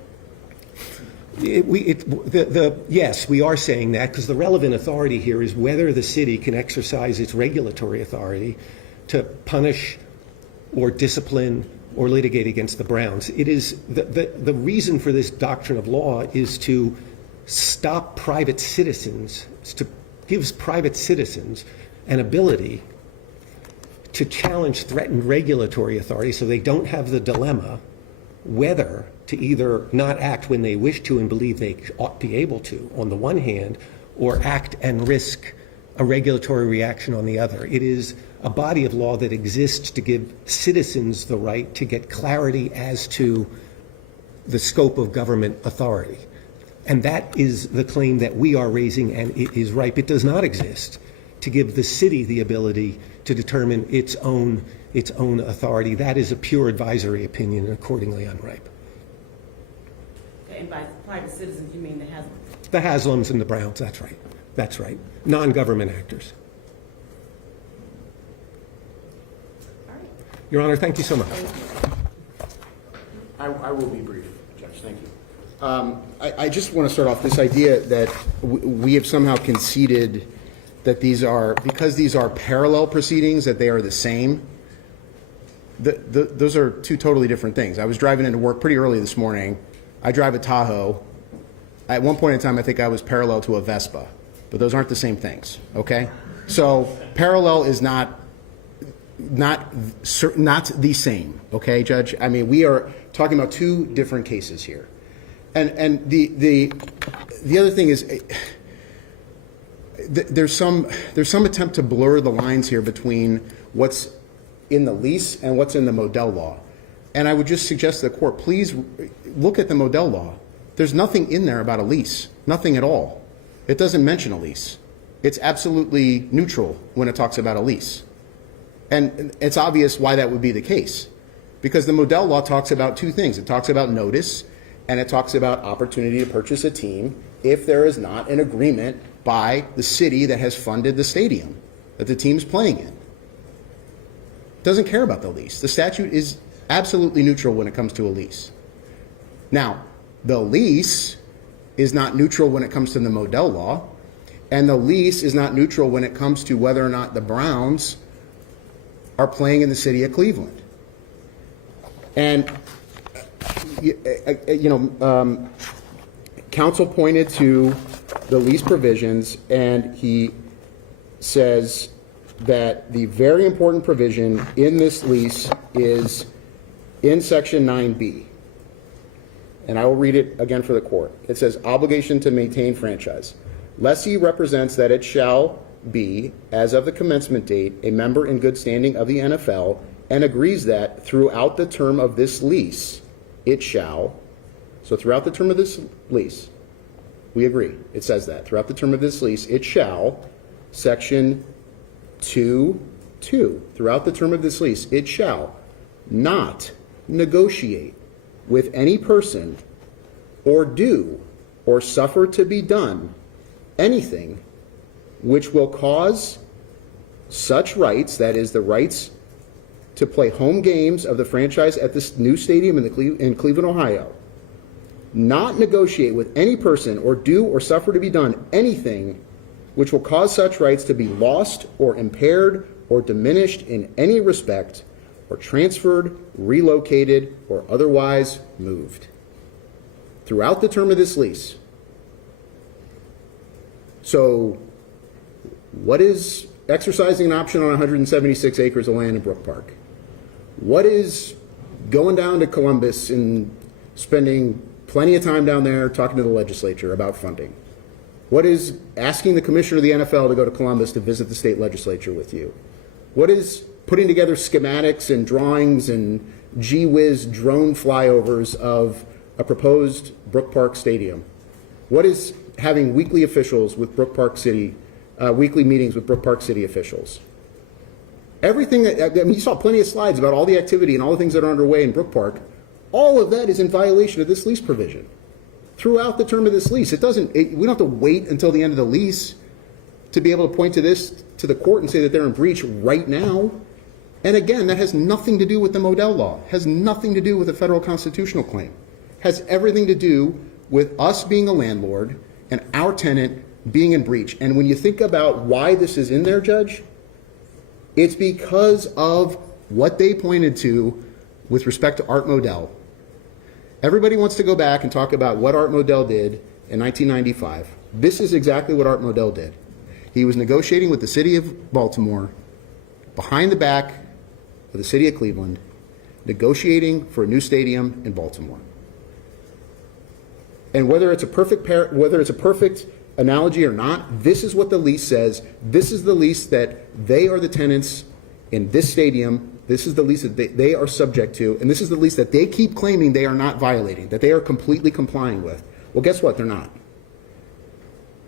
Yes, we are saying that because the relevant authority here is whether the city can exercise its regulatory authority to punish or discipline or litigate against the Browns. It is the reason for this doctrine of law is to stop private citizens, gives private citizens an ability to challenge threatened regulatory authority so they don't have the dilemma whether to either not act when they wish to and believe they ought to be able to, on the one hand, or act and risk a regulatory reaction on the other. It is a body of law that exists to give citizens the right to get clarity as to the scope of government authority. And that is the claim that we are raising, and it is ripe. It does not exist to give the city the ability to determine its own authority. That is a pure advisory opinion and accordingly unripe. Okay, and by private citizens, you mean the Haslams? The Haslams and the Browns, that's right. That's right. Non-government actors. All right. Your Honor, thank you so much. I will be brief, Judge. Thank you. I just want to start off this idea that we have somehow conceded that because these are parallel proceedings, that they are the same. Those are two totally different things. I was driving into work pretty early this morning. I drive a Tahoe. At one point in time, I think I was parallel to a Vespa, but those aren't the same things, okay? So parallel is not the same, okay, Judge? I mean, we are talking about two different cases here. And the other thing is, there's some attempt to blur the lines here between what's in the lease and what's in the Modell law. And I would just suggest to the court, please look at the Modell law. There's nothing in there about a lease, nothing at all. It doesn't mention a lease. It's absolutely neutral when it talks about a lease. And it's obvious why that would be the case, because the Modell law talks about two things. It talks about notice, and it talks about opportunity to purchase a team if there is not an agreement by the city that has funded the stadium that the team's playing in. It doesn't care about the lease. The statute is absolutely neutral when it comes to a lease. Now, the lease is not neutral when it comes to the Modell law, and the lease is not neutral when it comes to whether or not the Browns are playing in the city of Cleveland. And, counsel pointed to the lease provisions, and he says that the very important provision in this lease is in Section 9B. And I will read it again for the court. It says, obligation to maintain franchise. Lessee represents that it shall be, as of the commencement date, a member in good standing of the NFL, and agrees that throughout the term of this lease, it shall, so throughout the term of this lease, we agree, it says that, throughout the term of this lease, it shall, Section 2.2, throughout the term of this lease, it shall not negotiate with any person or do or suffer to be done anything which will cause such rights, that is, the rights to play home games of the franchise at this new stadium in Cleveland, Ohio, not negotiate with any person or do or suffer to be done anything which will cause such rights to be lost or impaired or diminished in any respect, or transferred, relocated, or otherwise moved. Throughout the term of this lease. So, what is exercising an option on 176 acres of land in Brook Park? What is going down to Columbus and spending plenty of time down there talking to the legislature about funding? What is asking the commissioner of the NFL to go to Columbus to visit the state legislature with you? What is putting together schematics and drawings and gee whiz drone flyovers of a proposed Brook Park Stadium? What is having weekly officials with Brook Park City, weekly meetings with Brook Park City officials? Everything that, I mean, you saw plenty of slides about all the activity and all the things that are underway in Brook Park. All of that is in violation of this lease provision. Throughout the term of this lease, we don't have to wait until the end of the lease to be able to point to this to the court and say that they're in breach right now. And again, that has nothing to do with the Modell law, has nothing to do with a federal constitutional claim, has everything to do with us being a landlord and our tenant being in breach. And when you think about why this is in there, Judge, it's because of what they pointed to with respect to Art Modell. Everybody wants to go back and talk about what Art Modell did in 1995. This is exactly what Art Modell did. He was negotiating with the city of Baltimore behind the back of the city of Cleveland, negotiating for a new stadium in Baltimore. And whether it's a perfect analogy or not, this is what the lease says. This is the lease that they are the tenants in this stadium. This is the lease that they are subject to, and this is the lease that they keep claiming they are not violating, that they are completely complying with. Well, guess what? They're not.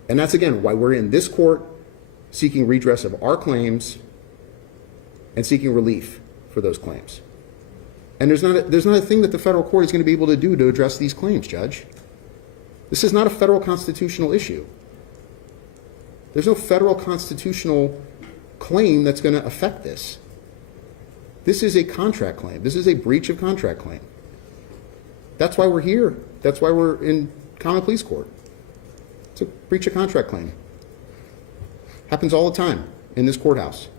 And that's, again, why we're in this court seeking redress of our claims and seeking relief for those claims. And there's not a thing that the federal court is going to be able to do to address these claims, Judge. This is not a federal constitutional issue. There's no federal constitutional claim that's going to affect this. This is a contract claim. This is a breach of contract claim. That's why we're here. That's why we're in common pleas court. It's a breach of contract claim. Happens all the time in this courthouse.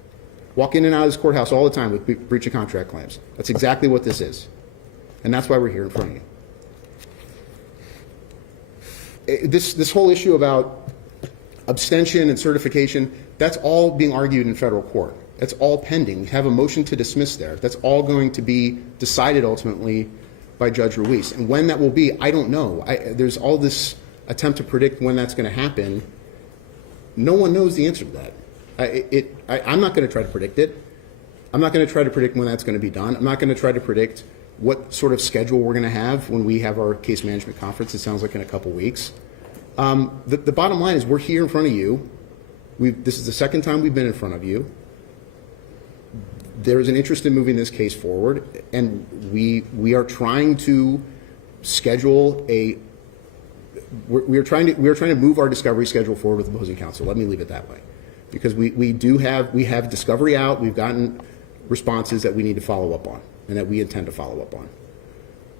Walk in and out of this courthouse all the time with breach of contract claims. That's exactly what this is. And that's why we're here in front of you. This whole issue about abstention and certification, that's all being argued in federal court. That's all pending. We have a motion to dismiss there. That's all going to be decided ultimately by Judge Ruiz. And when that will be, I don't know. There's all this attempt to predict when that's going to happen. No one knows the answer to that. I'm not going to try to predict it. I'm not going to try to predict when that's going to be done. I'm not going to try to predict what sort of schedule we're going to have when we have our case management conference. It sounds like in a couple weeks. The bottom line is we're here in front of you. This is the second time we've been in front of you. There is an interest in moving this case forward, and we are trying to schedule we are trying to move our discovery schedule forward with opposing counsel. Let me leave it that way, because we have discovery out. We've gotten responses that we need to follow up on, and that we intend to follow up on.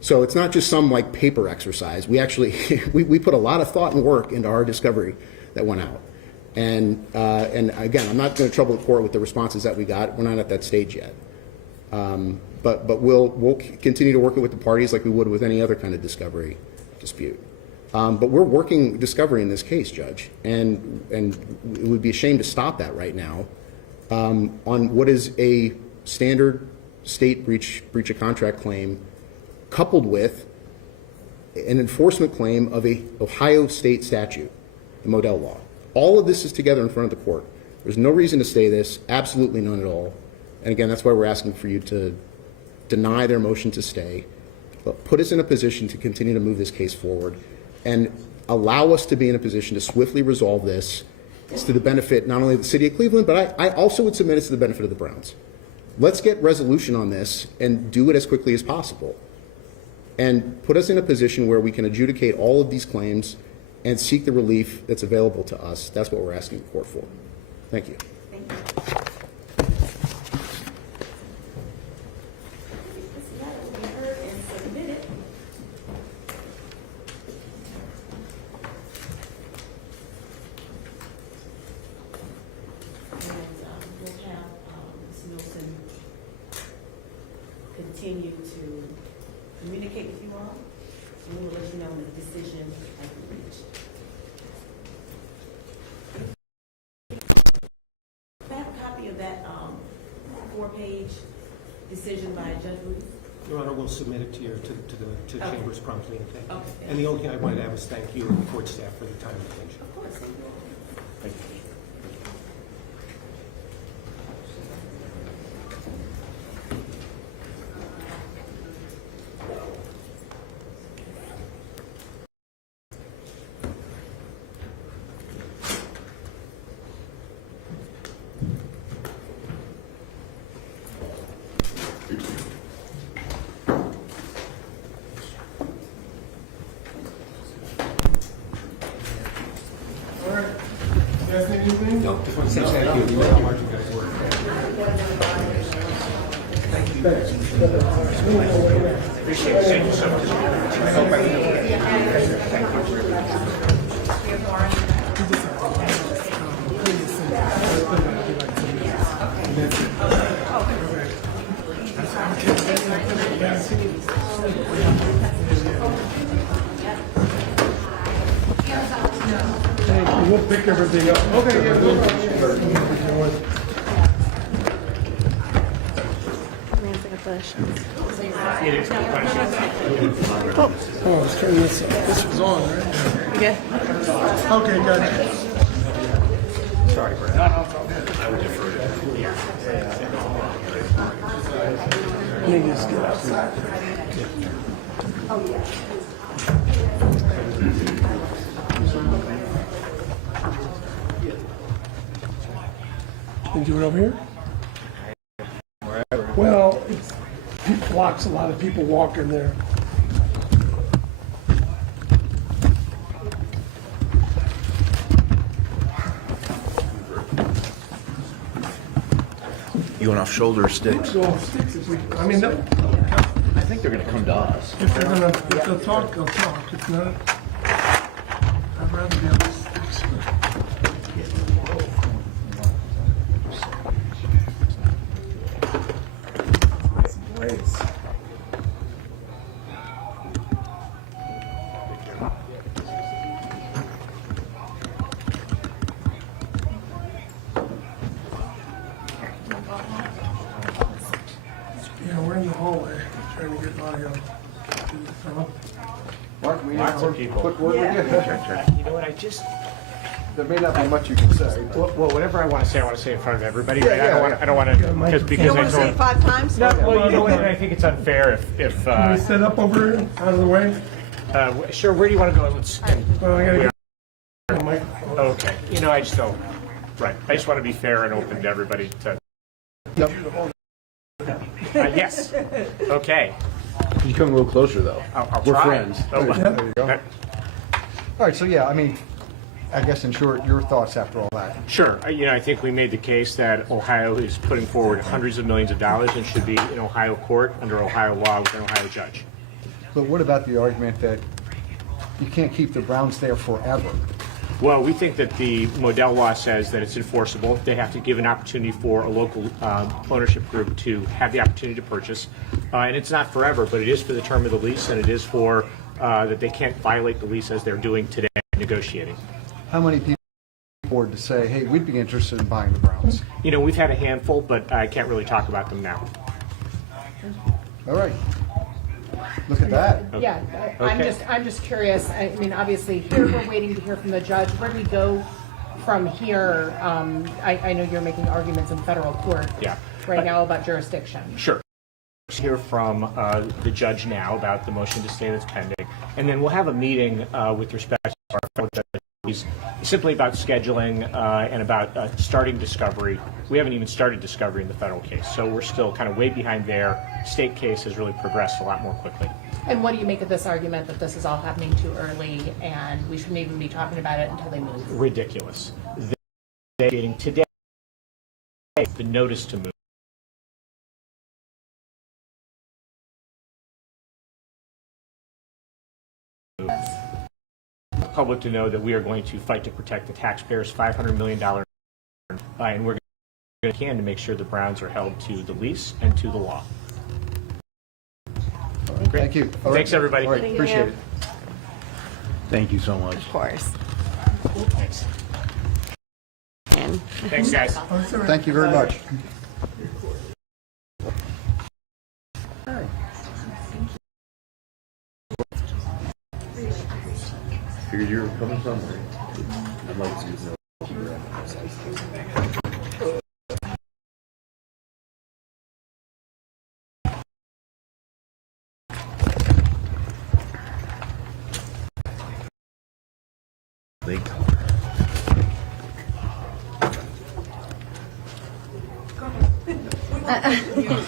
So it's not just some like paper exercise. We actually we put a lot of thought and work into our discovery that went out. And again, I'm not going to trouble the court with the responses that we got. We're not at that stage yet. But we'll continue to work it with the parties like we would with any other kind of discovery dispute. But we're working discovery in this case, Judge, and it would be a shame to stop that right now on what is a standard state breach of contract claim, coupled with an enforcement claim of a Ohio state statute, the Modell law. All of this is together in front of the court. There's no reason to stay this, absolutely none at all. And again, that's why we're asking for you to deny their motion to stay, but put us in a position to continue to move this case forward and allow us to be in a position to swiftly resolve this. It's to the benefit not only of the city of Cleveland, but I also would submit it's to the benefit of the Browns. Let's get resolution on this and do it as quickly as possible, and put us in a position where we can adjudicate all of these claims and seek the relief that's available to us. That's what we're asking the court for. Thank you. Thank you. This matter will be heard and submitted. And we'll have Ms. Wilson continue to communicate with you all, and we will let you know when the decision has been reached. I have a copy of that 4-page decision by Judge Ruiz. Your Honor, we'll submit it to the Okay. chambers promptly, okay? Okay. And the only thing I wanted to have is thank you and the court staff for the time and attention. Of course. Thank you. All right. You guys need anything? No, just want to say thank you. How much you guys work. Hey, we'll pick everything up. Okay, yeah, no problem. Oh, let's turn this up. This was on, right? Yeah. Okay, gotcha. Sorry, Brad. I would defer to Let me just get up. Can you do it over here? Well, it blocks a lot of people walking there. You want off shoulder sticks? Go off sticks if we, I mean, no, I think they're gonna come to us. if they'll talk, they'll talk. If not, I'd rather be on the sticks. Yeah, we're in the hallway trying to get audio. Mark, we have a quick word with you. You know what, I just, There may not be much you can say. well, whatever I want to say in front of everybody. Yeah, right? yeah, I don't want to, because I told. 5 times? No, well, you know what, I think it's unfair if, Can we set up over here, out of the way? sure, where do you want to go? Let's, Well, I gotta get the microphone. okay, you know, I just don't, right, I just want to be fair and open to everybody to, yes, okay. You come a little closer, though. I'll We're try. friends. Oh, There you go. okay. All right, so yeah, I mean, I guess in short, your thoughts after all that. Sure. You know, I think we made the case that Ohio is putting forward hundreds of millions of dollars and should be in Ohio court under Ohio law with an Ohio judge. But what about the argument that you can't keep the Browns there forever? Well, we think that the Modell law says that it's enforceable. They have to give an opportunity for a local ownership group to have the opportunity to purchase. And it's not forever, but it is for the term of the lease, and it is for that they can't violate the lease as they're doing today, negotiating. How many people board to say, hey, we'd be interested in buying the Browns? You know, we've had a handful, but I can't really talk about them now. All right. Look at that. Yeah, I'm just curious, I mean, obviously, here we're waiting to hear from the judge, where do we go from here? I know you're making arguments in federal court Yeah. right now about jurisdiction. Sure. Hear from the judge now about the motion to stay that's pending, and then we'll have a meeting with respect to our federal judges, simply about scheduling and about starting discovery. We haven't even started discovery in the federal case, so we're still kind of way behind there. State case has really progressed a lot more quickly. And what do you make of this argument that this is all happening too early and we shouldn't even be talking about it until they move? Ridiculous. They're getting today the notice to move. Public to know that we are going to fight to protect the taxpayers' $500 million, and we're going to make sure the Browns are held to the lease and to the law. Thank you. All right. Thanks, everybody. All right, Thank appreciate you. it. Thank you so much. Of course. Thanks. And Thanks, guys. Thank you very much. Coming somewhere. I'd like to know.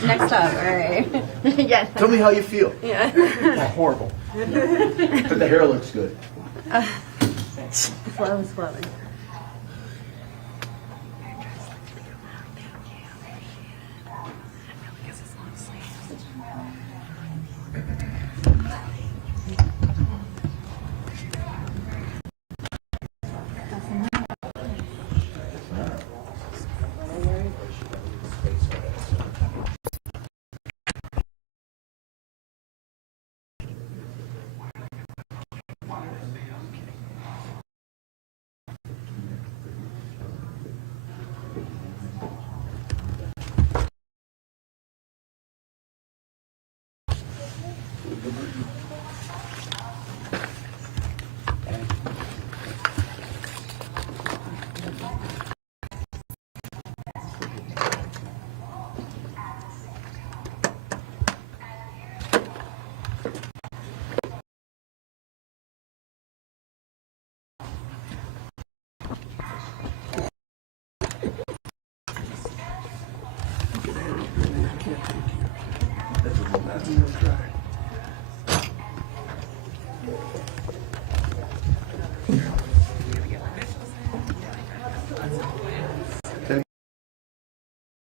Next up, all right. Yeah. Tell me how you feel. Yeah. Oh, horrible. But the hair looks good. Flowing.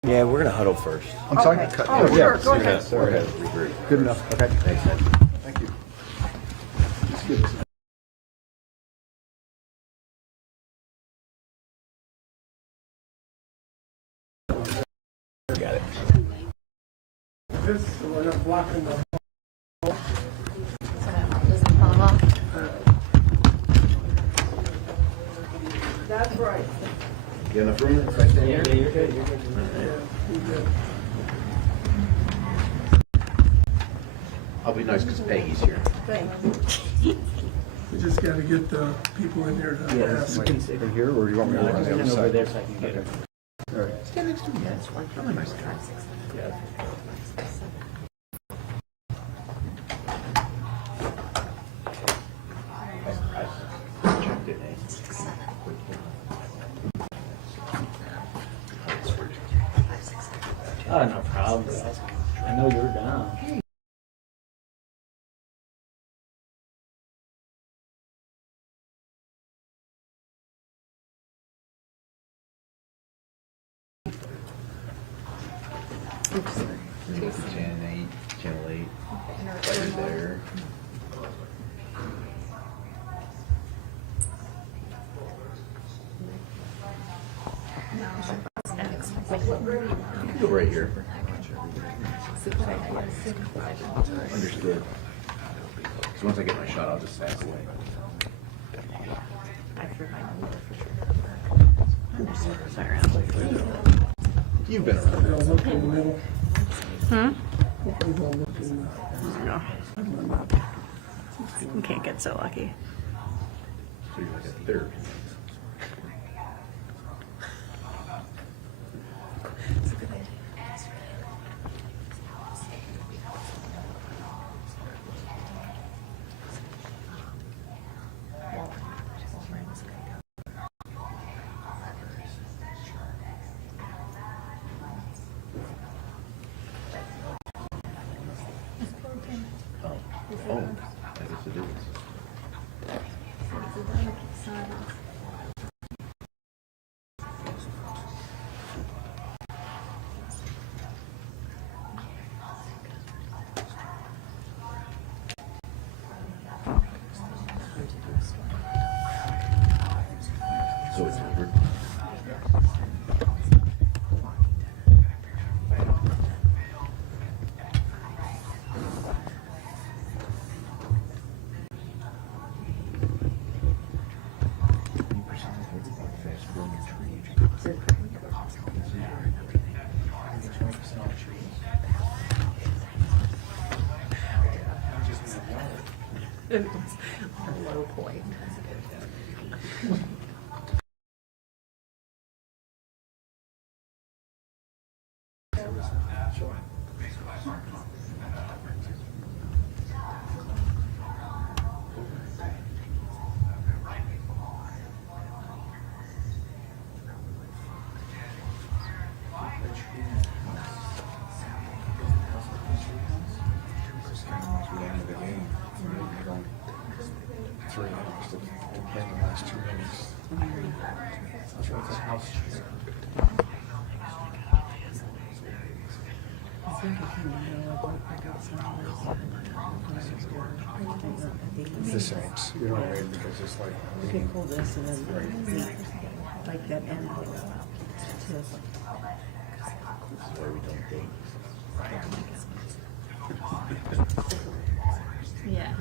Yeah, we're gonna huddle first. I'm sorry? Okay. Cut. Oh, Yeah, sure, go ahead. We're gonna regroup. Good enough, okay. Thanks, man. Thank you. It's good. Got it. This, we're not blocking the. That's right. You enough room right there? Yeah, you're good. I'll be nice because Peggy's here. We just gotta get the people in here to ask. Over here, or do you want me to on the other Over side? there so I can get it. All right. Stand next to me. Yeah, it's fine. I'm a nice guy. Oh, no problem. I know you're down. Channel 8. Right there. Go right here. Understood. So once I get my shot, I'll just step away. You've been around. We'll look in the middle. We'll go look in the. You can't get so lucky. So you're like a third. Oh, I guess it is. So it's over. It was a low point. The same. We don't wait because it's like. We can pull this and then like that end. Yeah.